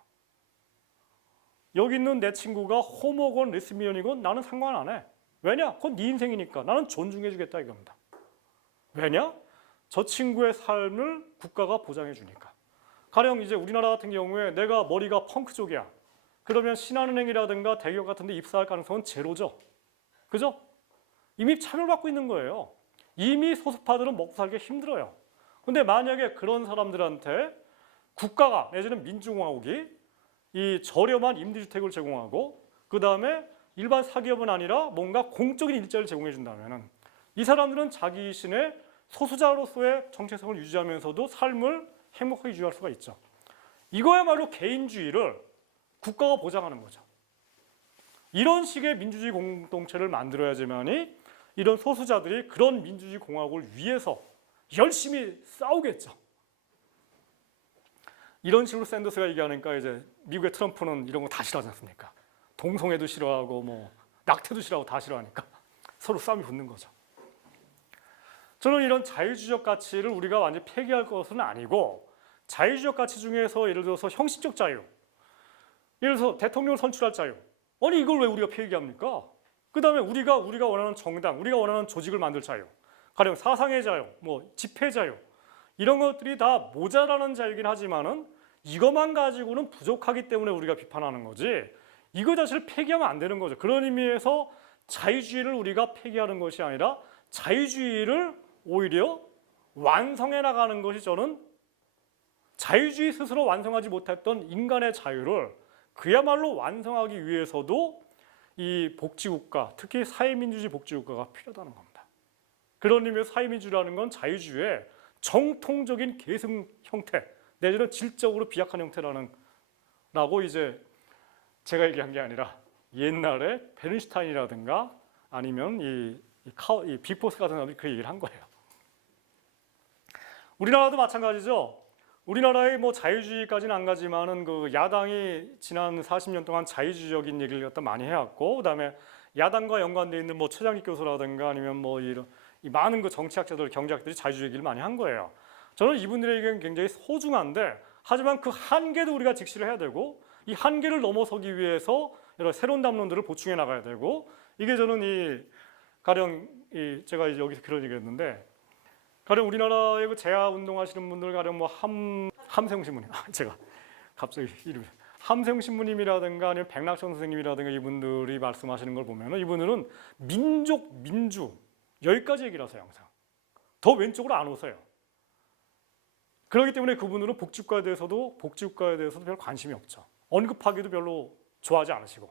여기 있는 내 친구가 호모건 레스비언이건 나는 상관 안 해. 왜냐? 그건 네 인생이니까 나는 존중해 주겠다 이겁니다. 왜냐? 저 친구의 삶을 국가가 보장해 주니까. 가령 이제 우리나라 같은 경우에 내가 머리가 펑크 쪽이야. 그러면 신한은행이라든가 대기업 같은 데 입사할 가능성은 제로죠. 그죠? 이미 차별받고 있는 거예요. 이미 소수파들은 먹고 살기 힘들어요. 근데 만약에 그런 사람들한테 국가가 내지는 민주공화국이 이 저렴한 임대주택을 제공하고 그 다음에 일반 사기업은 아니라 뭔가 공적인 일자리를 제공해 준다면 이 사람들은 자기 신의 소수자로서의 정체성을 유지하면서도 삶을 행복하게 유지할 수가 있죠. 이거야말로 개인주의를 국가가 보장하는 거죠. 이런 식의 민주주의 공동체를 만들어야지만이 이런 소수자들이 그런 민주주의 공화국을 위해서 열심히 싸우겠죠. 이런 식으로 샌더스가 얘기하니까 이제 미국의 트럼프는 이런 거 다 싫어하지 않습니까? 동성애도 싫어하고 뭐 낙태도 싫어하고 다 싫어하니까 서로 싸움이 붙는 거죠. 저는 이런 자유주의적 가치를 우리가 완전히 폐기할 것은 아니고 자유주의적 가치 중에서 예를 들어서 형식적 자유, 예를 들어서 대통령을 선출할 자유. 아니 이걸 왜 우리가 폐기합니까? 그 다음에 우리가 원하는 정당, 우리가 원하는 조직을 만들 자유, 가령 사상의 자유, 뭐 집회 자유 이런 것들이 다 모자라는 자유이긴 하지만은 이것만 가지고는 부족하기 때문에 우리가 비판하는 거지 이거 자체를 폐기하면 안 되는 거죠. 그런 의미에서 자유주의를 우리가 폐기하는 것이 아니라 자유주의를 오히려 완성해 나가는 것이 저는 자유주의 스스로 완성하지 못했던 인간의 자유를 그야말로 완성하기 위해서도 이 복지국가, 특히 사회민주주의 복지국가가 필요하다는 겁니다. 그런 의미에서 사회민주주의라는 건 자유주의의 정통적인 계승 형태, 내지는 질적으로 비약한 형태라는 라고 이제 제가 얘기한 게 아니라 옛날에 베른슈타인이라든가 아니면 이 빅포스 같은 사람들이 그 얘기를 한 거예요. 우리나라도 마찬가지죠. 우리나라의 뭐 자유주의까지는 안 가지만은 그 야당이 지난 40년 동안 자유주의적인 얘기를 갖다 많이 해왔고, 그다음에 야당과 연관돼 있는 뭐 최장식 교수라든가 아니면 뭐 이런 이 많은 그 정치학자들, 경제학들이 자유주의 얘기를 많이 한 거예요. 저는 이분들의 의견은 굉장히 소중한데, 하지만 그 한계도 우리가 직시를 해야 되고, 이 한계를 넘어서기 위해서 여러 새로운 담론들을 보충해 나가야 되고, 이게 저는 이 가령 이 제가 이제 여기서 그런 얘기했는데, 가령 우리나라의 그 재야 운동하시는 분들 가령 뭐 함세웅 신부님, 제가 갑자기 이름 함세웅 신부님이라든가 아니면 백낙천 선생님이라든가 이분들이 말씀하시는 걸 보면은 이분들은 민족, 민주 여기까지 얘기를 하세요. 항상 더 왼쪽으로 안 오세요. 그렇기 때문에 그분들은 복지국가에 대해서도 별 관심이 없죠. 언급하기도 별로 좋아하지 않으시고.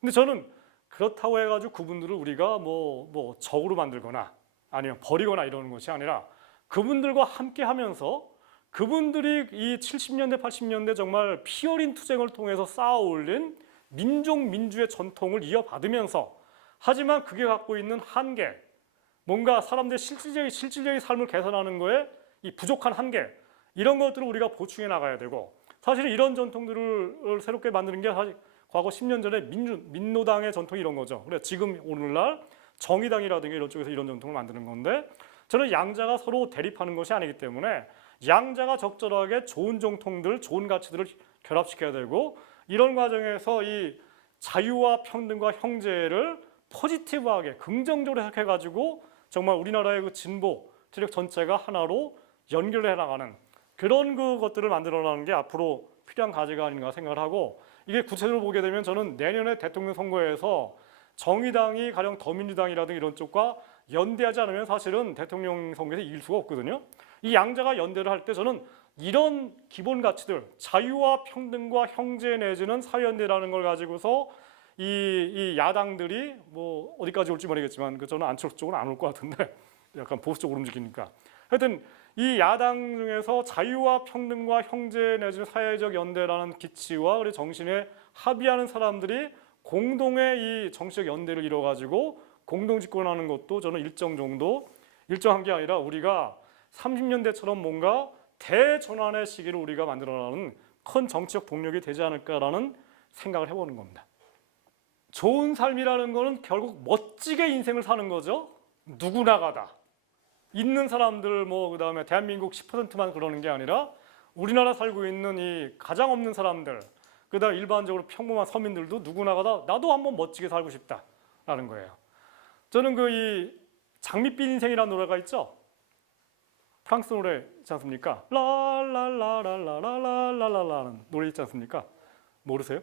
근데 저는 그렇다고 해가지고 그분들을 우리가 뭐 적으로 만들거나 아니면 버리거나 이러는 것이 아니라 그분들과 함께 하면서 그분들이 이 70년대, 80년대 정말 피 어린 투쟁을 통해서 쌓아 올린 민족, 민주의 전통을 이어받으면서, 하지만 그게 갖고 있는 한계, 뭔가 사람들의 실질적인 삶을 개선하는 거에 이 부족한 한계, 이런 것들을 우리가 보충해 나가야 되고, 사실 이런 전통들을 새롭게 만드는 게 사실 과거 10년 전에 민노당의 전통이 이런 거죠. 그래 지금 오늘날 정의당이라든가 이런 쪽에서 이런 전통을 만드는 건데, 저는 양자가 서로 대립하는 것이 아니기 때문에 양자가 적절하게 좋은 정통들, 좋은 가치들을 결합시켜야 되고, 이런 과정에서 이 자유와 평등과 형제를 포지티브하게 긍정적으로 해석해가지고 정말 우리나라의 그 진보 세력 전체가 하나로 연결해 나가는 그런 것들을 만들어나가는 게 앞으로 필요한 과제가 아닌가 생각을 하고, 이게 구체적으로 보게 되면 저는 내년에 대통령 선거에서 정의당이 가령 더민주당이라든가 이런 쪽과 연대하지 않으면 사실은 대통령 선거에서 이길 수가 없거든요. 이 양자가 연대를 할 때 저는 이런 기본 가치들, 자유와 평등과 형제 내지는 사회연대라는 걸 가지고서 이 야당들이 뭐 어디까지 올지 모르겠지만 저는 안철수 쪽은 안 올 것 같은데 약간 보수 쪽으로 움직이니까, 하여튼 이 야당 중에서 자유와 평등과 형제 내지는 사회적 연대라는 기치와 우리 정신에 합의하는 사람들이 공동의 이 정치적 연대를 이뤄가지고 공동 집권하는 것도 저는 일정한 게 아니라 우리가 30년대처럼 뭔가 대전환의 시기를 우리가 만들어나가는 큰 정치적 동력이 되지 않을까라는 생각을 해보는 겁니다. 좋은 삶이라는 거는 결국 멋지게 인생을 사는 거죠. 누구나가다. 있는 사람들 그다음에 대한민국 10%만 그러는 게 아니라 우리나라 살고 있는 이 가장 없는 사람들, 그다음 일반적으로 평범한 서민들도 누구나가다 나도 한번 멋지게 살고 싶다라는 거예요. 저는 이 장밋빛 인생이라는 노래가 있죠. 프랑스 노래 있지 않습니까? 라라라라라라라라라는 노래 있지 않습니까? 모르세요?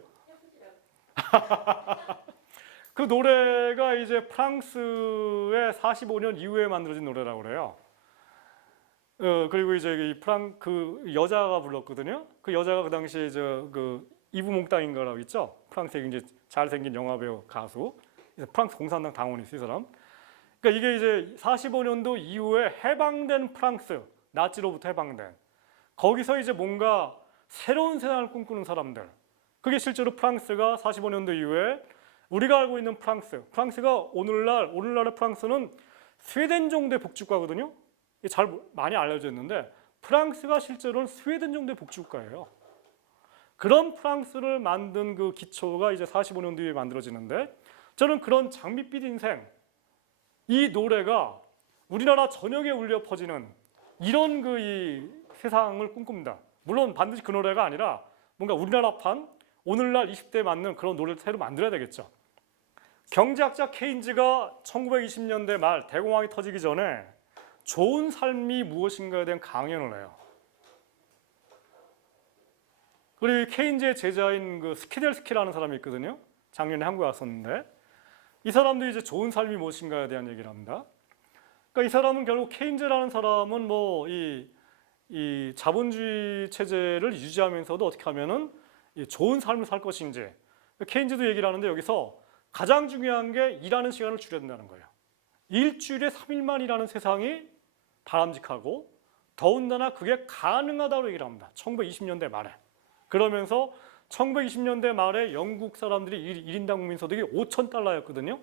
그 노래가 이제 프랑스의 45년 이후에 만들어진 노래라고 그래요. 그리고 이제 그 여자가 불렀거든요. 그 여자가 그 당시에 이브 몽땅인가라고 있죠. 프랑스의 이제 잘생긴 영화배우 가수, 프랑스 공산당 당원이었어요, 이 사람. 그러니까 이게 이제 45년도 이후에 해방된 프랑스, 나치로부터 해방된, 거기서 이제 뭔가 새로운 세상을 꿈꾸는 사람들. 그게 실제로 프랑스가 45년도 이후에 우리가 알고 있는 프랑스가 오늘날의 프랑스는 스웨덴 정도의 복지국가거든요. 이게 잘 많이 알려져 있는데 프랑스가 실제로는 스웨덴 정도의 복지국가예요. 그런 프랑스를 만든 그 기초가 이제 45년 뒤에 만들어지는데, 저는 그런 장밋빛 인생, 이 노래가 우리나라 전역에 울려 퍼지는 이런 이 세상을 꿈꿉니다. 물론 반드시 그 노래가 아니라 뭔가 우리나라판 오늘날 20대에 맞는 그런 노래를 새로 만들어야 되겠죠. 경제학자 케인즈가 1920년대 말 대공황이 터지기 전에 좋은 삶이 무엇인가에 대한 강연을 해요. 그리고 케인즈의 제자인 스키델스키라는 사람이 있거든요. 작년에 한국에 왔었는데 이 사람도 이제 좋은 삶이 무엇인가에 대한 얘기를 합니다. 그러니까 이 사람은 결국 케인즈라는 사람은 이 자본주의 체제를 유지하면서도 어떻게 하면은 좋은 삶을 살 것인지, 케인즈도 얘기를 하는데 여기서 가장 중요한 게 일하는 시간을 줄여야 된다는 거예요. 일주일에 3일만 일하는 세상이 바람직하고 더군다나 그게 가능하다고 얘기를 합니다. 1920년대 말에. 그러면서 1920년대 말에 영국 사람들이 1인당 국민소득이 $5,000였거든요.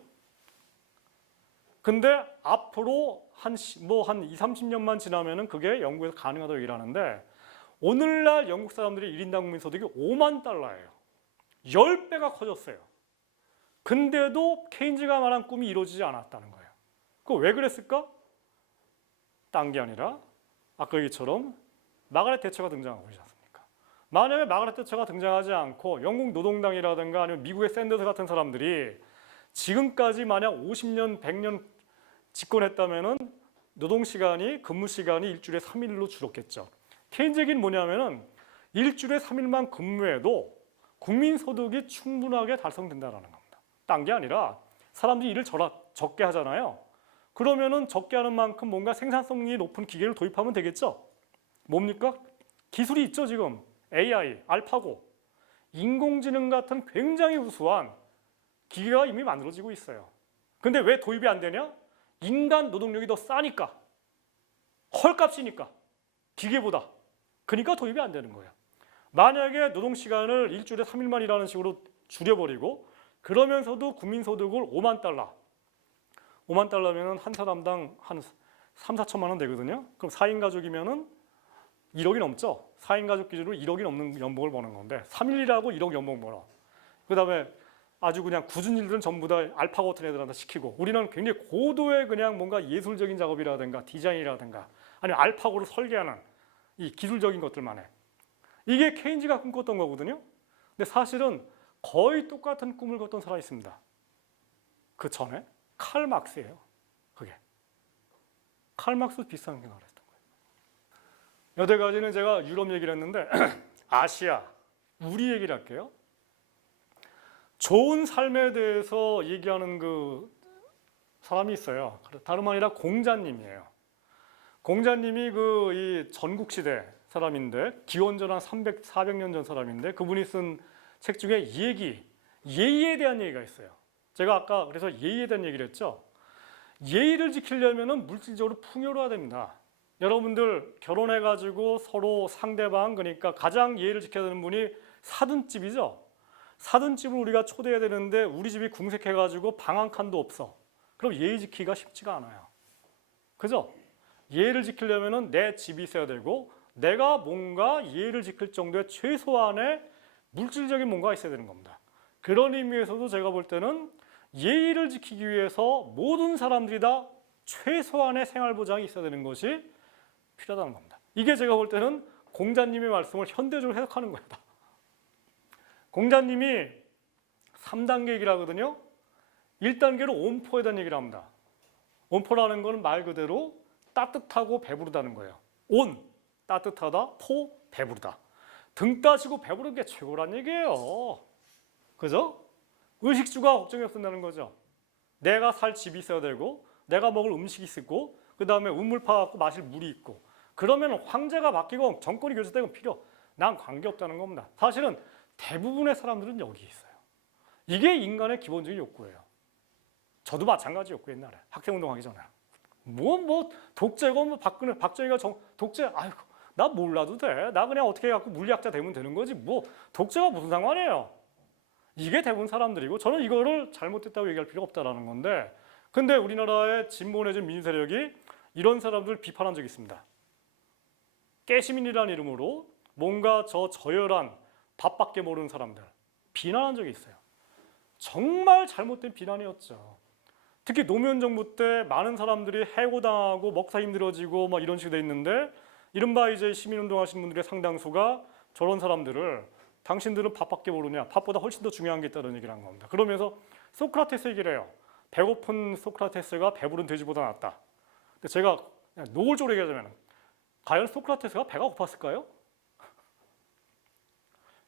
근데 앞으로 한 2, 30년만 지나면은 그게 영국에서 가능하다고 얘기를 하는데 오늘날 영국 사람들의 1인당 국민 소득이 5만 달러예요. 10배가 커졌어요. 근데도 케인즈가 말한 꿈이 이루어지지 않았다는 거예요. 그거 왜 그랬을까? 딴 게 아니라 아까 얘기처럼 마가렛 대처가 등장하고 있지 않습니까? 만약에 마가렛 대처가 등장하지 않고 영국 노동당이라든가 아니면 미국의 샌더스 같은 사람들이 지금까지 만약 50년, 100년 집권했다면은 노동시간이, 근무시간이 일주일에 3일로 줄었겠죠. 케인즈 얘기는 뭐냐면은 일주일에 3일만 근무해도 국민소득이 충분하게 달성된다는 겁니다. 딴 게 아니라 사람들이 일을 적게 하잖아요. 그러면은 적게 하는 만큼 뭔가 생산성이 높은 기계를 도입하면 되겠죠. 뭡니까? 기술이 있죠 지금. AI, 알파고, 인공지능 같은 굉장히 우수한 기계가 이미 만들어지고 있어요. 근데 왜 도입이 안 되냐? 인간 노동력이 더 싸니까. 헐값이니까. 기계보다. 그러니까 도입이 안 되는 거예요. 만약에 노동시간을 일주일에 3일만 일하는 식으로 줄여버리고 그러면서도 국민소득을 5만 달러 5만 달러면 한 사람당 한 3, 4천만 원 되거든요. 그럼 4인 가족이면은 1억이 넘죠. 4인 가족 기준으로 1억이 넘는 연봉을 버는 건데 3일 일하고 1억 연봉 벌어. 그다음에 아주 그냥 굳은 일들은 전부 다 알파고 같은 애들한테 시키고 우리는 굉장히 고도의 그냥 뭔가 예술적인 작업이라든가 디자인이라든가 아니면 알파고를 설계하는 이 기술적인 것들만 해. 이게 케인즈가 꿈꿨던 거거든요. 근데 사실은 거의 똑같은 꿈을 꿨던 사람이 있습니다. 그 전에 칼 막스예요. 그게. 칼 막스 비슷한 생각을 했던 거예요. 여태까지는 제가 유럽 얘기를 했는데 아시아, 우리 얘기를 할게요. 좋은 삶에 대해서 얘기하는 그 사람이 있어요. 다름 아니라 공자님이에요. 공자님이 그 이 전국시대 사람인데 기원전 한 300, 400년 전 사람인데 그분이 쓴 책 중에 예의에 대한 얘기가 있어요. 제가 아까 그래서 예의에 대한 얘기를 했죠. 예의를 지키려면 물질적으로 풍요로워야 됩니다. 여러분들 결혼해가지고 서로 상대방 그러니까 가장 예의를 지켜야 되는 분이 사돈집이죠. 사돈집을 우리가 초대해야 되는데 우리 집이 궁색해가지고 방 한 칸도 없어. 그럼 예의 지키기가 쉽지가 않아요. 그죠? 예의를 지키려면 내 집이 있어야 되고 내가 뭔가 예의를 지킬 정도의 최소한의 물질적인 뭔가가 있어야 되는 겁니다. 그런 의미에서도 제가 볼 때는 예의를 지키기 위해서 모든 사람들이 다 최소한의 생활 보장이 있어야 되는 것이 필요하다는 겁니다. 이게 제가 볼 때는 공자님의 말씀을 현대적으로 해석하는 거예요. 공자님이 3단계 얘기를 하거든요. 1단계로 온포에 대한 얘기를 합니다. 온포라는 건 말 그대로 따뜻하고 배부르다는 거예요. 온, 따뜻하다, 포, 배부르다. 등 따시고 배부른 게 최고란 얘기예요. 그죠? 의식주가 걱정이 없어진다는 거죠. 내가 살 집이 있어야 되고 내가 먹을 음식이 있고 그 다음에 우물 파갖고 마실 물이 있고 그러면 황제가 바뀌고 정권이 교체되고 난 관계없다는 겁니다. 사실은 대부분의 사람들은 여기 있어요. 이게 인간의 기본적인 욕구예요. 저도 마찬가지 욕구 옛날에 학생운동하기 전에 독재고 박정희가 독재 아이고 나 몰라도 돼. 나 그냥 어떻게 해갖고 물리학자 되면 되는 거지 독재가 무슨 상관이에요. 이게 대부분 사람들이고 저는 이거를 잘못됐다고 얘기할 필요가 없다라는 건데 근데 우리나라의 진보 내지 민주 세력이 이런 사람들 비판한 적이 있습니다. 깨시민이라는 이름으로 뭔가 저열한 밥밖에 모르는 사람들 비난한 적이 있어요. 정말 잘못된 비난이었죠. 특히 노무현 정부 때 많은 사람들이 해고당하고 먹다 힘들어지고 막 이런 식으로 돼 있는데 이른바 이제 시민운동하시는 분들의 상당수가 저런 사람들을 당신들은 밥밖에 모르냐? 밥보다 훨씬 더 중요한 게 있다는 얘기를 한 겁니다. 그러면서 소크라테스 얘기를 해요. 배고픈 소크라테스가 배부른 돼지보다 낫다. 근데 제가 노골적으로 얘기하자면 과연 소크라테스가 배가 고팠을까요?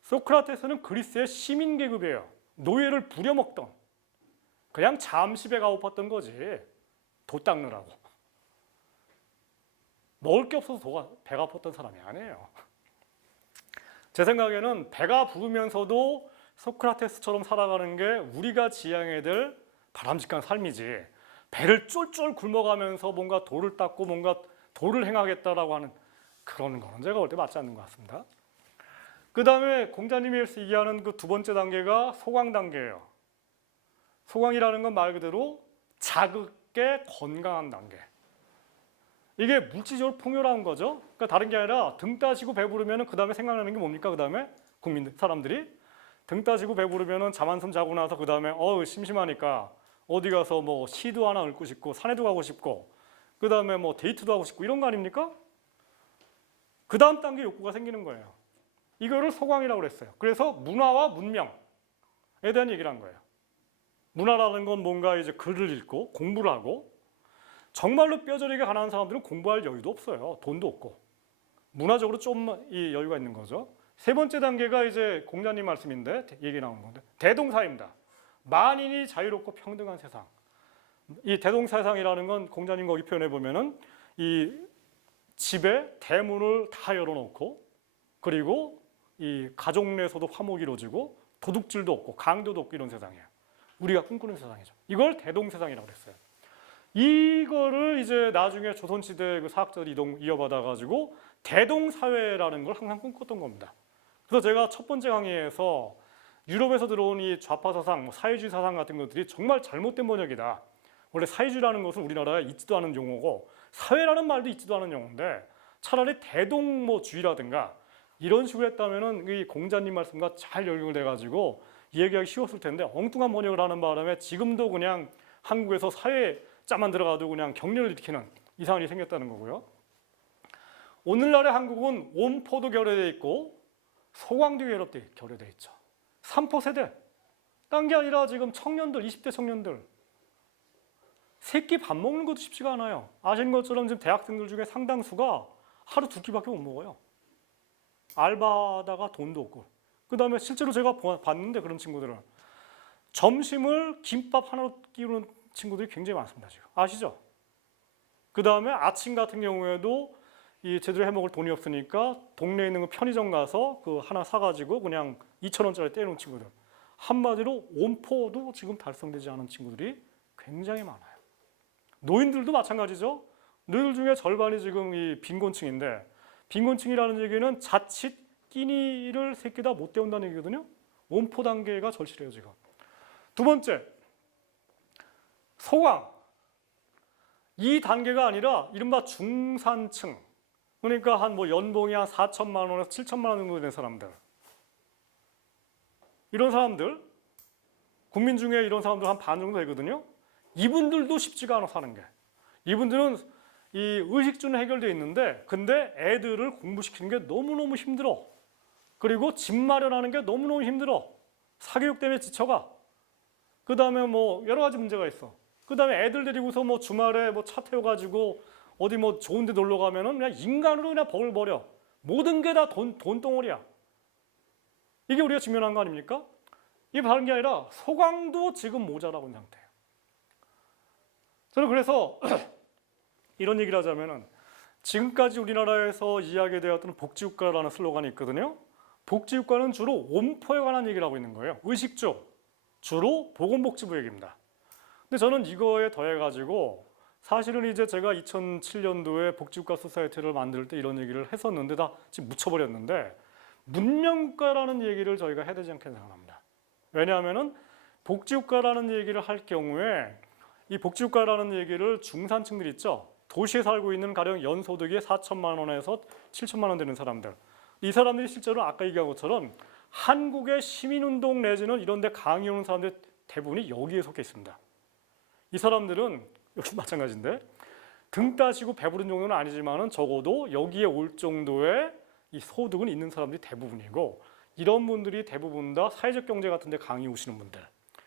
소크라테스는 그리스의 시민 계급이에요. 노예를 부려먹던 그냥 잠시 배가 고팠던 거지. 도 닦느라고. 먹을 게 없어서 배가 고팠던 사람이 아니에요. 제 생각에는 배가 부르면서도 소크라테스처럼 살아가는 게 우리가 지향해야 될 바람직한 삶이지 배를 쫄쫄 굶어가면서 뭔가 도를 닦고 뭔가 도를 행하겠다라고 하는 그런 거는 제가 볼 때 맞지 않는 것 같습니다. 그 다음에 공자님이 얘기하는 그 두 번째 단계가 소강 단계예요. 소강이라는 건 말 그대로 자극, 함께 건강한 단계. 이게 물질적으로 풍요로운 거죠. 그러니까 다른 게 아니라 등 따시고 배부르면 그 다음에 생각나는 게 뭡니까? 그 다음에 사람들이 등 따시고 배부르면 잠 한숨 자고 나서 그 다음에 심심하니까 어디 가서 뭐 시도 하나 읊고 싶고 산에도 가고 싶고 그 다음에 뭐 데이트도 하고 싶고 이런 거 아닙니까? 그 다음 단계 욕구가 생기는 거예요. 이거를 소광이라고 그랬어요. 그래서 문화와 문명에 대한 얘기를 한 거예요. 문화라는 건 뭔가 이제 글을 읽고 공부를 하고 정말로 뼈저리게 가난한 사람들은 공부할 여유도 없어요. 돈도 없고. 문화적으로 좀 이 여유가 있는 거죠. 세 번째 단계가 이제 공자님 말씀인데 얘기 나온 건데 대동사입니다. 만인이 자유롭고 평등한 세상. 이 대동사상이라는 건 공자님 거기 표현해 보면은 이 집에 대문을 다 열어놓고 그리고 이 가족 내에서도 화목이 이루어지고 도둑질도 없고 강도도 없고 이런 세상이에요. 우리가 꿈꾸는 세상이죠. 이걸 대동세상이라고 그랬어요. 이거를 이제 나중에 조선시대 그 사학자들이 이어받아가지고 대동사회라는 걸 항상 꿈꿨던 겁니다. 그래서 제가 첫 번째 강의에서 유럽에서 들어온 이 좌파 사상, 사회주의 사상 같은 것들이 정말 잘못된 번역이다. 원래 사회주의라는 것은 우리나라에 있지도 않은 용어고 사회라는 말도 있지도 않은 용어인데 차라리 대동주의라든가 이런 식으로 했다면은 이 공자님 말씀과 잘 연결돼가지고 얘기하기 쉬웠을 텐데 엉뚱한 번역을 하는 바람에 지금도 그냥 한국에서 사회 자만 들어가도 그냥 격려를 일으키는 이상한 일이 생겼다는 거고요. 오늘날의 한국은 온포도 결여되어 있고 소광도 결여되어 있죠. 3포 세대. 딴 게 아니라 지금 청년들, 20대 청년들. 새끼 밥 먹는 것도 쉽지가 않아요. 아시는 것처럼 지금 대학생들 중에 상당수가 하루 2끼밖에 못 먹어요. 알바하다가 돈도 없고. 그 다음에 실제로 제가 봤는데 그런 친구들은 점심을 김밥 하나로 끼우는 친구들이 굉장히 많습니다. 지금 아시죠? 그 다음에 아침 같은 경우에도 이 제대로 해먹을 돈이 없으니까 동네에 있는 그 편의점 가서 그 하나 사가지고 그냥 2,000원짜리 떼놓은 친구들. 한마디로 온포도 지금 달성되지 않은 친구들이 굉장히 많아요. 노인들도 마찬가지죠. 노인들 중에 절반이 지금 이 빈곤층인데 빈곤층이라는 얘기는 자칫 끼니를 새끼다 못 때운다는 얘기거든요. 온포 단계가 절실해요 지금. 두 번째, 소광. 이 단계가 아니라 이른바 중산층. 그러니까 한 뭐 연봉이 한 4천만 원에서 7천만 원 정도 되는 사람들. 이런 사람들, 국민 중에 이런 사람들 한 반 정도 되거든요. 이분들도 쉽지가 않아 사는 게. 이분들은 이 의식주는 해결되어 있는데 근데 애들을 공부시키는 게 너무너무 힘들어. 그리고 집 마련하는 게 너무너무 힘들어. 사교육 때문에 지쳐가. 그 다음에 뭐 여러 가지 문제가 있어. 그 다음에 애들 데리고서 뭐 주말에 뭐 차 태워가지고 어디 뭐 좋은 데 놀러 가면은 그냥 인간으로 그냥 버글버려. 모든 게 다 돈덩어리야. 이게 우리가 직면한 거 아닙니까? 이게 다른 게 아니라 소광도 지금 모자라고 있는 상태예요. 저는 그래서 이런 얘기를 하자면은 지금까지 우리나라에서 이야기되었던 복지국가라는 슬로건이 있거든요. 복지국가는 주로 온포에 관한 얘기를 하고 있는 거예요. 의식주, 주로 보건복지부 얘기입니다. 근데 저는 이거에 더해가지고 사실은 이제 제가 2007년도에 복지국가 소사이티를 만들 때 이런 얘기를 했었는데 다 지금 묻혀버렸는데 문명국가라는 얘기를 저희가 해야 되지 않겠나 생각합니다. 왜냐하면은 복지국가라는 얘기를 할 경우에 이 복지국가라는 얘기를 중산층들 있죠. 도시에 살고 있는 가령 연소득이 4천만 원에서 7천만 원 되는 사람들. 이 사람들이 실제로 아까 얘기한 것처럼 한국의 시민운동 내지는 이런 데 강의 오는 사람들 대부분이 여기에 속해 있습니다. 이 사람들은 여기 마찬가지인데 등 따시고 배부른 정도는 아니지만은 적어도 여기에 올 정도의 이 소득은 있는 사람들이 대부분이고 이런 분들이 대부분 다 사회적 경제 같은 데 강의 오시는 분들,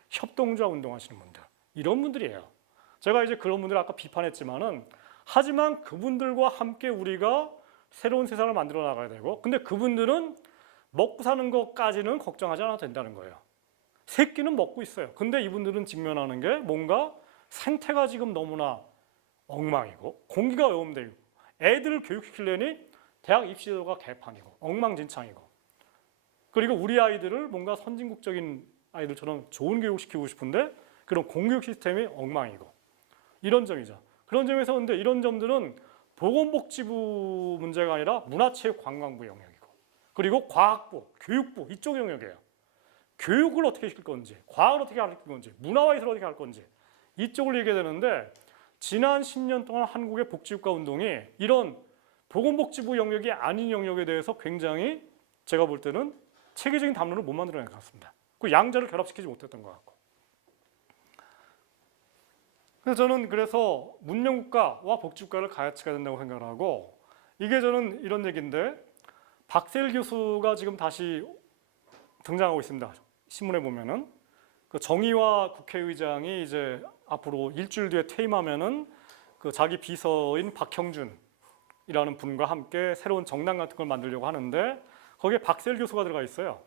협동조합 운동하시는 분들 이런 분들이에요. 제가 이제 그런 분들 아까 비판했지만은 하지만 그분들과 함께 우리가 새로운 세상을 만들어 나가야 되고 근데 그분들은 먹고 사는 것까지는 걱정하지 않아도 된다는 거예요. 새끼는 먹고 있어요. 근데 이분들은 직면하는 게 뭔가 생태가 지금 너무나 엉망이고 공기가 오염되고 애들을 교육시키려니 대학 입시제도가 개판이고 엉망진창이고 그리고 우리 아이들을 뭔가 선진국적인 아이들처럼 좋은 교육을 시키고 싶은데 그런 공교육 시스템이 엉망이고 이런 점이죠. 그런 점에서 근데 이런 점들은 보건복지부 문제가 아니라 문화체육관광부 영역이고 그리고 과학부, 교육부 이쪽 영역이에요. 교육을 어떻게 시킬 건지, 과학을 어떻게 가르칠 건지, 문화화해서를 어떻게 할 건지 이쪽을 얘기해야 되는데 지난 10년 동안 한국의 복지국가 운동이 이런 보건복지부 영역이 아닌 영역에 대해서 굉장히 제가 볼 때는 체계적인 담론을 못 만들어낸 것 같습니다. 그 양자를 결합시키지 못했던 것 같고. 그래서 저는 문명국가와 복지국가를 같이 가야 된다고 생각을 하고, 이게 저는 이런 얘기인데, 박세일 교수가 지금 다시 등장하고 있습니다. 신문에 보면은 그 정의와 국회의장이 이제 앞으로 일주일 뒤에 퇴임하면은 그 자기 비서인 박형준이라는 분과 함께 새로운 정당 같은 걸 만들려고 하는데, 거기에 박세일 교수가 들어가 있어요.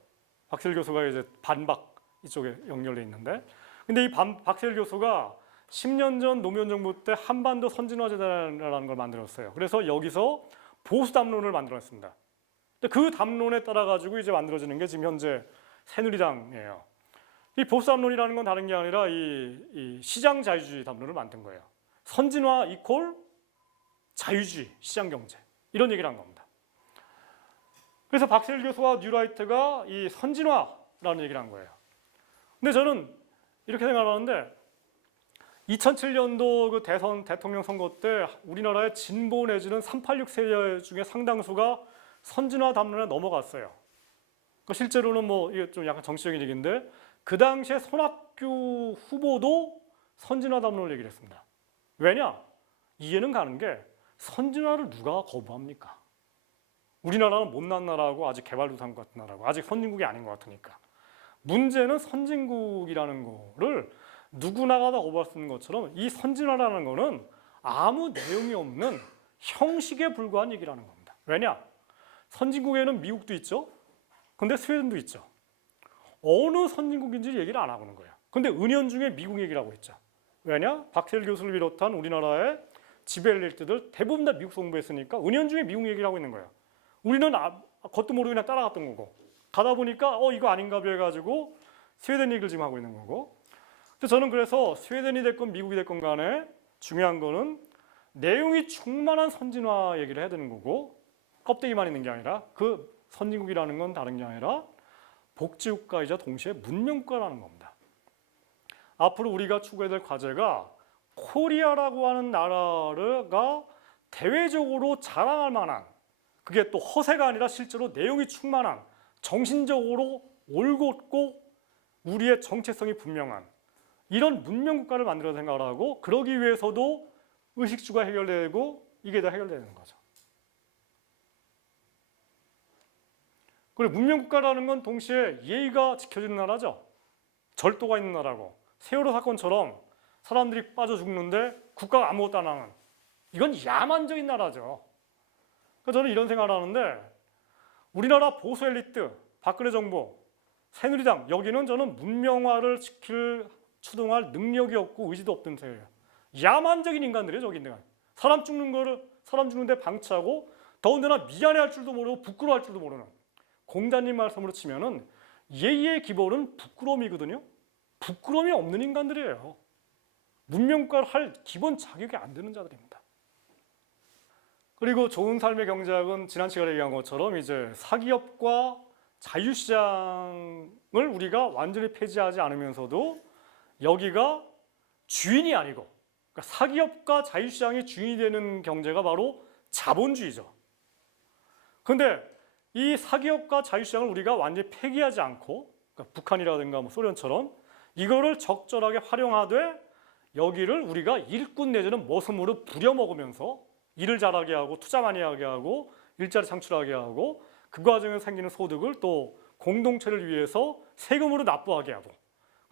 박세일 교수가 이제 반박 이쪽에 연결돼 있는데, 근데 이 박세일 교수가 10년 전 노무현 정부 때 한반도 선진화재단이라는 걸 만들었어요. 그래서 여기서 보수 담론을 만들었습니다. 그 담론에 따라 가지고 이제 만들어지는 게 지금 현재 새누리당이에요. 이 보수 담론이라는 건 다른 게 아니라 이 시장 자유주의 담론을 만든 거예요. 선진화 이퀄 자유주의, 시장 경제, 이런 얘기를 한 겁니다. 그래서 박세일 교수와 뉴라이트가 이 선진화라는 얘기를 한 거예요. 근데 저는 이렇게 생각하는데, 2007년도 그 대통령 선거 때 우리나라의 진보 내지는 386 세대 중에 상당수가 선진화 담론에 넘어갔어요. 실제로는 뭐 이게 좀 약간 정치적인 얘기인데, 그 당시에 손학규 후보도 선진화 담론을 얘기를 했습니다. 왜냐? 이해는 가는 게, 선진화를 누가 거부합니까? 우리나라는 못난 나라고 아직 개발도상 같은 나라고 아직 선진국이 아닌 것 같으니까. 문제는 선진국이라는 거를 누구나가 다 거부할 수 있는 것처럼, 이 선진화라는 거는 아무 내용이 없는 형식에 불과한 얘기라는 겁니다. 왜냐? 선진국에는 미국도 있죠. 근데 스웨덴도 있죠. 어느 선진국인지 얘기를 안 하고는 거예요. 근데 은연중에 미국 얘기를 하고 있죠. 왜냐? 박세일 교수를 비롯한 우리나라의 지배 엘리트들 대부분 다 미국 공부했으니까 은연중에 미국 얘기를 하고 있는 거예요. 우리는 겉도 모르고 그냥 따라갔던 거고, 가다 보니까 이거 아닌가 해가지고 스웨덴 얘기를 지금 하고 있는 거고. 저는 그래서 스웨덴이 됐건 미국이 됐건 간에 중요한 거는 내용이 충만한 선진화 얘기를 해야 되는 거고, 껍데기만 있는 게 아니라, 그 선진국이라는 건 다른 게 아니라 복지국가이자 동시에 문명국가라는 겁니다. 앞으로 우리가 추구해야 될 과제가, 코리아라고 하는 나라가 대외적으로 자랑할 만한, 그게 또 허세가 아니라 실제로 내용이 충만한, 정신적으로 올곧고 우리의 정체성이 분명한 이런 문명국가를 만들어야 생각을 하고, 그러기 위해서도 의식주가 해결되고 이게 다 해결되는 거죠. 그리고 문명국가라는 건 동시에 예의가 지켜지는 나라죠. 절도가 있는 나라고, 세월호 사건처럼 사람들이 빠져 죽는데 국가가 아무것도 안 하는, 이건 야만적인 나라죠. 그래서 저는 이런 생각을 하는데, 우리나라 보수 엘리트, 박근혜 정부, 새누리당, 여기는 저는 문명화를 추동할 능력이 없고 의지도 없던 세예요. 야만적인 인간들이에요. 저기 있는 사람 죽는데 방치하고, 더군다나 미안해할 줄도 모르고 부끄러워할 줄도 모르는, 공자님 말씀으로 치면은 예의의 기본은 부끄러움이거든요. 부끄러움이 없는 인간들이에요. 문명국가를 할 기본 자격이 안 되는 자들입니다. 그리고 좋은 삶의 경제학은 지난 시간에 얘기한 것처럼 이제 사기업과 자유시장을 우리가 완전히 폐지하지 않으면서도, 여기가 주인이 아니고, 그러니까 사기업과 자유시장이 주인이 되는 경제가 바로 자본주의죠. 그런데 이 사기업과 자유시장을 우리가 완전히 폐기하지 않고, 그러니까 북한이라든가 뭐 소련처럼 이거를 적절하게 활용하되, 여기를 우리가 일꾼 내지는 머슴으로 부려먹으면서 일을 잘하게 하고 투자 많이 하게 하고 일자리 창출하게 하고, 그 과정에서 생기는 소득을 또 공동체를 위해서 세금으로 납부하게 하고,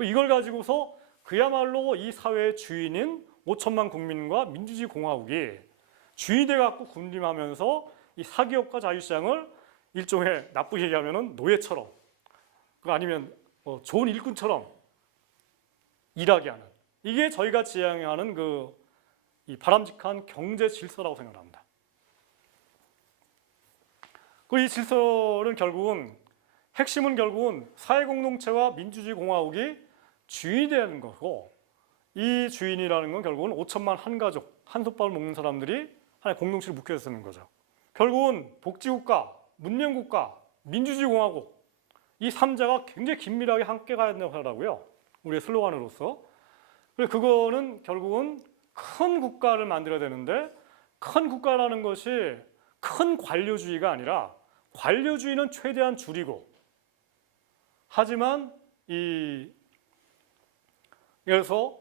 이걸 가지고서 그야말로 이 사회의 주인인 5천만 국민과 민주주의 공화국이 주인이 돼갖고 군림하면서 이 사기업과 자유시장을 일종의 나쁘게 얘기하면 노예처럼, 아니면 좋은 일꾼처럼 일하게 하는, 이게 저희가 지향하는 이 바람직한 경제 질서라고 생각합니다. 그리고 이 질서는 핵심은 결국은 사회공동체와 민주주의 공화국이 주인이 되는 거고, 이 주인이라는 건 결국은 5천만 한 가족, 한 솥밥을 먹는 사람들이 하나의 공동체를 묶여서 쓰는 거죠. 결국은 복지국가, 문명국가, 민주주의 공화국, 이 3자가 굉장히 긴밀하게 함께 가야 된다고 하더라고요. 우리의 슬로건으로서. 그래서 그거는 결국은 큰 국가를 만들어야 되는데 큰 국가라는 것이 큰 관료주의가 아니라 관료주의는 최대한 줄이고 하지만 그래서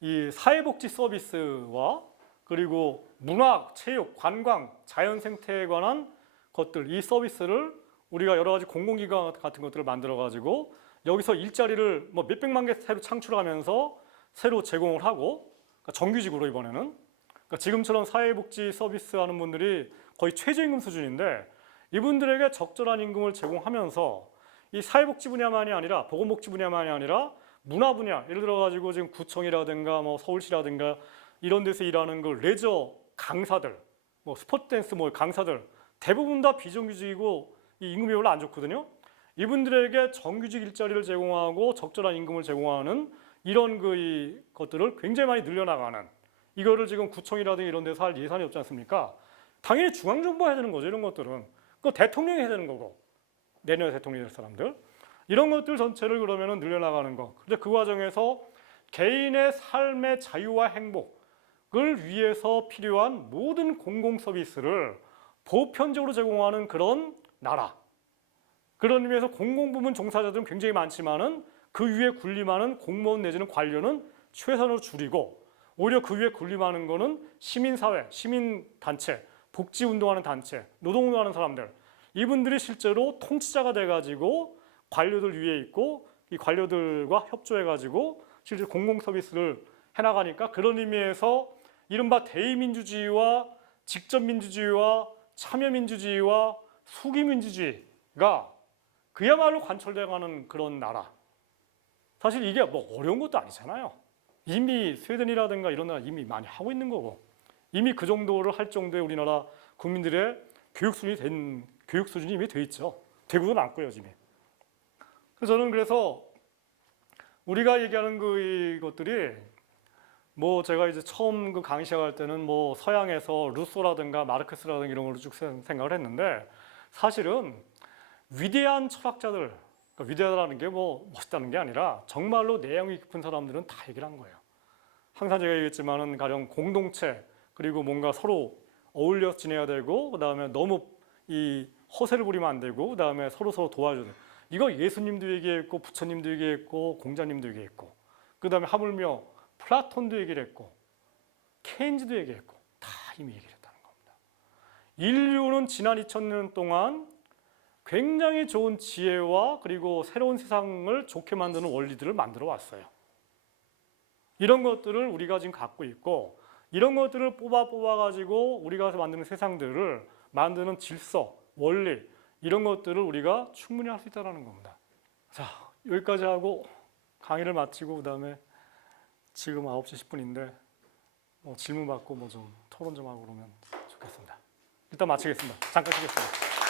이 사회복지 서비스와 그리고 문화, 체육, 관광, 자연생태에 관한 것들 이 서비스를 우리가 여러 가지 공공기관 같은 것들을 만들어 가지고 여기서 일자리를 뭐 몇백만 개 새로 창출하면서 새로 제공을 하고 그러니까 정규직으로 이번에는 그러니까 지금처럼 사회복지 서비스 하는 분들이 거의 최저임금 수준인데 이분들에게 적절한 임금을 제공하면서 이 사회복지 분야만이 아니라 보건복지 분야만이 아니라 문화 분야 예를 들어 가지고 지금 구청이라든가 뭐 서울시라든가 이런 데서 일하는 그 레저 강사들 뭐 스포츠 댄스 뭐 강사들 대부분 다 비정규직이고 이 임금이 별로 안 좋거든요. 이분들에게 정규직 일자리를 제공하고 적절한 임금을 제공하는 이런 것들을 굉장히 많이 늘려나가는 이거를 지금 구청이라든가 이런 데서 할 예산이 없지 않습니까? 당연히 중앙정부가 해야 되는 거죠. 이런 것들은. 그거 대통령이 해야 되는 거고 내년에 대통령이 될 사람들 이런 것들 전체를 그러면은 늘려나가는 거. 근데 그 과정에서 개인의 삶의 자유와 행복을 위해서 필요한 모든 공공 서비스를 보편적으로 제공하는 그런 나라. 그런 의미에서 공공부문 종사자들은 굉장히 많지만은 그 위에 군림하는 공무원 내지는 관료는 최선으로 줄이고 오히려 그 위에 군림하는 거는 시민사회, 시민단체, 복지운동하는 단체, 노동운동하는 사람들 이분들이 실제로 통치자가 돼가지고 관료들 위에 있고 이 관료들과 협조해가지고 실제 공공 서비스를 해나가니까 그런 의미에서 이른바 대의민주주의와 직접민주주의와 참여민주주의와 수기민주주의가 그야말로 관철돼가는 그런 나라. 사실 이게 뭐 어려운 것도 아니잖아요. 이미 스웨덴이라든가 이런 나라 이미 많이 하고 있는 거고 이미 그 정도를 할 정도의 우리나라 국민들의 교육 수준이 이미 돼 있죠. 되고도 남고요, 이미. 그래서 저는 그래서 우리가 얘기하는 것들이 뭐 제가 이제 처음 그 강의 시작할 때는 뭐 서양에서 루소라든가 마르크스라든가 이런 걸로 쭉 생각을 했는데 사실은 위대한 철학자들, 그러니까 위대하다는 게 뭐 멋있다는 게 아니라 정말로 내용이 깊은 사람들은 다 얘기를 한 거예요. 항상 제가 얘기했지만은 가령 공동체 그리고 뭔가 서로 어울려 지내야 되고 그다음에 너무 이 허세를 부리면 안 되고 그다음에 서로 도와줘야 돼요. 이거 예수님도 얘기했고 부처님도 얘기했고 공자님도 얘기했고 그다음에 하물며 플라톤도 얘기를 했고 케인즈도 얘기했고 다 이미 얘기를 했다는 겁니다. 인류는 지난 2000년 동안 굉장히 좋은 지혜와 그리고 새로운 세상을 좋게 만드는 원리들을 만들어 왔어요. 이런 것들을 우리가 지금 갖고 있고 이런 것들을 뽑아 가지고 우리가 만드는 세상들을 만드는 질서, 원리 이런 것들을 우리가 충분히 할 수 있다는 겁니다. 자, 여기까지 하고 강의를 마치고 그다음에 지금 9시 10분인데 질문 받고 뭐 좀 토론 좀 하고 그러면 좋겠습니다. 일단 마치겠습니다. 잠깐 쉬겠습니다.